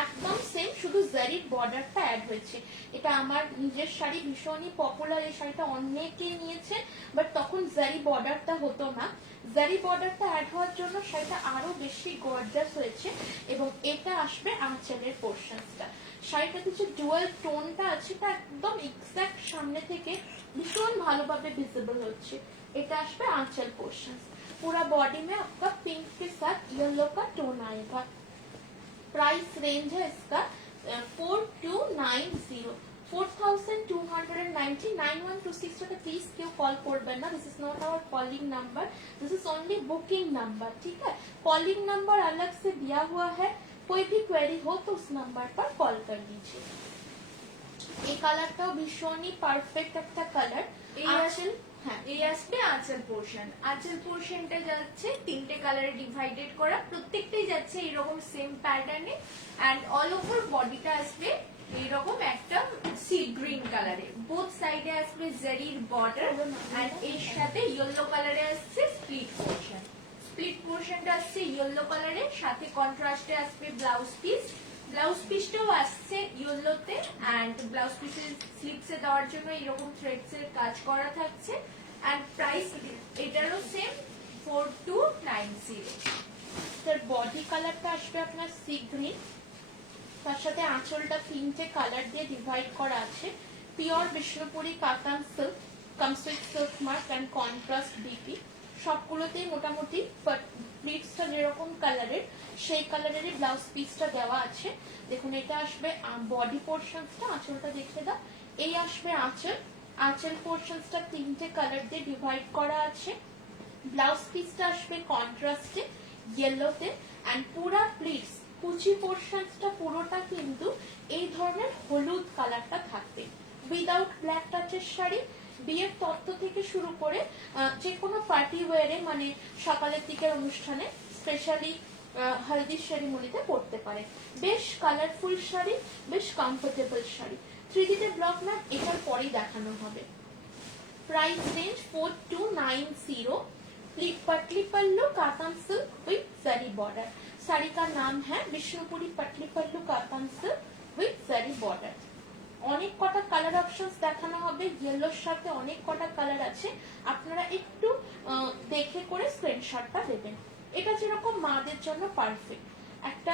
একদম সেম, শুধু জারির বর্ডারটা অ্যাড হয়েছে। এটা আমার নিজের শাড়ি, ভীষণই পপুলার, এই শাড়িটা অনেকেই নিয়েছে, বাট তখন জারি বর্ডারটা হতো না। জারি বর্ডারটা অ্যাড হওয়ার জন্য শাড়িটা আরো বেশি গর্জাস হয়েছে। এবং এটা আসবে আঁচলের পোর্শনসটা। শাড়িটাতে যে ডুয়াল টোনটা আছে এটা একদম এক্সাক্ট সামনে থেকে ভীষণ ভালোভাবে ভিজিবল হচ্ছে। এটা আসবে आंचल पोर्शन। पूरा बॉडी में आपका पिंक के साथ येलो का टोन आएगा। प्राइस रेंज है इसका 4290 4290 9126 টাকা प्लीज क्यों कॉल করবেন না। This is not our calling number, this is only booking number, ठीक है। कॉलिंग नंबर अलग से दिया हुआ है, कोई भी क्वेरी हो तो उस नंबर पर कॉल कर लीजिए। এই কালারটাও ভীষণই পারফেক্ট একটা কালার। এই আসল এই আসবে আঁচল পোর্শন, আঁচল পোর্শনটা যাচ্ছে তিনটে কালারে ডিভাইডেড করা, প্রত্যেকটাই যাচ্ছে এইরকম সেম প্যাটার্নে এন্ড অল ওভার বডিটা আসবে এইরকম একটা সি গ্রিন কালারে। বোথ সাইডে আসবে জারির বর্ডার এন্ড এর সাথে ইয়েলো কালারে আসছে স্প্লিট পোর্শন। স্প্লিট পোর্শনটা আসছে ইয়েলো কালারে, সাথে কন্ট্রাস্টে আসবে ব্লাউজ পিস। ব্লাউজ পিসটাও আসছে ইয়েলোতে এন্ড ব্লাউজ পিসের স্লিপসে দেওয়ার জন্য এরকম থ্রেডস এর কাজ করা থাকছে এন্ড প্রাইস এটারও সেম 4290। তার বডি কালারটা আসবে আপনার সি গ্রিন, তার সাথে আঁচলটা তিনটে কালার দিয়ে ডিভাইড করা আছে। Pure Bishnupuri katan silk, comes with silk mark and contrast BP. সবগুলোতেই মোটামুটি প্লিটসটা যেরকম কালারের সেই কালারেরই ব্লাউজ পিসটা দেওয়া আছে। দেখুন এটা আসবে বডি পোর্শনসটা, আঁচলটা দেখে দাও। এই আসবে আঁচল, আঁচল পোর্শনসটা তিনটে কালার দিয়ে ডিভাইড করা আছে। ব্লাউজ পিসটা আসবে কন্ট্রাস্টে ইয়েলোতে এন্ড পুরা প্লিটস কুচি পোর্শনসটা পুরোটা কিন্তু এই ধরনের হলুদ কালারটা থাকবে। উইদাউট ব্ল্যাক টাচের শাড়ি বিয়ের তত্ত্ব থেকে শুরু করে যে কোনো পার্টি ওয়ারে, মানে সকালের দিকের অনুষ্ঠানে, স্পেশালি হলদি সেরিমনিতে পড়তে পারে। বেশ কালারফুল শাড়ি, বেশ কমফোর্টেবল শাড়ি। 3D তে ব্লক ম্যাপ এটার পরেই দেখানো হবে। Price range 4290 Patli pallu katan silk with zari border. Sari का नाम है Bishnupuri Patli pallu katan silk with zari border. অনেক কটা কালার অপশনস দেখানো হবে, ইয়েলোর সাথে অনেক কটা কালার আছে, আপনারা একটু দেখে করে স্ক্রিনশটটা দেবেন। এটা যেরকম মাদের জন্য পারফেক্ট, একটা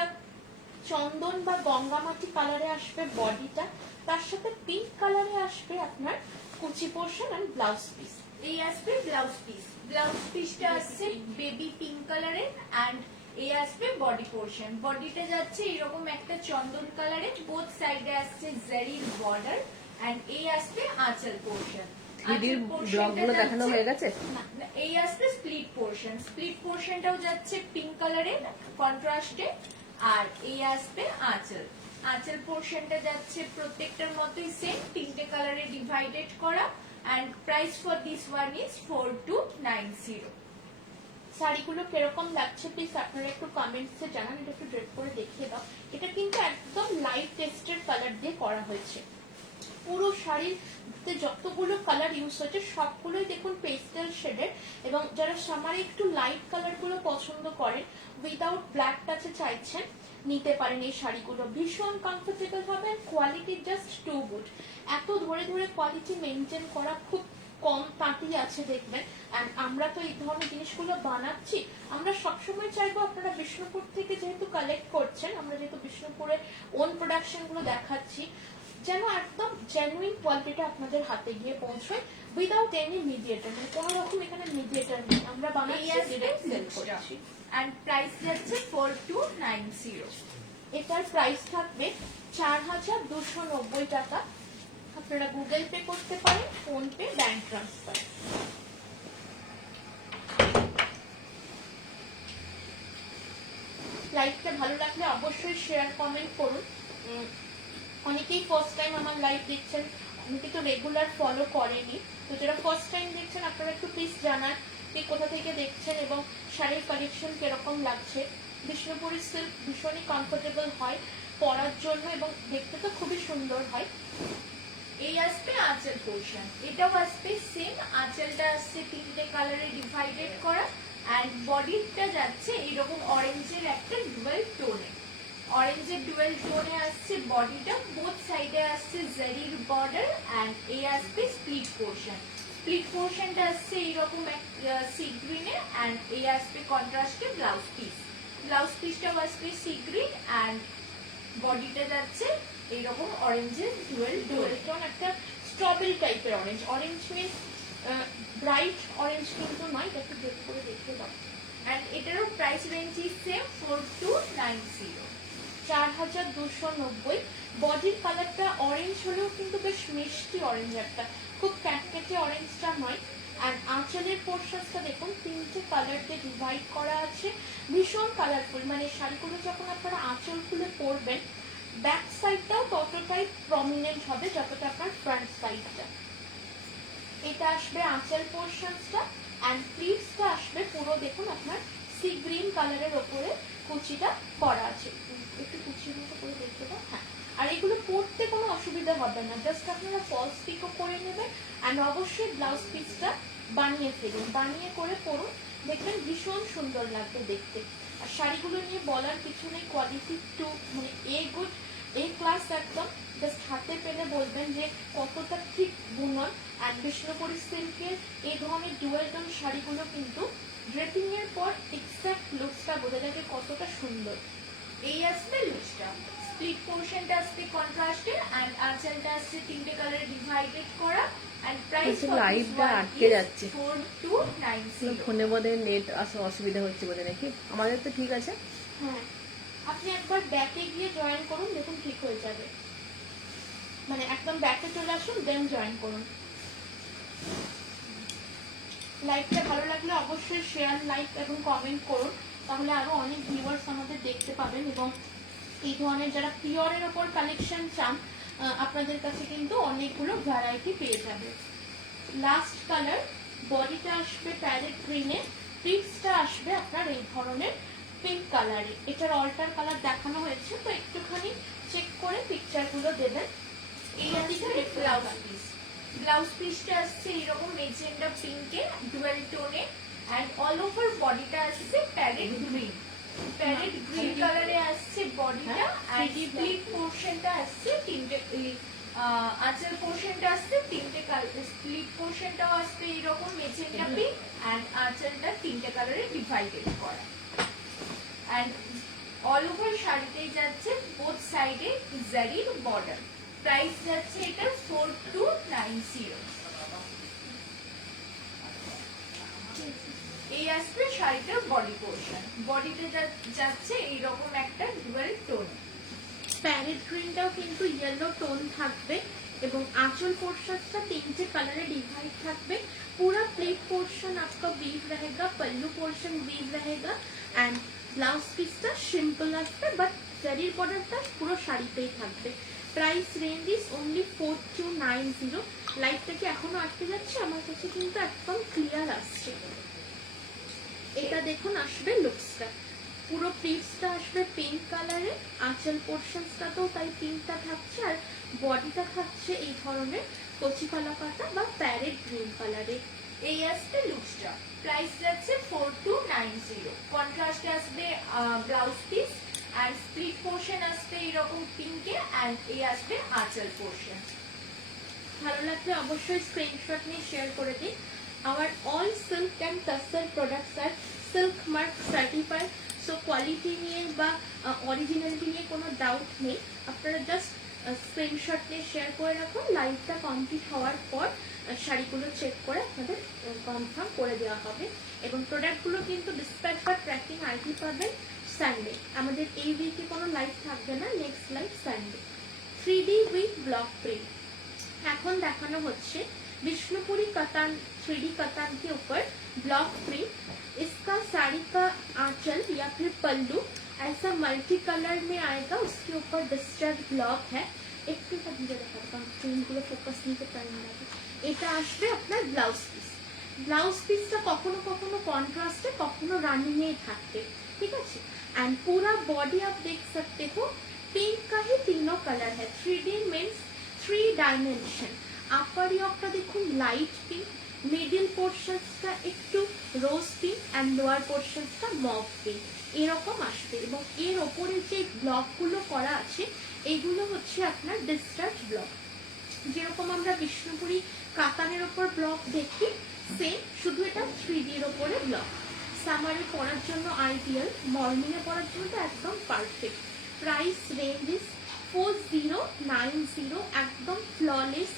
চন্দন বা গঙ্গামাটি কালারে আসবে বডিটা, তার সাথে পিঙ্ক কালারে আসবে আপনার কুচি পোর্শন এন্ড ব্লাউজ পিস। এই আসবে ব্লাউজ পিস, ব্লাউজ পিসটা আসছে বেবি পিঙ্ক কালারের এন্ড এই আসবে বডি পোর্শন। বডিটা যাচ্ছে এরকম একটা চন্দন কালারে, বোথ সাইডে আসছে জারির বর্ডার এন্ড এই আসবে আঁচল পোর্শন। থ্রিডির ব্লকগুলো দেখানো হয়ে গেছে। এই আসবে স্প্লিট পোর্শন, স্প্লিট পোর্শনটাও যাচ্ছে পিঙ্ক কালারে কন্ট্রাস্টে, আর এই আসবে আঁচল। আঁচল পোর্শনটা যাচ্ছে প্রত্যেকটার মতোই সেম, তিনটে কালারে ডিভাইডেড করা and price for this one is 4290। শাড়িগুলো কিরকম লাগছে প্লিজ আপনারা একটু কমেন্টসে জানান। এটা একটু ড্রেপ করে দেখিয়ে দাও। এটা কিন্তু একদম লাইট টেস্টের কালার দিয়ে করা হয়েছে। পুরো শাড়িতে যতগুলো কালার ইউজ হয়েছে সবগুলোই দেখুন পেস্টেল শেডের, এবং যারা সামারে একটু লাইট কালার গুলো পছন্দ করেন, উইদাউট ব্ল্যাক টাচে চাইছেন, নিতে পারেন এই শাড়িগুলো। ভীষণ কমফোর্টেবল হবে, কোয়ালিটি জাস্ট টু গুড। এত ধরে ধরে কোয়ালিটি মেনটেন করা খুব কম তাঁতি আছে দেখবেন। এন্ড আমরা তো এই ধরনের জিনিসগুলো বানাচ্ছি, আমরা সবসময় চাইবো আপনারা বিষ্ণুপুর থেকে যেহেতু কালেক্ট করছেন, আমরা যেহেতু বিষ্ণুপুরের ওন প্রোডাকশন গুলো দেখাচ্ছি, যেন একদম জেনুইন কোয়ালিটিটা আপনাদের হাতে গিয়ে পৌঁছয় উইদাউট এনি মিডিয়েটর, মানে কোনো রকম এখানে মিডিয়েটর নেই, আমরা বানাচ্ছি ডিরেক্ট সেল করছি। এন্ড প্রাইস যাচ্ছে 4290। এটার প্রাইস থাকবে 4290 টাকা। আপনারা গুগল পে করতে পারেন, ফোন পে, ব্যাংক ট্রান্সফার। লাইভটা ভালো লাগলে অবশ্যই শেয়ার কমেন্ট করুন। অনেকেই ফার্স্ট টাইম আমার লাইভ দেখছেন, অনেকে তো রেগুলার ফলো করেনি, তো যারা ফার্স্ট টাইম দেখছেন আপনারা একটু প্লিজ জানান যে কোথা থেকে দেখছেন এবং শাড়ির কালেকশন কিরকম লাগছে। বিষ্ণুপুরি সিল্ক ভীষণই কমফোর্টেবল হয় পরার জন্য এবং দেখতে তো খুবই সুন্দর হয়। এই আসবে আঁচল পোর্শন, এটাও আসবে সেম, আঁচলটা আসছে তিনটে কালারে ডিভাইডেড করা এন্ড বডিটা যাচ্ছে এরকম অরেঞ্জের একটা ডুয়েল টোনে, অরেঞ্জের ডুয়েল টোনে আসছে বডিটা, বোথ সাইডে আসছে জারির বর্ডার এন্ড এই আসবে স্প্লিট পোর্শন। স্প্লিট পোর্শনটা আসছে এইরকম সি গ্রিনে এন্ড এই আসবে কন্ট্রাস্টে ব্লাউজ পিস। ব্লাউজ পিসটাও আসবে সি গ্রিন এন্ড বডিটা যাচ্ছে এইরকম অরেঞ্জের ডুয়েল ডুয়েল টোন। টোন, একটা স্ট্রবেরি টাইপের orange. Orange means bright orange কিন্তু নয়, এটা একটু ড্রেপ করে দেখে দাও। এন্ড এটারও প্রাইস রেঞ্জ ইজ সেম 4290। 4290। বডির কালারটা অরেঞ্জ হলেও কিন্তু বেশ মিষ্টি অরেঞ্জ, একটা খুব ক্যাটকেটে অরেঞ্জটা নয়। আর আঁচলের পোর্শনটা দেখুন তিনটে কালার দিয়ে ডিভাইড করা আছে, ভীষণ কালারফুল। মানে শাড়িগুলো যখন আপনারা আঁচল খুলে পরবেন, ব্যাক সাইডটাও ততটাই প্রমিনেন্ট হবে যতটা আপনার ফ্রন্ট সাইডটা। এটা আসবে আঁচল পোর্শনটা এন্ড প্লিটসটা আসবে পুরো দেখুন আপনার সি গ্রিন কালারের ওপরে কুচিটা করা আছে। একটু কুচির মতো করে দেখতে দাও। হ্যাঁ, আর এগুলো পরতে কোনো অসুবিধা হবে না, জাস্ট আপনারা ফলস পিকও করে নেবেন এন্ড অবশ্যই ব্লাউজ পিসটা বানিয়ে ফেলুন, বানিয়ে করে পরুন, দেখবেন ভীষণ সুন্দর লাগবে দেখতে। আর শাড়িগুলো নিয়ে বলার কিছু নেই, কোয়ালিটি টু মানে এ গুড, এ ক্লাস একদম। জাস্ট হাতে পেলে বলবেন যে কতটা ঠিক বুনন। আর বিষ্ণুপুরি সিল্কের এই ধরনের ডুয়েল টোন শাড়িগুলো কিন্তু ড্রেপিং এর পর এক্সাক্ট লুকসটা বোঝা যায় যে কতটা সুন্দর। এই আসবে লুকসটা, স্প্লিট পোর্শনটা আসবে কন্ট্রাস্টে এন্ড আঁচলটা আসছে তিনটে কালারে ডিভাইডেড করা এন্ড প্রাইস কিছু লাইটটা আটকে যাচ্ছে। 4290। ফোনে বোধহয় নেট আসা অসুবিধা হচ্ছে বোধহয় নাকি, আমাদের তো ঠিক আছে। হ্যাঁ, আপনি একবার ব্যাকে গিয়ে জয়েন করুন, দেখুন ঠিক হয়ে যাবে। মানে একদম ব্যাকে চলে আসুন, দেন জয়েন করুন। লাইভটা ভালো লাগলে অবশ্যই শেয়ার, লাইক এবং কমেন্ট করুন, তাহলে আরো অনেক ভিউয়ার্স আমাদের দেখতে পাবেন। এবং এই ধরনের যারা পিওরের ওপর কালেকশন চান, আপনাদের কাছে কিন্তু অনেকগুলো ভ্যারাইটি পেয়ে যাবে। লাস্ট কালার, বডিটা আসবে প্যারেট গ্রিনে, প্লিটসটা আসবে আপনার এই ধরনের পিঙ্ক কালারে। এটার অল্টার কালার দেখানো হয়েছে, তো একটুখানি চেক করে পিকচারগুলো দেবেন। এই আসবে ব্লাউজ পিস, ব্লাউজ পিসটা আসছে এরকম মেজেন্ডা পিঙ্কে ডুয়েল টোনে অ্যান্ড অল ওভার বডিটা আসছে প্যারেট গ্রিন, প্যারেট গ্রিন কালারে আসছে বডিটা, অ্যান্ড স্প্লিট পোর্শনটা আসছে তিনটে, আঁচল পোর্শনটা আসছে তিনটে কালার, স্প্লিট পোর্শনটাও আসছে এইরকম মেজেন্টা পিঙ্ক, অ্যান্ড আঁচলটা তিনটে কালারে ডিভাইডেড করা, অ্যান্ড অল ওভার শাড়িতেই যাচ্ছে বোথ সাইডে জারির বর্ডার। প্রাইস যাচ্ছে এটা 4290। এই আসবে শাড়িটার বডি পোর্শন, বডিতে যাচ্ছে এইরকম একটা ডুয়াল টোন। প্যারেট গ্রিনটাও কিন্তু ইয়েলো টোন থাকবে এবং आंचल पोर्शनটা তিনটে কালারে ডিভাইড থাকবে। पूरा प्लीट पोर्शन आपका वीव रहेगा, पल्लू पोर्शन वीव रहेगा एंड ब्लाउज পিসটা সিম্পল আসবে বাট জারির বর্ডারটা পুরো শাড়িতেই থাকবে। Price range is only 4290। লাইটটা কি এখনো আটকে যাচ্ছে? আমার কাছে কিন্তু একদম ক্লিয়ার আসছে। এটা দেখুন আসবে লুকসটা, পুরো প্লিটসটা আসবে পিঙ্ক কালারে, আঁচল পোর্শনসটাতেও তাই পিঙ্কটা থাকছে আর বডিটা থাকছে এই ধরনের কচি কলা পাতা বা প্যারেট গ্রিন কালারে। এই আসবে লুকসটা, প্রাইস যাচ্ছে 4290। কন্ট্রাস্টে আসবে ব্লাউজ পিস, আর স্প্লিট পোর্শন আসবে এরকম পিঙ্কে, অ্যান্ড এই আসবে আঁচল পোর্শন। ভালো লাগলে অবশ্যই স্ক্রিনশট নিয়ে শেয়ার করে দিন। Our all silk and tussar products are silk mark certified, so quality নিয়ে বা অরিজিনালিটি নিয়ে কোনো ডাউট নেই। আপনারা জাস্ট স্ক্রিনশট নিয়ে শেয়ার করে রাখুন, লাইভটা কমপ্লিট হওয়ার পর শাড়িগুলো চেক করে আপনাদের কনফার্ম করে দেওয়া হবে। এবং প্রোডাক্টগুলো কিন্তু ডিসপ্যাচ বা ট্র্যাকিং আইডি পাবেন সানডে। আমাদের এই উইকে কোনো লাইভ থাকবে না, next live Sunday. 3D with block print এখন দেখানো হচ্ছে विष्णुपुरी कतान 3D कतान के ऊपर ब्लॉक प्रिंट। इसका साड़ी का आंचल या फिर पल्लू ऐसा मल्टी कलर में आएगा, उसके ऊपर डिस्टर्ब ब्लॉक है। একটু ভিডিও দেখাতাম, স্ক্রিনগুলো ফোকাস নিতে টাইম লাগে। এটা আসবে আপনার ব্লাউজ পিস। ব্লাউজ পিসটা কখনো কখনো কন্ট্রাস্টে कखनो রানিং এ থাকবে, ঠিক আছে। एंड पूरा बॉडी आप देख सकते हो पिंक का ही तीनों कलर है। 3D means 3 dimension. আপার ইয়কটা দেখুন লাইট পিঙ্ক, মিডল পোর্শনসটা একটু রোজ পিঙ্ক অ্যান্ড লোয়ার পোর্শনসটা মভ পিঙ্ক, এরকম আসবে। এবং এর ওপরে যে ব্লকগুলো করা আছে এগুলো হচ্ছে আপনার ডিসচার্জ ব্লক, যেরকম আমরা বিষ্ণুপুরি কাতানের ওপর ব্লক দেখি সেম, শুধু এটা 3D এর ওপরে ব্লক। সামারে পরার জন্য আইডিয়াল, মর্নিং এ পরার জন্য তো একদম পারফেক্ট। Price range is 4090। একদম ফ্ললেস,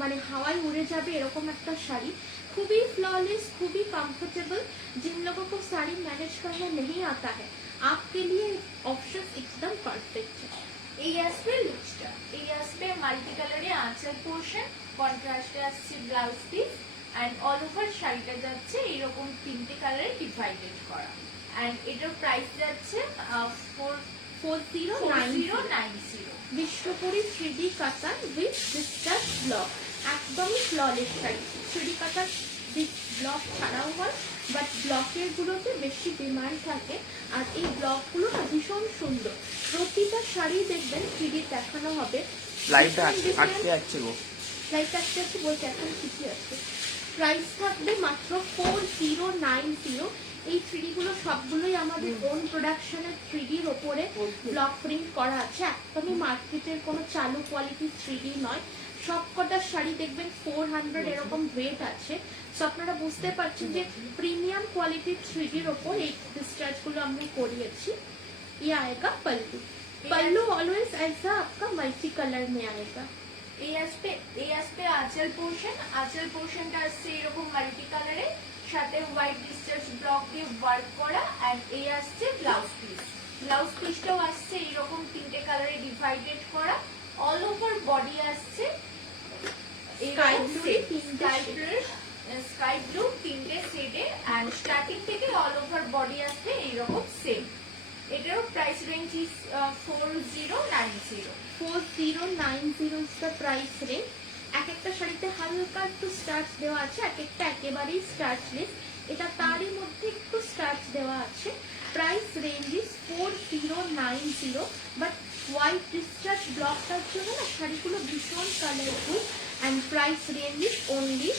মানে হাওয়ায় উড়ে যাবে এরকম একটা শাড়ি, খুবই फ्लॉलेस, खूबी कंफर्टेबल। जिन लोगों को साड़ी मैनेज करना नहीं आता है आपके लिए ऑप्शन एकदम परफेक्ट है। এই আসবে লুকসটা, এই আসবে মাল্টি কালারে আঁচল পোর্শন, কন্ট্রাস্টে আসছে blouse piece, and all over শাড়িটা যাচ্ছে এইরকম তিনটে কালারে ডিভাইডেড করা, অ্যান্ড এটার প্রাইস যাচ্ছে 4090। বিষ্ণুপুরি 3D কাতান উইথ ডিসচার্জ ব্লক, একদমই ফ্ললেস শাড়ি। 3D কাতান ব্লক ছাড়াও হয় বাট ব্লকের গুলোতে বেশি ডিমান্ড থাকে, আর এই ব্লকগুলো না ভীষণ সুন্দর। প্রতিটা শাড়ি দেখবেন 3D দেখানো হবে। লাইটটা আটকে যাচ্ছে গো, লাইট আটকে আছে বলতে এখন ঠিকই আছে। প্রাইস থাকবে মাত্র 4090। এই 3D গুলো সবগুলোই আমাদের ওন প্রোডাকশনের 3D এর ওপরে ব্লক প্রিন্ট করা আছে, একদমই মার্কেটের কোনো চালু কোয়ালিটির 3D নয়। সবকটা শাড়ি দেখবেন 400 এরকম ওয়েট আছে, সো আপনারা বুঝতে পারছেন যে প্রিমিয়াম কোয়ালিটির 3D এর ওপর এই ডিসচার্জ গুলো আমরা করিয়েছি। ये आएगा पल्लू, पल्लू ऑलवेज ऐसा आपका मल्टी कलर में आएगा। এই আসবে আঁচল পোর্শন, আঁচল পোর্শনটা আসছে এরকম মাল্টি কালারে, সাথে হোয়াইট ডিসচার্জ ব্লক দিয়ে ওয়ার্ক করা, এন্ড এই আসছে ব্লাউজ পিস। ব্লাউজ পিসটাও আসছে এরকম তিনটে কালারে ডিভাইডেড করা, অল ওভার বডি আসছে স্কাই ব্লু তিনটে শেডে, এন্ড স্টার্টিং থেকে অল ওভার বডি আসছে এইরকম সেম। এটারও price range is 4090। 4090 is the price range. এক একটা শাড়িতে হালকা একটু স্টার্চ দেওয়া আছে, এক একটা একেবারেই স্টার্চলেস, এটা তারই মধ্যে একটু স্টার্চ দেওয়া আছে। Price range is 4090, but white discharge ব্লকটার জন্য না শাড়িগুলো ভীষণ colourful, and price range is only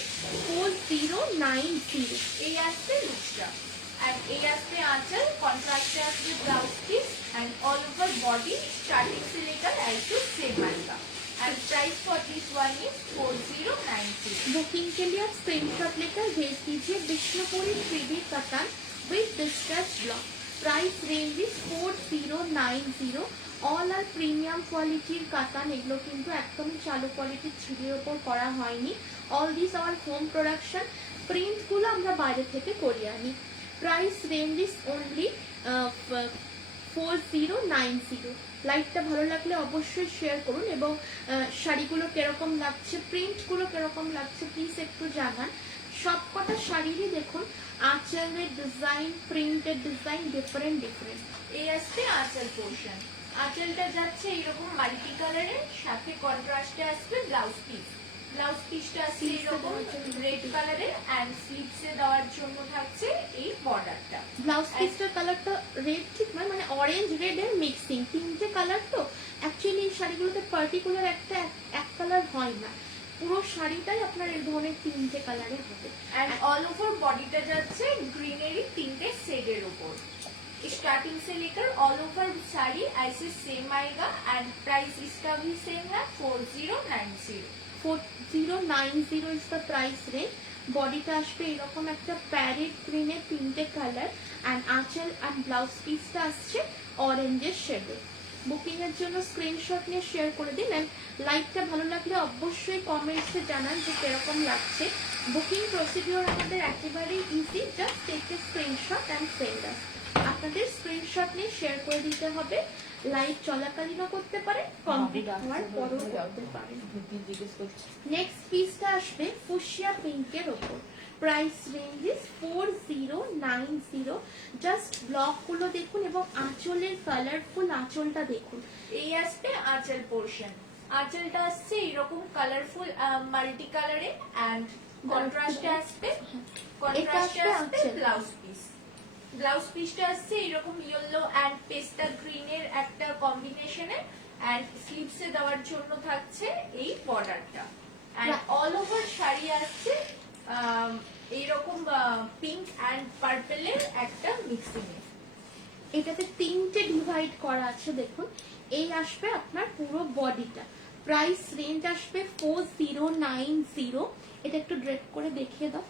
4090। এই আসছে লুকসটা, body, starting se lekar ऐसे same आएगा. And price for this one is 4090. Booking के लिए आप स्क्रीनशॉट लेकर भेज दीजिए. Bishnupuri 3D katan with distress block. Price range is 4090. All are premium কোয়ালিটির কাতান. এগুলো কিন্তু একদমই চালু কোয়ালিটির ছিটের ওপর করা হয়নি. All this our home production. প্রিন্টগুলো আমরা বাইরে থেকে করিয়ে আনি. Price range is only 4090. লাইভটা ভালো লাগলে অবশ্যই শেয়ার করুন এবং শাড়িগুলো কিরকম লাগছে, প্রিন্টগুলো কিরকম লাগছে প্লিজ একটু জানান. সব কটা শাড়িরই দেখুন আঁচলের ডিজাইন, প্রিন্টের ডিজাইন ডিফারেন্ট. এই আসছে আঁচল পোর্শন. আঁচলটা যাচ্ছে এইরকম মাল্টি কালারের, সাথে কন্ট্রাস্টে আসবে ব্লাউজ পিস. ব্লাউজ পিসটা আসছে এইরকম রেড কালারের অ্যান্ড স্লিভসে দেওয়ার জন্য থাকছে এই বর্ডারটা. ব্লাউজ পিসটার কালারটা রেড ঠিক নয়, মানে অরেঞ্জ রেড এর মিক্সিং. তিনটে কালার তো অ্যাকচুয়ালি এই শাড়িগুলোতে পার্টিকুলার একটা এক কালার হয় না. পুরো শাড়িটাই আপনার এই ধরনের তিনটে কালারের হবে. एंड ऑल ओवर बॉडीটা যাচ্ছে গ্রিনারি তিনটে শেডের উপর. स्टार्टिंग से लेकर ऑल ओवर साड़ी ऐसे सेम आएगा एंड प्राइस इसका भी सेम है 4090. 4090 ইজ দ্য প্রাইস রেঞ্জ. বডিটা আসবে এরকম একটা প্যারেট গ্রিনের তিনটে কালার অ্যান্ড আঁচল অ্যান্ড ব্লাউজ পিসটা আসছে অরেঞ্জের শেডে. বুকিং এর জন্য স্ক্রিনশট নিয়ে শেয়ার করে দিন অ্যান্ড লাইভটা ভালো লাগলে অবশ্যই কমেন্টসে জানান যে কিরকম লাগছে. বুকিং প্রসিডিওর আমাদের একেবারেই easy. Just take a screenshot and send us. আপনাদের স্ক্রিনশট নিয়ে শেয়ার করে দিতে হবে. লাইভ চলাকালীনও করতে পারেন, কমপ্লিট হওয়ার পরও করতে পারেন. জিজ্ঞেস করছি নেক্সট পিসটা আসবে ফুশিয়া পিঙ্কের ওপর. Price range is 4090. জাস্ট ব্লকগুলো দেখুন এবং আঁচলের কালারফুল আঁচলটা দেখুন. এই আসবে আঁচল পোর্শন. আঁচলটা আসছে এরকম কালারফুল মাল্টি কালারে এন্ড কন্ট্রাস্টে আসবে আঁচল. Blouse piece. ব্লাউজ পিসটা আসছে এরকম ইয়েলো এন্ড পেস্তা গ্রিনের একটা কম্বিনেশনে এন্ড স্লিভসে দেওয়ার জন্য থাকছে এই বর্ডারটা. এন্ড অল ওভার শাড়ি আসছে এইরকম পিঙ্ক এন্ড পার্পেলের একটা মিক্সিং এ. এটাতে তিনটে ডিভাইড করা আছে দেখুন. এই আসবে আপনার পুরো বডিটা. প্রাইস রেঞ্জ আসবে 4090. এটা একটু ড্রেপ করে দেখিয়ে দাও.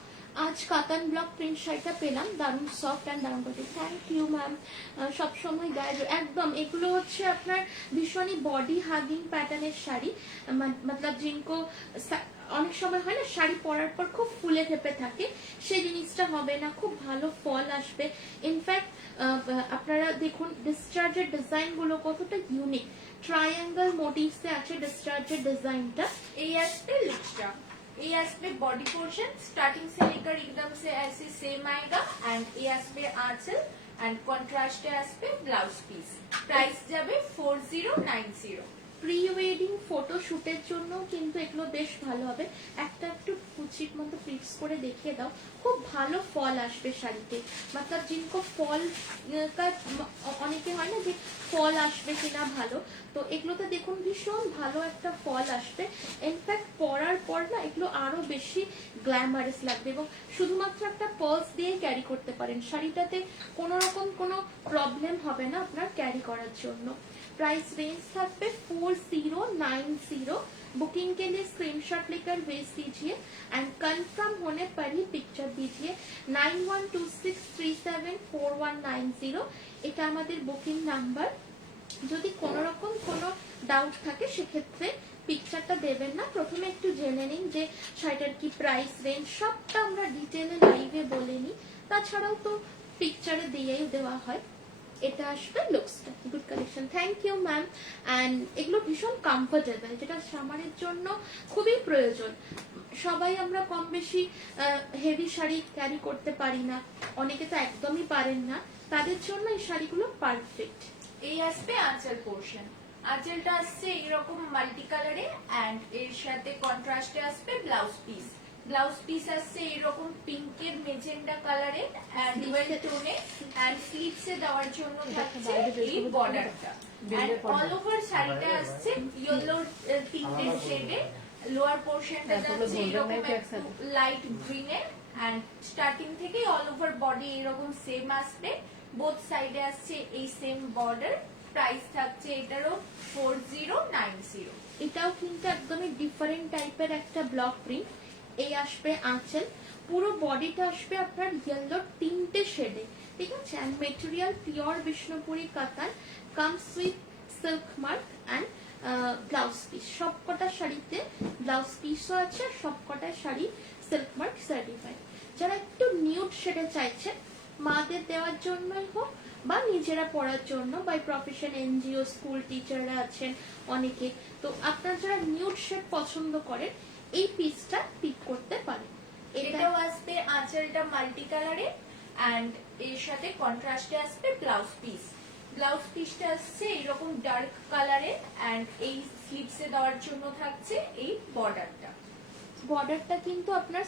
আজ কাতান ব্লক প্রিন্ট শাড়িটা পেলাম, দারুণ সফট অ্যান্ড দারুণ করে. Thank you ma'am. সবসময় গায়ে একদম এগুলো হচ্ছে আপনার ভীষণই বডি হাগিং প্যাটার্নের শাড়ি. মতলব জিনকো অনেক সময় হয় না শাড়ি পরার পর খুব ফুলে ফেপে থাকে, সেই জিনিসটা হবে না. খুব ভালো ফল আসবে. ইনফ্যাক্ট আপনারা দেখুন ডিসচার্জের ডিজাইন গুলো কতটা ইউনিক. ট্রায়াঙ্গেল মোটিভসে আছে ডিসচার্জের ডিজাইনটা. এই আসবে লুকসটা. ये আসবে बॉडी पोर्शन. स्टार्टिंग से लेकर एकदम से ऐसे सेम आएगा एंड ये আসবে आंचल एंड कॉन्ट्रास्टे আসবে ब्लाउज पीस. प्राइस যাবে 4090. প্রি ওয়েডিং ফটো শুটের জন্য কিন্তু এগুলো বেশ ভালো হবে. একটা একটু কুচির মতো ফিক্স করে দেখিয়ে দাও. খুব ভালো ফল আসবে শাড়িতে. মতলব জিনকো ফল অনেকে হয় না যে ফল আসবে কিনা ভালো, তো এগুলোতে দেখুন ভীষণ ভালো একটা ফল আসবে. ইনফ্যাক্ট পরার পর না এগুলো আরো বেশি গ্ল্যামারাস লাগবে এবং শুধুমাত্র একটা পার্স দিয়ে ক্যারি করতে পারেন. শাড়িটাতে কোনো রকম কোনো প্রবলেম হবে না আপনার ক্যারি করার জন্য. प्राइस रेंज থাকবে 4090. बुकिंग के लिए स्क्रीनशॉट लेकर भेज दीजिए एंड कंफर्म होने पर ही पिक्चर दीजिए. 9126374190 এটা আমাদের বুকিং নাম্বার. যদি কোনো রকম কোনো ডাউট থাকে সেক্ষেত্রে পিকচারটা দেবেন না, প্রথমে একটু জেনে নিন যে শাড়িটার কি প্রাইস রেঞ্জ. সবটা আমরা ডিটেলে লাইভে বলে নিই, তাছাড়াও তো পিকচারে দিয়েই দেওয়া হয়. এটা আসবে লুকসটা. Good collection. Thank you ma'am. And এগুলো ভীষণ কমফোর্টেবল, যেটা সামারের জন্য খুবই প্রয়োজন. সবাই আমরা কম বেশি হেভি শাড়ি ক্যারি করতে পারি না, অনেকে তো একদমই পারেন না, তাদের জন্য এই শাড়িগুলো পারফেক্ট. এই আসবে আঁচল পোর্শন. আঁচলটা আসছে এইরকম মাল্টি কালারে এন্ড এর সাথে কন্ট্রাস্টে আসবে ব্লাউজ পিস. ব্লাউজ পিস আসছে এইরকম পিঙ্কের মেজেন্ডা কালারে এন্ড ডুয়েল টোনে এন্ড স্লিভসে দেওয়ার জন্য থাকছে এই বর্ডারটা. এন্ড অল ওভার শাড়িটা আসছে ইয়েলো তিনটে শেডে. লোয়ার পোর্শনটা যাচ্ছে এরকম লাইট গ্রিনে এন্ড স্টার্টিং থেকে অল ওভার বডি এরকম সেম আসবে. বোথ সাইডে আসছে এই সেম বর্ডার প্রাইস থাকছে এটারও 4090। এটাও কিন্তু একদমই ডিফারেন্ট টাইপের একটা ব্লক প্রিন্ট। এই আসবে আঁচল, পুরো বডিটা আসবে আপনার ইয়েলো তিনটে শেডে, ঠিক আছে। And material pure Bishnupuri katan, comes with silk mark and blouse piece. সবকটা শাড়িতে ব্লাউজ পিসও আছে, সবকটা শাড়ি সিল্ক মার্ক সার্টিফাইড। যারা একটু নিউড শেডে চাইছে, মাদের দেওয়ার জন্যই হোক বা নিজেরা পড়ার জন্য, বাই প্রফেশন এনজিও স্কুল টিচাররা আছেন অনেকে, তো আপনারা যারা নিউড শেড পছন্দ করেন এই পিসটা পিক করতে পারেন। এটাও আসবে আঁচলটা মাল্টি কালারে এন্ড এর সাথে কন্ট্রাস্টে আসবে ব্লাউজ পিস। ব্লাউজ পিসটা আসছে এরকম ডার্ক কালারে এন্ড এই স্লিভসে দেওয়ার জন্য থাকছে এই বর্ডারটা। বর্ডারটা কিন্তু আপনার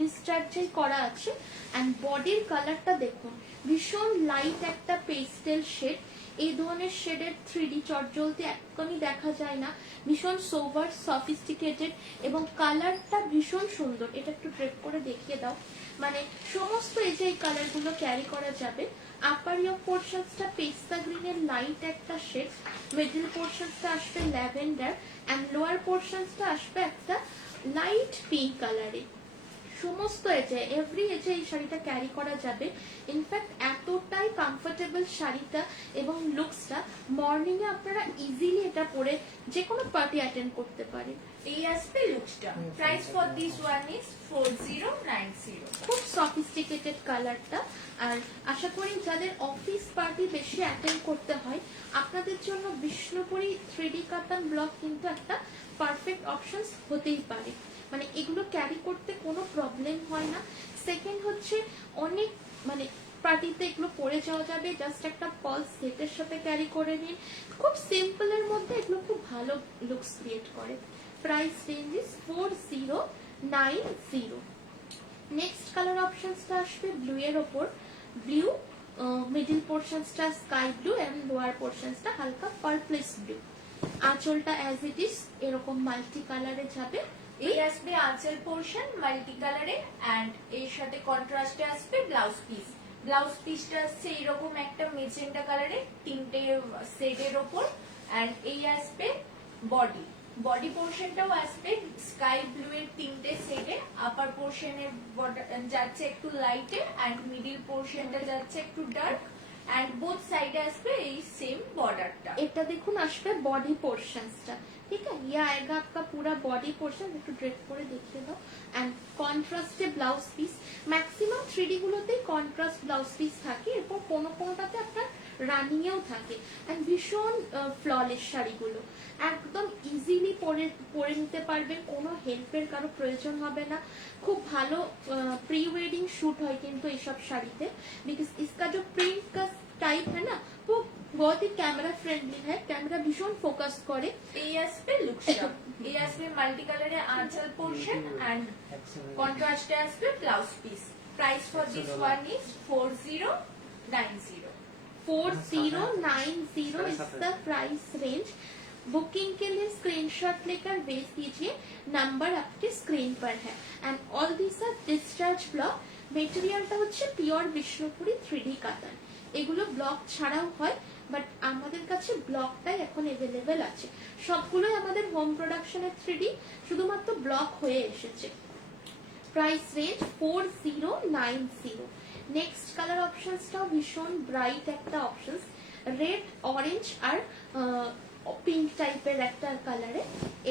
ডিসচার্জেই করা আছে এন্ড বডির কালারটা দেখুন, ভীষণ লাইট একটা পেস্টেল শেড। এই ধরনের শেডের 3D চটজলদি একদমই দেখা যায় না, ভীষণ সোভার সফিস্টিকেটেড এবং কালারটা ভীষণ সুন্দর। এটা একটু ড্রেপ করে দেখিয়ে দাও, মানে সমস্ত এই যে এই কালারগুলো ক্যারি করা যাবে। আপার ইয়র পোর্শনসটা পেস্তা গ্রিনের লাইট একটা শেড, মিডল পোর্শনসটা আসবে ল্যাভেন্ডার এন্ড লোয়ার পোর্শনসটা আসবে একটা লাইট পিঙ্ক কালারে। সমস্ত এজে এভরি এজে এই শাড়িটা ক্যারি করা যাবে। ইনফ্যাক্ট এতটাই কমফোর্টেবল শাড়িটা এবং লুকসটা, মর্নিং এ আপনারা ইজিলি এটা পরে যে কোনো পার্টি অ্যাটেন্ড করতে পারেন। এই আসবে লুকসটা। Price for this one is 4090। খুব সফিস্টিকেটেড কালারটা। আর আশা করি যাদের অফিস পার্টি বেশি অ্যাটেন্ড করতে হয়, আপনাদের জন্য বিষ্ণুপুরি 3D কাতান ব্লক কিন্তু একটা পারফেক্ট অপশন হতেই পারে। মানে এগুলো ক্যারি করতে কোনো প্রবলেম হয় না। সেকেন্ড হচ্ছে অনেক মানে পার্টিতে এগুলো পরে যাওয়া যাবে, জাস্ট একটা পালস সেটের সাথে ক্যারি করে নিন। খুব সিম্পলের মধ্যে এগুলো খুব ভালো লুকস ক্রিয়েট করে। Price range is 4090। Next colour অপশনসটা আসবে ব্লু এর ওপর, ব্লু মিডল পোর্শনসটা স্কাই ব্লু এন্ড লোয়ার পোর্শনসটা হালকা পার্পলিশ ব্লু। আঁচলটা অ্যাজ ইট ইজ এরকম মাল্টি কালারে যাবে। এই আসবে আঁচল পোর্শন মাল্টি কালারে এন্ড এর সাথে কন্ট্রাস্টে আসবে ব্লাউজ পিস। ব্লাউজ পিসটা আসছে এরকম একটা মেজেন্টা কালারে তিনটে সেটের ওপর এন্ড এই আসবে বডি। বডি পোর্শনটাও আসবে স্কাই ব্লু এর তিনটে সেটে। আপার পোর্শনের যাচ্ছে একটু লাইটে এন্ড মিডিল পোর্শনটা যাচ্ছে একটু ডার্ক এন্ড বোথ সাইডে আসবে এই সেম বর্ডারটা। এটা দেখুন আসবে বডি পোর্শনসটা, ঠিক আছে। ये आएगा आपका पूरा बॉडी पोर्शन। একটু ড্রেপ করে দেখিয়ে দাও। এন্ড কন্ট্রাস্টে ব্লাউজ পিস, ম্যাক্সিমাম 3D গুলোতেই কন্ট্রাস্ট ব্লাউজ পিস থাকে, এরপর কোনো কোনোটাতে আপনার রানিং এও থাকে। এন্ড ভীষণ ফ্ললেস শাড়িগুলো একদম ইজিলি পরে নিতে পারবেন, কোনো হেল্পের কারো প্রয়োজন হবে না। খুব ভালো প্রি ওয়েডিং শুট হয় কিন্তু এইসব শাড়িতে, बिकॉज इसका जो प्रिंट का टाइप है ना वो बहुत ही कैमरा फ्रेंडली है, कैमरा भीषण फोकस করে। এই আসবে লুকসটা। এই আসবে মাল্টি কালারে আঁচল পোর্শন এন্ড কন্ট্রাস্টে আসবে blouse piece. Price for this one is 4090। 4090 is the price range. Booking के लिए स्क्रीनशॉट लेकर भेज दीजिए, नंबर आपके स्क्रीन पर है। And all this are discharge block. মেটেরিয়ালটা হচ্ছে পিওর বিষ্ণুপুরি 3D কাতান। এগুলো ব্লক ছাড়াও হয়, বাট আমাদের কাছে ব্লকটাই এখন अवेलेबल আছে। সবগুলোই আমাদের হোম প্রোডাকশনের 3D, শুধুমাত্র ব্লক হয়ে এসেছে। Price range 4090। নেক্সট কালার অপশনসটাও ভীষণ ব্রাইট একটা অপশনস, রেড অরেঞ্জ আর পিঙ্ক টাইপের একটা কালারে।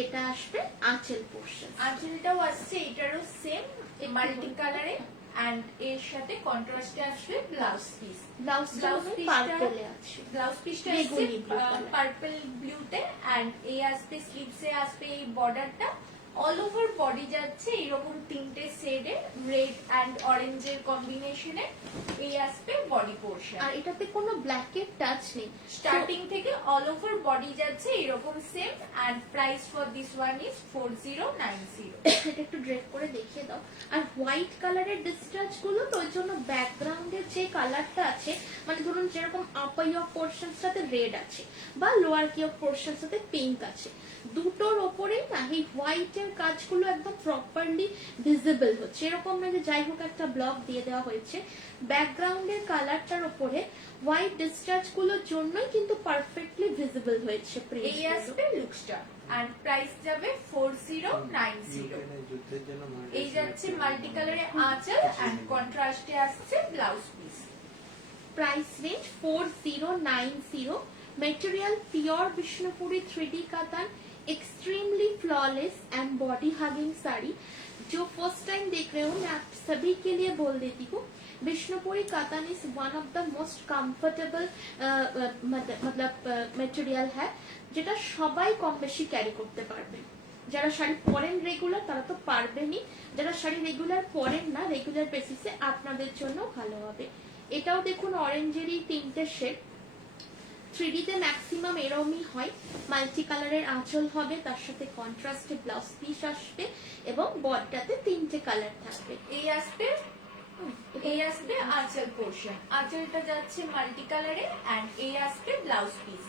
এটা আসবে আঁচল পোর্শন। আঁচলটাও আসছে এটারও সেম মাল্টি কালারে এন্ড এর সাথে কন্ট্রাস্টে আসবে ব্লাউজ পিস। ব্লাউজ পার্পলে আছে, ব্লাউজ পিসটা আসছে বেগুনি blue color। পার্পল ব্লুতে এন্ড এই আসবে স্লিভসে আসবে এই বর্ডারটা। অল ওভার বডি যাচ্ছে এরকম তিনটে শেডে রেড এন্ড অরেঞ্জের কম্বিনেশনে। এই আসবে বডি পোর্শন আর এটাতে কোনো ব্ল্যাকের টাচ নেই। স্টার্টিং থেকে অল ওভার বডি যাচ্ছে এরকম same and price for this one is 4090। এটা একটু ড্রেপ করে দেখিয়ে দাও। আর হোয়াইট কালারের ডিসচার্জ গুলো তো ওই জন্য ব্যাকগ্রাউন্ডের যে কালারটা আছে, মানে ধরুন যেরকম আপার ইয়র পোর্শনসটাতে রেড আছে বা লোয়ার ইয়র পোর্শনসটাতে পিঙ্ক আছে, দুটোর ওপরেই না এই হোয়াইটের কাজগুলো একদম প্রপারলি ভিজিবল হচ্ছে। হচ্ছে, এরকম না যে যাই হোক একটা ব্লক দিয়ে দেওয়া হয়েছে। ব্যাকগ্রাউন্ডের কালারটার উপরে হোয়াইট ডিসচার্জ গুলোর জন্যই কিন্তু পারফেক্টলি ভিজিবল হয়েছে এই প্রিন্ট। আসবে লুকসটা এন্ড প্রাইস যাবে 4090। এই যাচ্ছে মাল্টি কালারে আঁচল এন্ড কন্ট্রাস্টে আসছে blouse piece. Price range 4090। Material pure Vishnupuri 3D cotton, extremely flawless and body hugging sari. जो फर्स्ट टाइम देख रहे हो मैं आप सभी के लिए बोल देती हूँ, Vishnupuri cotton is one of the most comfortable मतलब मटेरियल है, যেটা সবাই কম বেশি ক্যারি করতে পারবে। যারা শাড়ি পরেন রেগুলার তারা তো পারবেনই, যারা শাড়ি রেগুলার পরেন না রেগুলার বেসিসে আপনাদের জন্য ভালো হবে। এটাও দেখুন অরেঞ্জেরই তিনটে শেড, 3D তে ম্যাক্সিমাম এরমই হয়। মাল্টি কালারের আঁচল হবে, তার সাথে কন্ট্রাস্টে ব্লাউজ পিস আসবে এবং বডিটাতে তিনটে কালার থাকবে। এই আসবে আঁচল পোর্শন, আঁচলটা যাচ্ছে মাল্টি কালারে এন্ড এই আসবে ব্লাউজ পিস।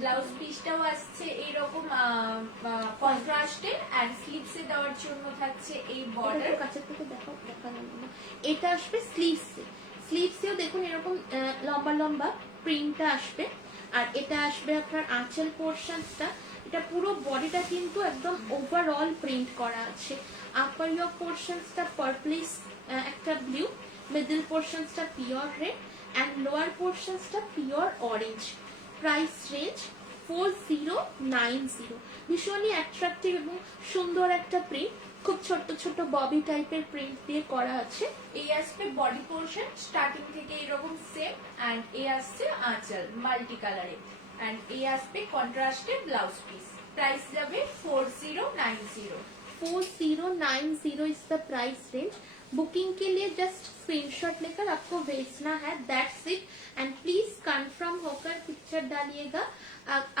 ব্লাউজ পিসটাও আসছে এইরকম কন্ট্রাস্টে এন্ড স্লিভসে দেওয়ার জন্য থাকছে এই বর্ডার। কাছের থেকে দেখো, দেখা গেল না। এটা আসবে স্লিভসে, স্লিভসেও দেখুন এরকম লম্বা লম্বা প্রিন্টটা আসবে। আর এটা আসবে আপনার আঁচল পোর্শনসটা, এটা পুরো বডিটা কিন্তু একদম ওভারঅল প্রিন্ট করা আছে। আপার ইয়ক পোর্শনসটা পার্পলিশ একটা ব্লু, মিডল পোর্শনসটা পিওর রেড এন্ড লোয়ার পোর্শনসটা পিওর অরেঞ্জ। Price range 4090। ভীষণই অ্যাট্রাকটিভ এবং সুন্দর একটা প্রিন্ট, খুব ছোট ছোট ববি টাইপের প্রিন্ট দিয়ে করা আছে। এই আসবে বডি পোর্শন, স্টার্টিং থেকে এরকম সেম এন্ড এই আসছে আঁচল মাল্টি কালারে এন্ড এই আসবে কন্ট্রাস্টে ব্লাউজ পিস। প্রাইস যাবে 4090। 4090 is the price range. Booking के लिए जस्ट स्क्रीनशॉट लेकर आपको भेजना है, that's it. And please confirm होकर पिक्चर डालिएगा।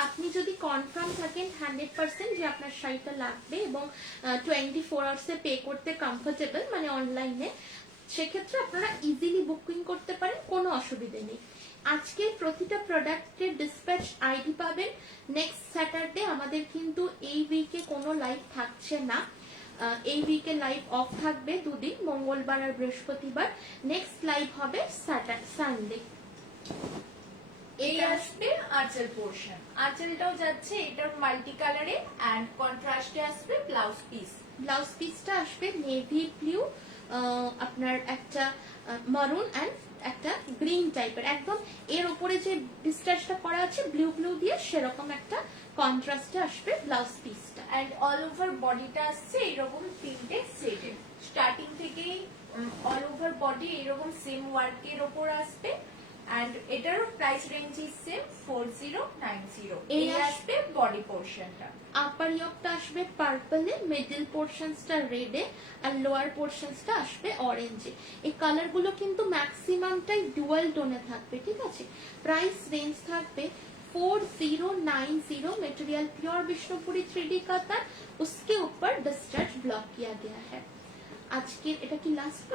আপনি যদি কনফার্ম থাকেন 100% যে আপনার শাড়িটা লাগবে এবং 24 আওয়ার্সে পে করতে কমফোর্টেবল মানে অনলাইনে, সেক্ষেত্রে আপনারা ইজিলি বুকিং করতে পারেন, কোনো অসুবিধা নেই। আজকে প্রতিটা প্রোডাক্টের ডিসপ্যাচ আইডি পাবেন। নেক্সট স্যাটারডে আমাদের কিন্তু এই উইকে কোনো লাইভ থাকছে না, এই উইকে লাইভ অফ থাকবে দুদিন, মঙ্গলবার আর বৃহস্পতিবার। নেক্সট লাইভ হবে সানডে। এই আসবে আঁচল পোর্শন, আঁচলটাও যাচ্ছে এটার মাল্টি কালারে এন্ড কন্ট্রাস্টে আসবে ব্লাউজ পিস। ব্লাউজ পিসটা আসবে নেভি ব্লু, আপনার একটা মারুন এন্ড একটা গ্রিন টাইপের, একদম এর উপরে যে ডিসটাচটা করা আছে ব্লু ব্লু দিয়ে সেরকম একটা কন্ট্রাস্টে আসবে ব্লাউজ পিসটা। এন্ড অল ওভার বডিটা আসছে এরকম তিনটে সেটে, স্টার্টিং থেকেই অল ওভার বডি এরকম সেম ওয়ার্কের ওপর আসবে এন্ড এটারও প্রাইস রেঞ্জ ইজ সেম 4090। এই আসবে বডি পোর্শনটা। আপার ইয়কটা আসবে পার্পলে, মিডল পোর্শনসটা রেডে আর লোয়ার পোর্শনসটা আসবে অরেঞ্জে। এই কালারগুলো কিন্তু ম্যাক্সিমামটাই ডুয়াল টোনে থাকবে, ঠিক আছে। প্রাইস রেঞ্জ থাকবে 4090। Material pure Vishnupuri 3D cotton, उसके ऊपर डिस्चार्ज ब्लॉक किया गया है। আজকে এটা কি লাস্ট?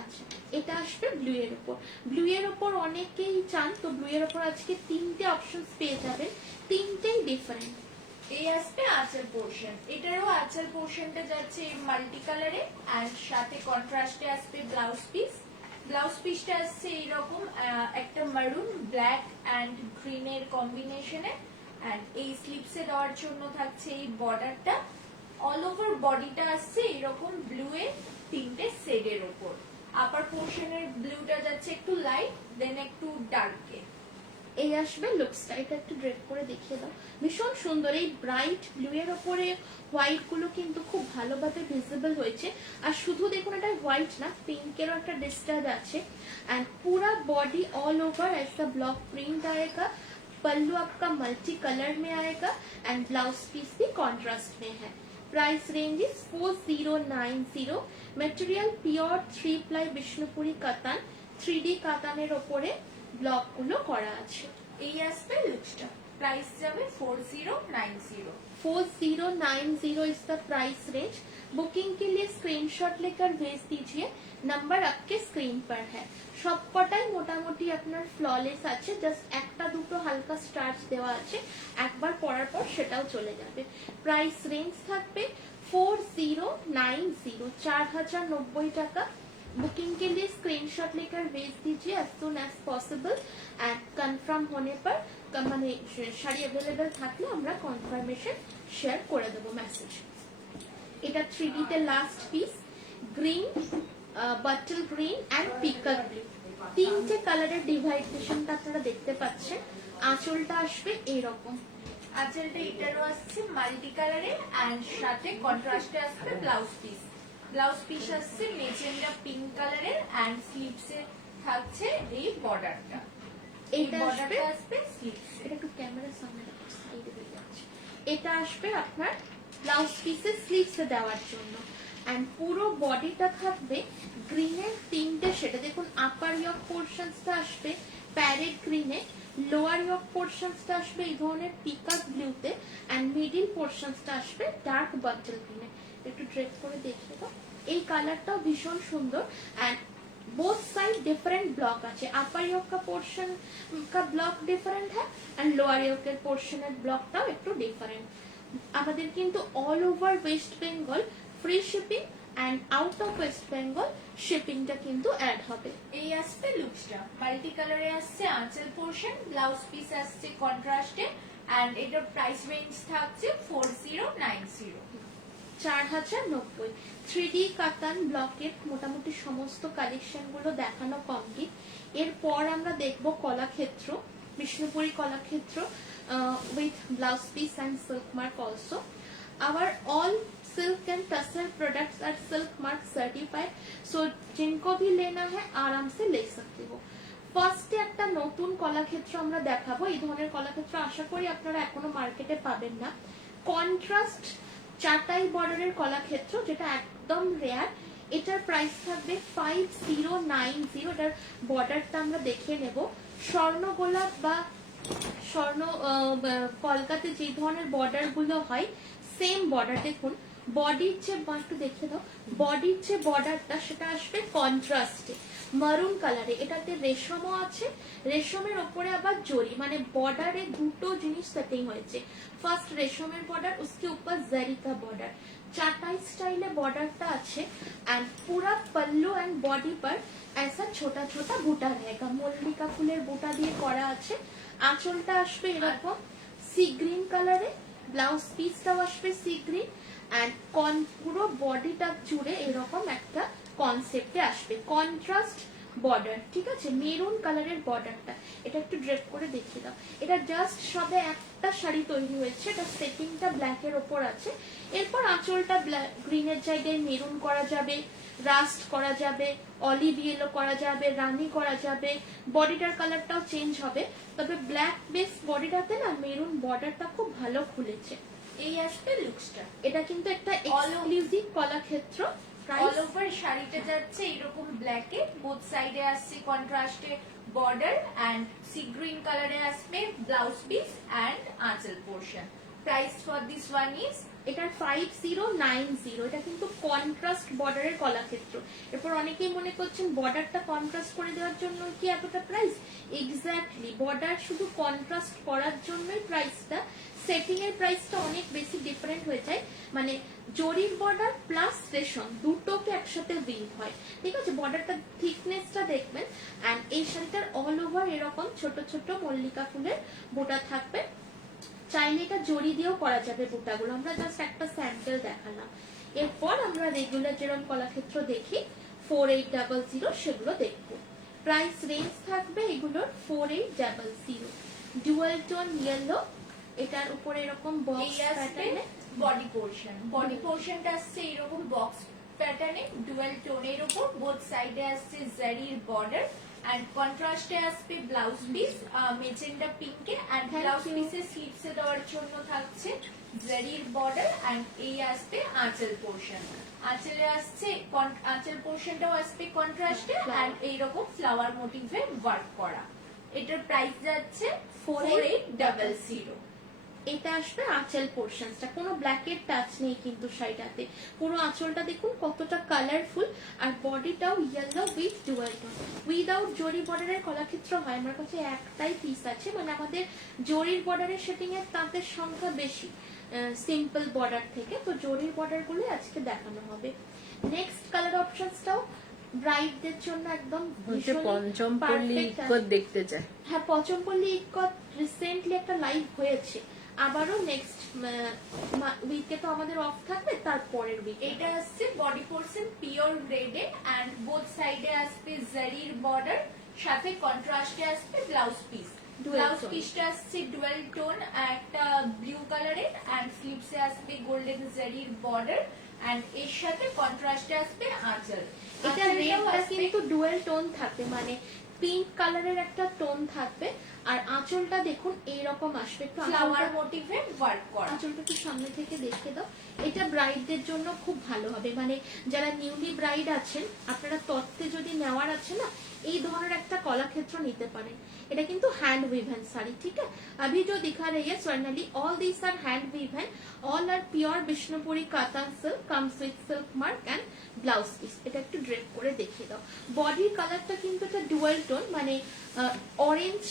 আচ্ছা, এটা আসবে ব্লু এর উপর। ব্লু এর উপর অনেকেই চান, তো ব্লু এর উপর আজকে তিনটে অপশনস পেয়ে যাবেন, তিনটেই ডিফারেন্ট। এই আসবে আঁচল পোর্শন, এটারও আঁচল পোর্শনটা যাচ্ছে মাল্টি কালারে এন্ড সাথে কন্ট্রাস্টে আসবে ব্লাউজ পিস। ব্লাউজ পিসটা আসছে এইরকম একটা মারুন ব্ল্যাক এন্ড গ্রিনের কম্বিনেশনে এন্ড এই স্লিভসে দেওয়ার জন্য থাকছে এই বর্ডারটা। অল ওভার বডিটা আসছে এরকম ব্লু এর তিনটে শেডের উপর। আপার পোর্শনের ব্লুটা যাচ্ছে একটু লাইট দেন একটু ডার্কে। এই আসবে লুকসটা, এটা একটু ড্রেপ করে দেখিয়ে দাও। ভীষণ সুন্দর, এই ব্রাইট ব্লু এর ওপরে হোয়াইট গুলো কিন্তু খুব ভালোভাবে ভিজিবল হয়েছে। আর শুধু দেখুন এটা হোয়াইট না, পিঙ্কেরও একটা ডিসচার্জ আছে एंड पूरा बॉडी ऑल ओवर ऐसा ब्लॉक प्रिंट आएगा। पल्लू आपका मल्टी कलर में आएगा एंड ब्लाउज पीस भी कॉन्ट्रास्ट में है। Price range is 4090। Material pure 3 ply Vishnupuri cotton, 3D कॉटনের উপরে ব্লক গুলো করা আছে। এই আসবে লুকসটা, प्राइस যাবে 4090। 4090 is the price range. Booking के लिए स्क्रीनशॉट लेकर भेज दीजिए, नंबर आपके स्क्रीन पर है। সবকটাই মোটামুটি আপনার ফ্ললেস আছে, জাস্ট একটা দুটো হালকা স্টার্চ দেওয়া আছে, একবার পরার পর সেটাও চলে যাবে। প্রাইস রেঞ্জ থাকবে 4090, 4090 টাকা। बुकिंग के लिए स्क्रीनशॉट लेकर भेज दीजिए as soon as possible and confirm होने पर মানে শাড়ি अवेलेबल থাকলে আমরা কনফার্মেশন শেয়ার করে দেব মেসেজ। এটা 3D তে last piece, green, bottle green and peacock blue, তিনটে কালারের ডিভাইডেশনটা আপনারা দেখতে পাচ্ছেন। আঁচলটা আসবে এরকম, আঁচলটা এটারও আসছে মাল্টি কালারে এন্ড সাথে কন্ট্রাস্টে আসবে ব্লাউজ পিস। ব্লাউজ পিস আসছে মেজেন্ডা পিঙ্ক কালারের এন্ড স্লিভসে থাকছে এই বর্ডারটা। এই এইটা আসবে, বর্ডারটা আসবে স্লিভস। এটা একটু ক্যামেরার সামনে রাখো, সাইডে হয়ে যাচ্ছে। এটা আসবে আপনার ব্লাউজ পিসের স্লিভসে দেওয়ার জন্য এন্ড পুরো বডিটা থাকবে গ্রিনের তিনটে শেডে। দেখুন আপার ইয়ক পোরশনসটা আসবে প্যারেট গ্রিনে, লোয়ার ইয়ক পোরশনসটা আসবে এই ধরনের পিকক ব্লুতে এন্ড মিডিল পোরশনসটা আসবে ডার্ক বাটল গ্রিনে। একটু ড্রেপ করে দেখে দাও, এই কালারটাও ভীষণ সুন্দর and both side different block আছে। আপার ইয়ক का पोर्शन का ब्लॉक डिफरेंट है एंड लोअर ইয়ক এর পোরশনের ব্লকটাও একটু ডিফারেন্ট। আমাদের কিন্তু all over West Bengal free shipping and out of West Bengal শিপিংটা কিন্তু অ্যাড হবে। এই আসবে লুকসটা মাল্টি কালারে আসছে আঁচল পোরশন, ব্লাউজ পিস আসছে কন্ট্রাস্টে এন্ড এটার প্রাইস রেঞ্জ থাকছে 4090। 4090। 3D কাতান ব্লকের মোটামুটি সমস্ত কালেকশন গুলো দেখানো কমপ্লিট। এরপর আমরা দেখবো Kalakshetra, Bishnupuri Kalakshetra with blouse piece and silk mark also. Our all silk and tussar products are silk mark certified, so जिनको भी लेना है आराम से ले सकते हो। ফার্স্টে একটা নতুন কলাক্ষেত্র আমরা দেখাবো। এই ধরনের কলাক্ষেত্র আশা করি আপনারা এখনো মার্কেটে পাবেন না। কন্ট্রাস্ট চাটাই বর্ডারের কলাক্ষেত্র, যেটা একদম রেয়ার। এটার প্রাইস থাকবে 5090। এটার বর্ডারটা আমরা দেখে নেব। স্বর্ণ গোলাপ বা স্বর্ণ কলকাতাতে যে ধরনের বর্ডার গুলো হয় সেম বর্ডার। দেখুন বডির যে একটু দেখে দাও, বডির যে বর্ডারটা সেটা আসবে কন্ট্রাস্টে মারুন কালারে। এটাতে রেশমও আছে, রেশমের ওপরে আবার জরি, মানে বর্ডারে দুটো জিনিস সেটিং হয়েছে। ফার্স্ট रेशमेर बॉर्डर, उसके ऊपर जरी का बॉर्डर, चाटाई स्टाइल बॉर्डरটা আছে एंड पूरा पल्लू एंड बॉडी पर ऐसा छोटा छोटा बूटा रहेगा। মল্লিকা ফুলের বুটা দিয়ে করা আছে। আঁচলটা আসবে এরকম সি গ্রিন কালারে, ব্লাউজ পিসটাও আসবে সি গ্রিন এন্ড পুরো বডিটা জুড়ে এরকম একটা কনসেপ্টে আসবে কন্ট্রাস্ট বর্ডার। ঠিক আছে, মেরুন কালারের বর্ডারটা। এটা একটু ড্রেপ করে দেখিয়ে দাও। এটা জাস্ট সবে একটা শাড়ি তৈরি হয়েছে, এটা সেটিংটা ব্ল্যাকের ওপর আছে। এরপর আঁচলটা গ্রিনের জায়গায় মেরুন করা যাবে, রাস্ট করা যাবে, অলিভ ইয়েলো করা যাবে, রানী করা যাবে। বডিটার কালারটাও চেঞ্জ হবে, তবে ব্ল্যাক বেস বডিটাতে না মেরুন বর্ডারটা খুব ভালো খুলেছে। এই আসবে লুকসটা। এটা কিন্তু একটা এক্সক্লুসিভ কলাক্ষেত্র। অল ওভার শাড়িটা যাচ্ছে এরকম ব্ল্যাকে, বোথ সাইডে আসছে কন্ট্রাস্টে বর্ডার এন্ড সি গ্রিন কালারে আসবে ব্লাউজ পিস এন্ড আঁচল portion. Price for this one is, এটার 5090। এটা কিন্তু কন্ট্রাস্ট বর্ডারের কলাক্ষেত্র। এরপর অনেকেই মনে করছেন বর্ডারটা কন্ট্রাস্ট করে দেওয়ার জন্য কি এতটা প্রাইস? এক্স্যাক্টলি, বর্ডার শুধু কন্ট্রাস্ট করার জন্যই প্রাইসটা। সেটিং এর প্রাইসটা অনেক বেশি ডিফারেন্ট হয়ে যায়, মানে জরির বর্ডার প্লাস রেশম দুটোকে একসাথে উইভ হয়। ঠিক আছে, বর্ডারটা থিকনেসটা দেখবেন এন্ড এই শাড়িটার অল ওভার এরকম ছোট ছোট মল্লিকা ফুলের বুটা থাকবে। চাইলে এটা জড়ি দিয়েও করা যাবে বুটাগুলো, আমরা জাস্ট একটা স্যাম্পল দেখালাম। এরপর আমরা রেগুলার যেরকম কলাক্ষেত্র দেখি 4800 সেগুলো দেখবো। প্রাইস রেঞ্জ থাকবে এগুলোর 4800। ডুয়াল টোন ইয়েলো, এটার উপরে এরকম বক্স প্যাটার্নে বডি পোরশন। বডি পোরশনটা আসছে এরকম বক্স প্যাটার্নে ডুয়াল টোনের উপর, বোথ সাইডে আসছে জারির বর্ডার এন্ড কন্ট্রাস্টে আসবে ব্লাউজ পিস মেজেন্ডা পিঙ্কে এন্ড ব্লাউজ পিসের স্লিভসে দেওয়ার জন্য থাকছে জারির বর্ডার এন্ড এই আসবে আঁচল পোরশন। আঁচলে আসছে আঁচল পোরশনটাও আসবে কন্ট্রাস্টে এন্ড এইরকম ফ্লাওয়ার মোটিভে ওয়ার্ক করা। এটার প্রাইস যাচ্ছে 4800। এটা আসবে আঁচল পোরশনসটা, কোনো ব্ল্যাকের টাচ নেই কিন্তু শাড়িটাতে। পুরো আঁচলটা দেখুন কতটা কালারফুল আর বডিটাও yellow with dual tone. Without zari বর্ডারের কলাক্ষেত্র হয় আমার কাছে একটাই পিস আছে, মানে আমাদের জরির বর্ডারের সেটিং এর তাঁতের সংখ্যা বেশি, সিম্পল বর্ডার থেকে। তো জরির বর্ডার গুলো আজকে দেখানো হবে। নেক্সট কালার অপশনসটাও ব্রাইডদের জন্য একদম হচ্ছে ভীষণই পঞ্চমপল্লী perfect ইক্কত দেখতে চায়। হ্যাঁ, পঞ্চমপল্লী ইক্কত রিসেন্টলি একটা লাইভ হয়েছে, আবারও নেক্সট উইকে তো আমাদের অফ থাকবে, তারপরের উইকে। এটা আসছে বডি পোর্শন পিওর গ্রেডে এন্ড বোথ সাইডে আসবে জারির বর্ডার, সাথে কন্ট্রাস্টে আসবে ব্লাউজ পিস। ব্লাউজ পিসটা আসছে ডুয়াল টোন, একটা ব্লু কালারের এন্ড স্লিভসে আসবে গোল্ডেন জারির বর্ডার এন্ড এর সাথে কন্ট্রাস্টে আসবে আঁচল। এটা রেডটা কিন্তু ডুয়াল টোন থাকবে, মানে পিঙ্ক কালারের একটা টোন থাকবে, আর আঁচলটা দেখুন এইরকম আসবে, একটু ফ্লাওয়ার মোটিভে ওয়ার্ক করা। আঁচলটা একটু সামনে থেকে দেখে দাও। এটা ব্রাইডদের জন্য খুব ভালো হবে, মানে যারা নিউলি ব্রাইড আছেন, আপনারা তত্ত্বে যদি নেওয়ার আছে না, এই ধরনের একটা কলাক্ষেত্র নিতে পারেন। এটা কিন্তু হ্যান্ড উইভেন শাড়ি, ঠিক আছে। अभी जो दिखा रही है Swarnali, all these are hand woven, all are pure Bishnupuri katan silk, comes with silk mark and blouse piece. এটা একটু ড্রেপ করে দেখিয়ে দাও। বডির কালারটা কিন্তু একটা ডুয়াল টোন, মানে অরেঞ্জ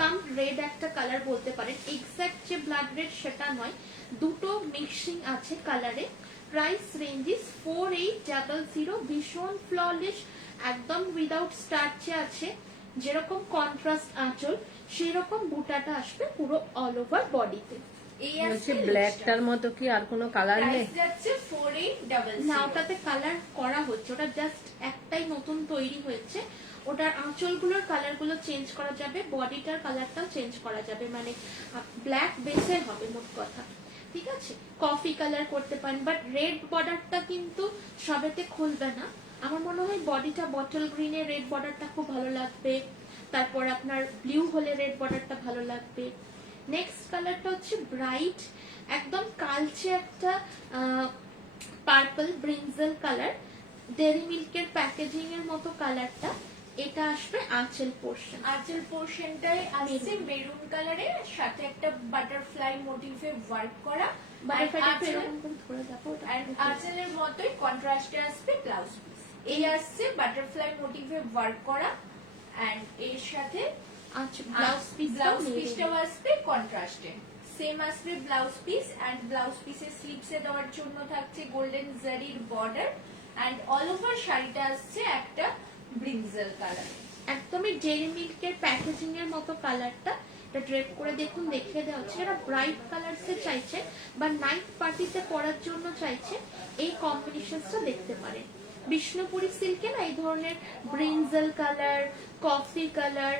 কাম রেড একটা কালার বলতে পারেন, এক্সাক্ট যে ব্লাড রেড সেটা নয়, দুটো মিক্সিং আছে কালারে। প্রাইস রেঞ্জ ইজ 4800, ভীষণ ফ্ললেস, একদম উইদাউট স্টার্চে আছে। যেরকম কন্ট্রাস্ট আঁচল, সেরকম বুটাটা আসবে পুরো অল ওভার বডিতে। এই হচ্ছে আসছে ব্ল্যাকটার মতো কি আর কোনো কালার নেই? প্রাইস যাচ্ছে 4800। না, ওটাতে কালার করা হচ্ছে, ওটা জাস্ট একটাই নতুন তৈরি হয়েছে। ওটার আঁচলগুলোর কালার গুলো চেঞ্জ করা যাবে, বডিটার কালারটাও চেঞ্জ করা যাবে, মানে ব্ল্যাক বেসের হবে মোট কথা, ঠিক আছে। কফি কালার করতে পারেন, বাট রেড বর্ডারটা কিন্তু সবেতে খুলবে না। আমার মনে হয় বডিটা বটল গ্রিনে রেড বর্ডারটা খুব ভালো লাগবে, তারপর আপনার ব্লু হলে রেড বর্ডারটা ভালো লাগবে। নেক্সট কালারটা হচ্ছে ব্রাইট, একদম কালচে একটা পার্পল ব্রিনজেল কালার, ডেরি মিল্কের প্যাকেজিং এর মতো কালারটা। এটা আসবে আঁচল পোর্শন। আঁচল পোর্শনটাই আসছে মেরুন কালারের, সাথে একটা বাটারফ্লাই মোটিভে ওয়ার্ক করা। আঁচলের মতোই কন্ট্রাস্টে আসবে ব্লাউজ পিস। এই আসছে বাটারফ্লাই মোটিভে ওয়ার্ক করা এন্ড এর সাথে ব্লাউজ পিসটাও আসবে কন্ট্রাস্টে। সেম আসবে ব্লাউজ পিস এন্ড ব্লাউজ পিসের স্লিভসে দেওয়ার জন্য থাকছে গোল্ডেন জারির বর্ডার এন্ড অল ওভার শাড়িটা আসছে একটা ব্রিনজেল কালার। একদমই ডেরি মিল্কের প্যাকেজিং এর মতো কালারটা। এটা ড্রেপ করে দেখুন, দেখিয়ে দেওয়া হচ্ছে। যারা ব্রাইট কালারসে চাইছে বা নাইট পার্টিতে পরার জন্য চাইছে, এই কম্বিনেশনটা দেখতে পারেন। বিষ্ণুপুরি সিল্কে না এই ধরনের ব্রিনজেল কালার, কফি কালার,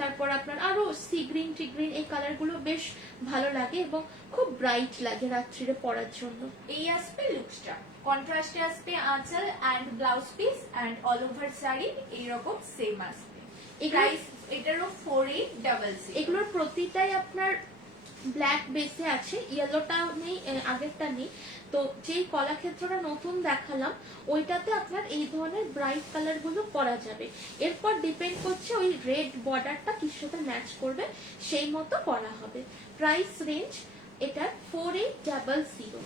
তারপর আপনার আরো সি গ্রিন, টি গ্রিন, এই কালার গুলো বেশ ভালো লাগে এবং খুব ব্রাইট লাগে রাত্রিরে পরার জন্য। এই আসবে লুকসটা, কন্ট্রাস্টে আসবে আঁচল and blouse piece and all over sari এইরকম সেম আসবে। প্রাইস এটারও 4800। এগুলোর প্রতিটাই আপনার ব্ল্যাক বেসে আছে, ইয়েলোটা নেই, আগেরটা নেই। তো যেই কলাক্ষেত্রটা নতুন দেখালাম, ওইটাতে আপনার এই ধরনের ব্রাইট কালার গুলো পরা যাবে। এরপর ডিপেন্ড করছে ওই রেড বর্ডারটা কির সাথে ম্যাচ করবে, সেই মতো করা হবে। প্রাইস রেঞ্জ এটা 4800।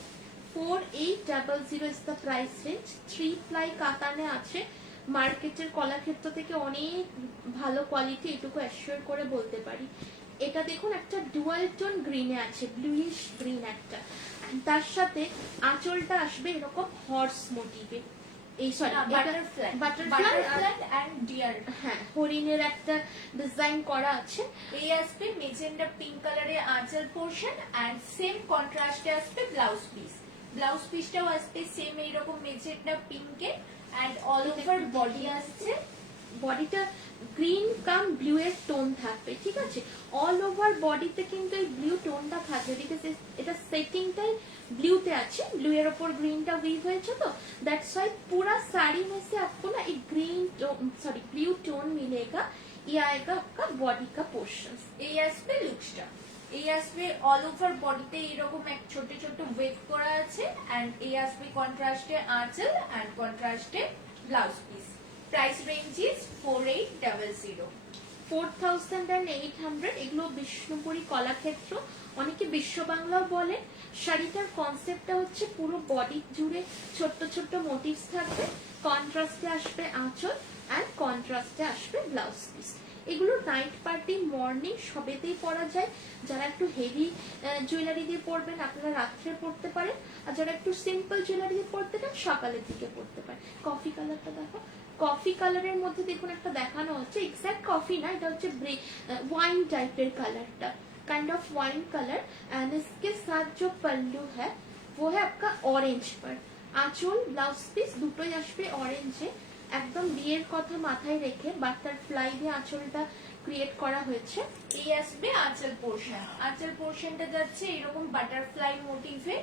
4800 is the price range. 3 ply কাতানে আছে, মার্কেটের কলাক্ষেত্র থেকে অনেক ভালো কোয়ালিটি, এটুকু অ্যাসিওর করে বলতে পারি। এটা দেখুন একটা ডুয়াল টোন গ্রিনে আছে, ব্লুইশ গ্রিন একটা, তার সাথে আঁচলটা আসবে এরকম হর্স মোটিভে, এই সরি বাটারফ্লাই এন্ড ডিয়ার, হ্যাঁ হরিণের একটা ডিজাইন করা আছে। এই আসবে মেজেন্ডা পিঙ্ক কালারের আঁচল পোর্শন এন্ড সেম কন্ট্রাস্টে আসবে ব্লাউজ পিস। ব্লাউজ পিসটাও আসবে সেম এইরকম মেজেন্ডা পিঙ্কে এন্ড অল ওভার বডি আসছে, বডিটা গ্রিন কাম ব্লু এর টোন থাকবে, ঠিক আছে। অল ওভার বডিতে কিন্তু এই ব্লু টোনটা থাকবে, বিকজ এটা সেটিংটাই ब्लूতে আছে, ब्लू এর উপর গ্রিনটা উইভ হয়েছে, তো दैट्स व्हाई पूरा साड़ी में से आपको ना एक ग्रीन सॉरी ब्लू टोन मिलेगा। ये आएगा आपका बॉडी का पोर्शन। এই আসবে লুকসটা, এই আসবে অল ওভার বডিতে এরকম এক ছোট ছোট ওয়েভ করা আছে এন্ড এই আসবে কন্ট্রাস্টে আঁচল এন্ড কন্ট্রাস্টে blouse piece. Price range is 4800। 4800। এগুলো বিষ্ণুপুরি কলাক্ষেত্র অনেকে বিশ্ব বাংলাও বলে। শাড়িটার কনসেপ্টটা হচ্ছে পুরো বডি জুড়ে ছোট্ট ছোট্ট মোটিভস থাকবে, কন্ট্রাস্টে আসবে আঁচল অ্যান্ড কন্ট্রাস্টে আসবে ব্লাউজ পিস। এগুলো নাইট পার্টি, মর্নিং সবেতেই পরা যায়। যারা একটু হেভি জুয়েলারি দিয়ে পরবেন আপনারা রাত্রে পরতে পারেন, আর যারা একটু সিম্পল জুয়েলারি দিয়ে পরতে চান সকালের দিকে পরতে পারেন। কফি কালারটা দেখো, কফি কালারের মধ্যে দেখুন একটা দেখানো হচ্ছে, এক্স্যাক্ট কফি না, এটা হচ্ছে ওয়াইন টাইপের কালারটা, kind of wine colour. And इसके साथ जो पल्लू है वो है आपका ऑरेंज पर। आंचल ब्लाउज पिस দুটোই আসবে অরেঞ্জে, একদম বিয়ের কথা মাথায় রেখে বাটারফ্লাই দিয়ে আঁচলটা ক্রিয়েট করা হয়েছে। এই আসবে আঁচল পোর্শন। আঁচল পোর্শনটা যাচ্ছে এরকম বাটারফ্লাই মোটিভে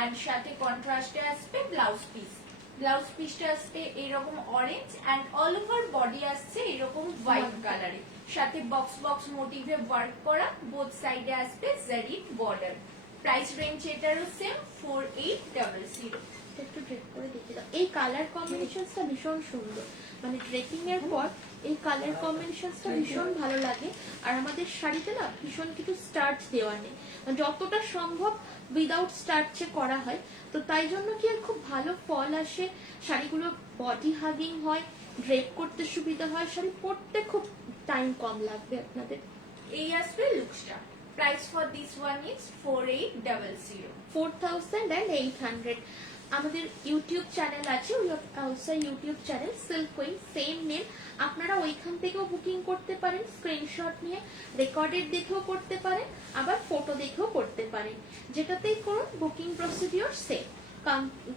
এন্ড সাথে কন্ট্রাস্টে আসবে ব্লাউজ পিস। ব্লাউজ পিসটা আসবে এরকম orange and all over body আসছে এরকম হোয়াইট কালারে, সাথে বক্স বক্স মোটিভে ওয়ার্ক করা, বোথ সাইডে আসবে জারি বর্ডার। প্রাইস রেঞ্জ এটারও সেম 4800। একটু ড্রেপ করে দেখে দাও, এই কালার কম্বিনেশনসটা ভীষণ সুন্দর, মানে ড্রেপিং এর পর এই কালার কম্বিনেশনসটা ভীষণ ভালো লাগে। আর আমাদের শাড়িতে না ভীষণ কিছু স্টার্চ দেওয়া নেই, যতটা সম্ভব উইদাউট স্টার্চে করা হয়, তো তাই জন্য কি খুব ভালো ফল আসে, শাড়িগুলো বডি হাগিং হয়, ড্রেপ করতে সুবিধা হয়, শাড়ি পরতে খুব টাইম কম লাগবে আপনাদের। এই আসবে লুকসটা। Price for this one is 4800। 4800। আমাদের ইউটিউব চ্যানেল আছে, we have also YouTube channel Silk Queen, same name. আপনারা ওইখান থেকেও বুকিং করতে পারেন, স্ক্রিনশট নিয়ে রেকর্ডেড দেখেও করতে পারেন, আবার ফটো দেখেও করতে পারেন, যেটাতেই করুন বুকিং প্রসিডিওর সেম।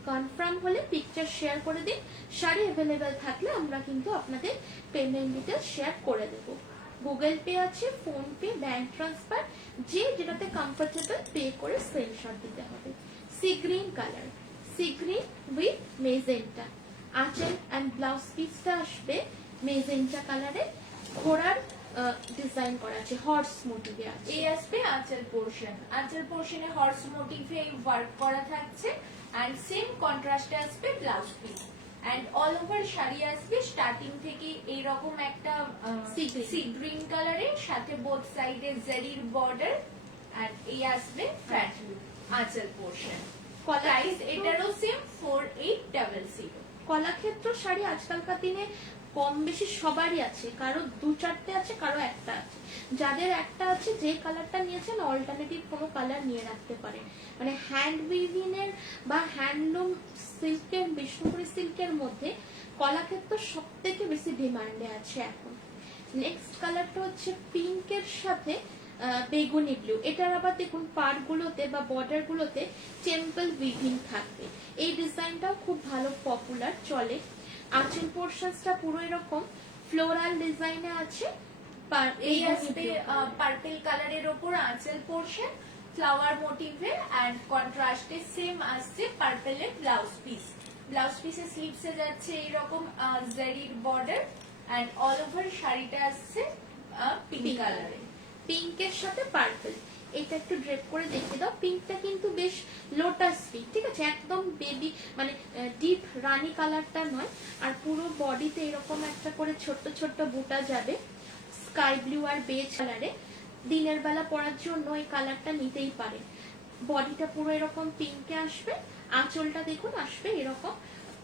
কনফার্ম হলে পিকচার শেয়ার করে দিন, শাড়ি অ্যাভেলেবেল থাকলে আমরা কিন্তু আপনাদের পেমেন্ট ডিটেলস শেয়ার করে দেব। গুগল পে আছে, ফোন পে, ব্যাংক ট্রান্সফার, যে যেটাতে কমফোর্টেবল পে করে স্ক্রিনশট দিতে হবে। Sea green colour, sea green with magenta. আঁচল এন্ড ব্লাউজ পিসটা আসবে মেজেন্টা কালারে, ঘোড়ার ডিজাইন করা আছে, হর্স মোটিভে আছে। এই আসবে আঁচল পোর্শন। আঁচল পোর্শনে হর্স মোটিভে ওয়ার্ক করা থাকছে এন্ড সেম কন্ট্রাস্টে আসবে blouse piece and all over sari আসবে স্টার্টিং থেকে এইরকম একটা সি গ্রিন কালারের সাথে বোথ সাইডে জারির বর্ডার এন্ড এই আসবে ফ্রন্ট লুক আঁচল পোর্শন। প্রাইস এটারও সেম 4800। কলাক্ষেত্র শাড়ি আজকালকার দিনে কম বেশি সবারই আছে, কারো দু চারটে আছে, কারো একটা আছে। যাদের একটা আছে, যে কালারটা নিয়েছেন অল্টারনেটিভ কোনো কালার নিয়ে রাখতে পারেন। মানে হ্যান্ড উইভিং এর বা হ্যান্ডলুম সিল্কের, বিষ্ণুপুরি সিল্কের মধ্যে কলাক্ষেত্র সব থেকে বেশি ডিমান্ডে আছে এখন। নেক্সট কালারটা হচ্ছে পিঙ্কের সাথে বেগুনি ব্লু। এটার আবার দেখুন পার গুলোতে বা বর্ডার গুলোতে টেম্পল উইভিং থাকবে, এই ডিজাইনটাও খুব ভালো পপুলার চলে। আঁচল পোর্শনসটা পুরো এরকম ফ্লোরাল ডিজাইনে আছে। এই আসবে পার্পল কালারের উপর আঁচল পোর্শন, ফ্লাওয়ার মোটিভে এন্ড কন্ট্রাস্টে সেম আসছে পার্পলের ব্লাউজ পিস। ব্লাউজ পিসের স্লিভসে যাচ্ছে এইরকম জারির বর্ডার এন্ড অল ওভার শাড়িটা আসছে পিঙ্ক কালারে। পিঙ্কের সাথে পার্পল, এটা একটু ড্রেপ করে দেখে দাও। পিঙ্কটা কিন্তু বেশ লোটাস পিঙ্ক, ঠিক আছে, একদম বেবি মানে ডিপ রানী কালারটা নয়। আর পুরো বডিতে এরকম একটা করে ছোট্ট ছোট্ট বুটা যাবে স্কাই ব্লু আর বেজ কালারে। দিনের বেলা পরার জন্য এই কালারটা নিতেই পারে। বডিটা পুরো এরকম পিঙ্কে আসবে, আঁচলটা দেখুন আসবে এরকম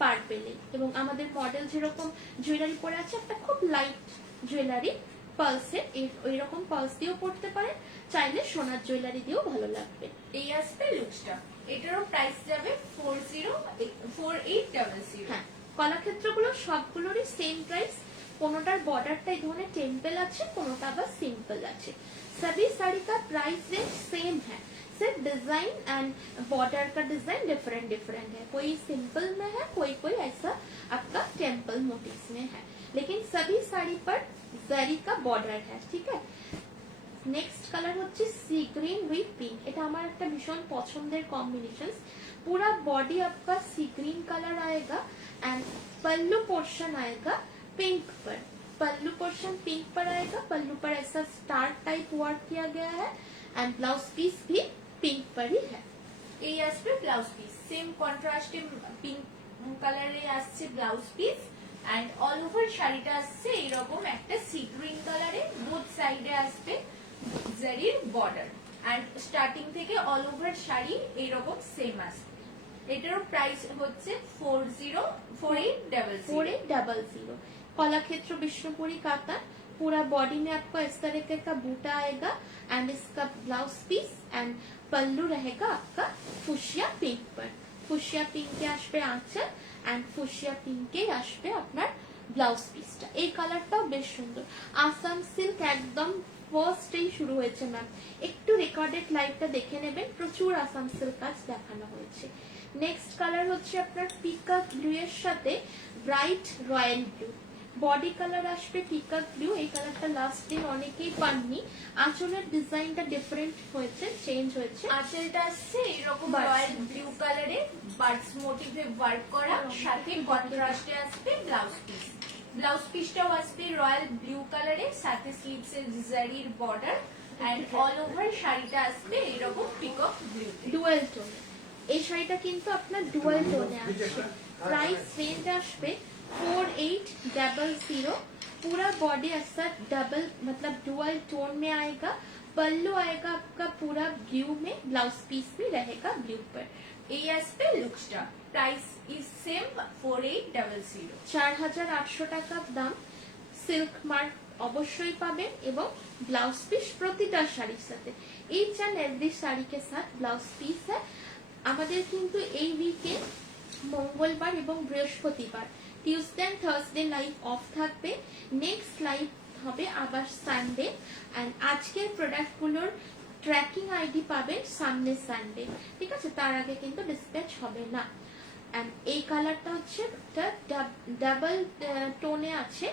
পার্পেলে। এবং আমাদের মডেল যেরকম জুয়েলারি পরে আছে, একটা খুব লাইট জুয়েলারি পালসের, এইরকম পালস দিয়েও পড়তে পারেন, চাইলে সোনার জুয়েলারি দিয়েও ভালো লাগবে। এই আসবে লুকসটা। এটারও প্রাইস যাবে 4800। হ্যাঁ, কলাক্ষেত্রগুলো সবগুলোরই সেম প্রাইস। কোনোটার बॉर्डरটা এই ধরনের টেম্পল আছে, কোনোটা আবার সিম্পল আছে। सभी साड़ी का प्राइस रेंज सेम है, सिर्फ डिजाइन एंड बॉर्डर का डिजाइन डिफरेंट डिफरेंट है। कोई सिंपल में है, कोई कोई ऐसा आपका टेम्पल मोटिव्स में है, लेकिन सभी साड़ी पर जरी का बॉर्डर है, ठीक है। नेक्स्ट कलर হচ্ছে सी ग्रीन विथ पिंक। এটা আমার একটা ভীষণ পছন্দের কম্বিনেশন। पूरा बॉडी आपका सी ग्रीन कलर आएगा एंड पल्लू पोर्शन आएगा पिंक पर। पल्लू पोर्शन पिंक पर आएगा, पल्लू पर ऐसा स्टार टाइप वर्क किया गया है एंड ब्लाउज पीस भी पिंक पर ही है। এই আসবে ব্লাউজ পিস, সেম কন্ট্রাস্টে পিঙ্ক কালারে আসছে blouse piece and all over শাড়িটা আসছে এরকম একটা সি গ্রিন কালারে, বোথ সাইডে আসবে জারির বর্ডার। অ্যান্ড স্টার্টিং থেকে অল ওভার শাড়ি এইরকম সেম আসবে। এটারও প্রাইস হচ্ছে 4800। कलाक्षेत्र बिष्णुपुरी कातान, पूरा बॉडी में आपको इस तरीके का बूटा आएगा एंड इसका ब्लाउज पीस एंड पल्लू रहेगा आपका फुशिया पिंक पर। फुशिया पिंक के आसपे आंचल एंड फुशिया पिंक के आसपे আপনার ব্লাউজ পিসটা। এই কালারটাও বেশ সুন্দর। আসাম সিল্ক একদম ফার্স্টেই শুরু হয়েছে ম্যাম, একটু রেকর্ডেড লাইভটা দেখে নেবেন, প্রচুর আসাম সিল্ক কাজ দেখানো হয়েছে। নেক্সট কালার হচ্ছে আপনার পিকক ব্লু এর সাথে bright royal blue. Body colour আসবে পিকক ব্লু, এই কালারটা লাস্ট দিন অনেকেই পাননি। আঁচলের ডিজাইনটা ডিফারেন্ট হয়েছে, চেঞ্জ হয়েছে। আঁচলটা আসছে এরকম Birds রয়্যাল ব্লু কালারে বার্ডস মোটিভে ওয়ার্ক করা, সাথে কন্ট্রাস্টে আসবে ব্লাউজ পিস। ব্লাউজ পিসটাও আসবে রয়্যাল ব্লু কালারে, সাথে স্লিভস এর জারির বর্ডার এন্ড অল ওভার শাড়িটা আসবে এরকম পিকক ব্লু। ডুয়াল টোন, এই শাড়িটা কিন্তু আপনার ডুয়াল টোনে আসছে। प्राइस रेंज আসবে 4800। पूरा बॉडी ऐसा डबल मतलब डुअल टोन में आएगा। पल्लू आएगा आपका पूरा ब्लू में, ब्लाउज पीस भी रहेगा ब्लू पर। এই আসবে লুকসটা। Price is same 4800। 4800 টাকা দাম। সিল্ক মার্ক অবশ্যই পাবেন এবং ব্লাউজ পিস প্রতিটা শাড়ির সাথে। ইচ এন্ড এভরি শাড়ি के साथ ব্লাউজ পিস है। আমাদের কিন্তু এই উইকে মঙ্গলবার এবং বৃহস্পতিবার, Tuesday and Thursday live off থাকবে। নেক্সট লাইভ হবে আবার সানডে এন্ড আজকের প্রোডাক্টগুলোর ট্র্যাকিং আইডি পাবেন সামনে সানডে, ঠিক আছে? তার আগে কিন্তু ডিসপ্যাচ হবে না। এন্ড এই কালারটা হচ্ছে ডাবল টোনে আছে,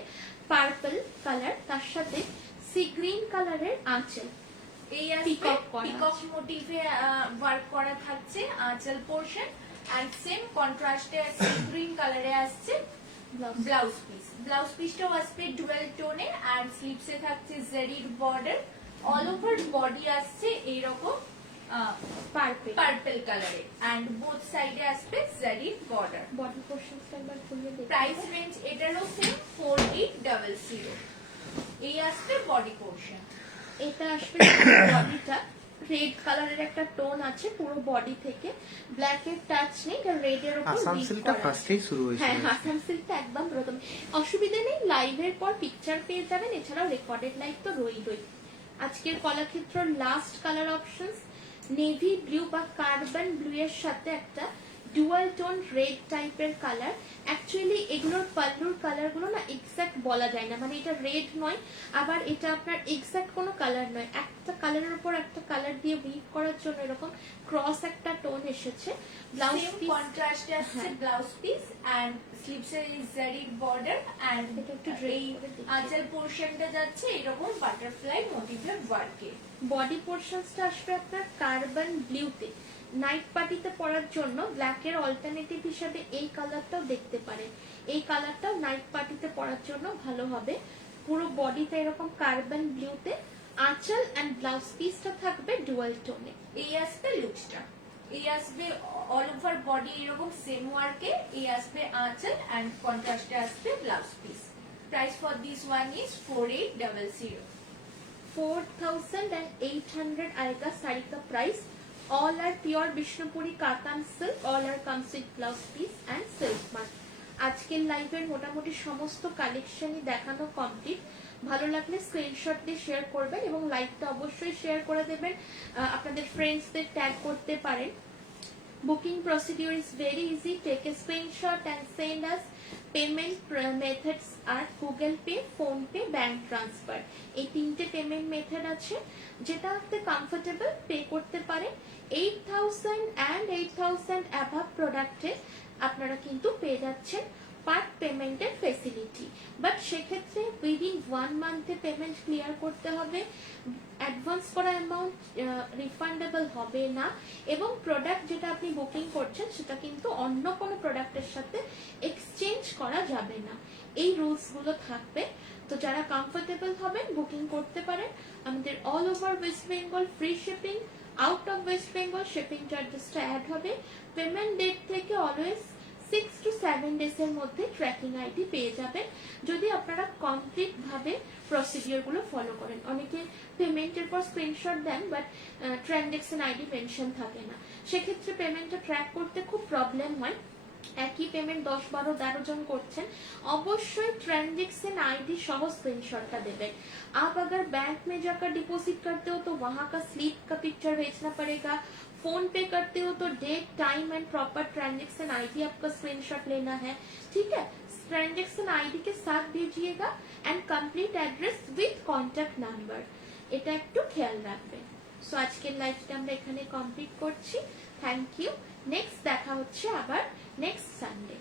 পার্পল কালার, তার সাথে সি গ্রিন কালারের আঁচল। এই আসবে Peacock করা পিকক আছে। মোটিভে ওয়ার্ক করা থাকছে আঁচল পোরশন এন্ড সেম কন্ট্রাস্টে গ্রিন কালারে আসছে ব্লাউজ পিস। ব্লাউজ পিসটাও আসবে ডুয়াল টোনে এন্ড স্লিভসে থাকছে জারির বর্ডার। অল ওভার বডি আসছে এইরকম পার্পল পার্পল কালারে এন্ড বোথ সাইডে আসবে জারির বর্ডার। বডি পোর্শনটা একবার খুলে দেখুন। প্রাইস রেঞ্জ এটারও সেম 4800। এই আসবে বডি পোরশন। এটা আসবে বডিটা রেড কালারের একটা টোন আছে পুরো বডি থেকে, ব্ল্যাক এর টাচ নেই, এটা রেড এর উপর আসাম weave সিল্কটা করা আছে। ফার্স্টেই শুরু হয়েছিল। হ্যাঁ, আসাম সিল্কটা একদম প্রথম। অসুবিধা নেই, লাইভের পর পিকচার পেয়ে যাবেন, এছাড়াও রেকর্ডেড লাইভ তো রইলই। আজকের কলাক্ষেত্রর last colour options navy blue বা কার্বন ব্লু এর সাথে একটা ডুয়াল টোন রেড টাইপের কালার। অ্যাকচুয়ালি এগুলোর পাল্লুর কালার গুলো না এক্সাক্ট বলা যায় না, মানে এটা রেড নয় আবার এটা আপনার এক্সাক্ট কোনো কালার নয়, একটা কালারের উপর একটা কালার দিয়ে উইভ করার জন্য এরকম ক্রস একটা টোন এসেছে। ব্লাউজ সেম পিস কন্ট্রাস্টে আসছে হ্যাঁ। ব্লাউজ পিস এন্ড স্লিভস এর জারির বর্ডার এন্ড এটা একটু drape এই করে দেখি। আঁচল পোরশনটা যাচ্ছে এরকম বাটারফ্লাই মোটিভের ওয়ার্কে। বডি পোর্শনসটা আসবে আপনার কার্বন ব্লুতে। নাইট পার্টিতে পরার জন্য ব্ল্যাক এর অল্টারনেটিভ হিসেবে এই কালারটাও দেখতে পারেন। এই কালারটাও নাইট পার্টিতে পরার জন্য ভালো হবে। পুরো বডিটা এরকম কার্বন ব্লুতে, আঁচল এন্ড ব্লাউজ পিসটা থাকবে ডুয়াল টোনে। এই আসবে লুকসটা। এই আসবে অল ওভার বডি এরকম সেম ওয়ার্কে। এই আসবে আঁচল এন্ড কন্ট্রাস্টে আসবে blouse piece. Price for this one is 4800। 4800 आएगा साड़ी का price. All are pure Bishnupuri katan silk, all are comes with blouse piece and silk mark. আজকের লাইভের মোটামুটি সমস্ত কালেকশনই দেখানো কমপ্লিট। ভালো লাগলে স্ক্রিনশট দিয়ে শেয়ার করবেন এবং লাইভটা অবশ্যই শেয়ার করে দেবেন, আপনাদের ফ্রেন্ডসদের ট্যাগ করতে পারেন। Booking procedure is very easy. Take a screenshot and send us. Payment methods are Google Pay, Phone Pay, Bank Transfer. এই তিনটে পেমেন্ট মেথড আছে, যেটা আপনি কমফোর্টেবল পে করতে পারেন। 8000 and 8000 অ্যাভাব প্রোডাক্টে আপনারা কিন্তু পেয়ে যাচ্ছেন পার্ট পেমেন্টের ফেসিলিটি, বাট সেক্ষেত্রে উইদিন 1 মান্থে পেমেন্ট ক্লিয়ার করতে হবে। অ্যাডভান্স করা অ্যামাউন্ট রিফান্ডেবল হবে না এবং প্রোডাক্ট যেটা আপনি বুকিং করছেন সেটা কিন্তু অন্য কোনো প্রোডাক্টের সাথে এক্সচেঞ্জ করা যাবে না। এই রুলস গুলো থাকবে। তো যারা কমফোর্টেবল হবেন বুকিং করতে পারেন। আমাদের all over West Bengal free shipping, out of West Bengal shipping চার্জেসটা অ্যাড হবে। পেমেন্ট ডেট থেকে অলওয়েজ 6 to 7 days এর মধ্যে ট্র্যাকিং আইডি পেয়ে যাবেন যদি আপনারা কমপ্লিট ভাবে প্রসিডিওর গুলো ফলো করেন। অনেকে পেমেন্টের পর স্ক্রিনশট দেন বাট ট্রানজাকশন আইডি মেনশন থাকে না, সেক্ষেত্রে পেমেন্টটা ট্র্যাক করতে খুব প্রবলেম হয়। একই পেমেন্ট 10, 12, 13 জন করছেন, অবশ্যই ट्रांजैक्शन आईडी सह स्क्रीनशॉटটা देবেন। आप अगर बैंक में जाकर डिपॉजिट करते हो तो वहां का स्लिप का पिक्चर भेजना पड़ेगा, फोन पे करते हो तो date, time and proper transaction ID आपका स्क्रीनशॉट लेना है, ठीक है। ट्रांजैक्शन आईडी के साथ भेजिएगा and complete address with contact number, এটা একটু খেয়াল রাখবেন। সো আজকের লাইভটা আমরা এখানে কমপ্লিট করছি। Thank you. নেক্সট দেখা হচ্ছে আবার নেক্সট সানডে।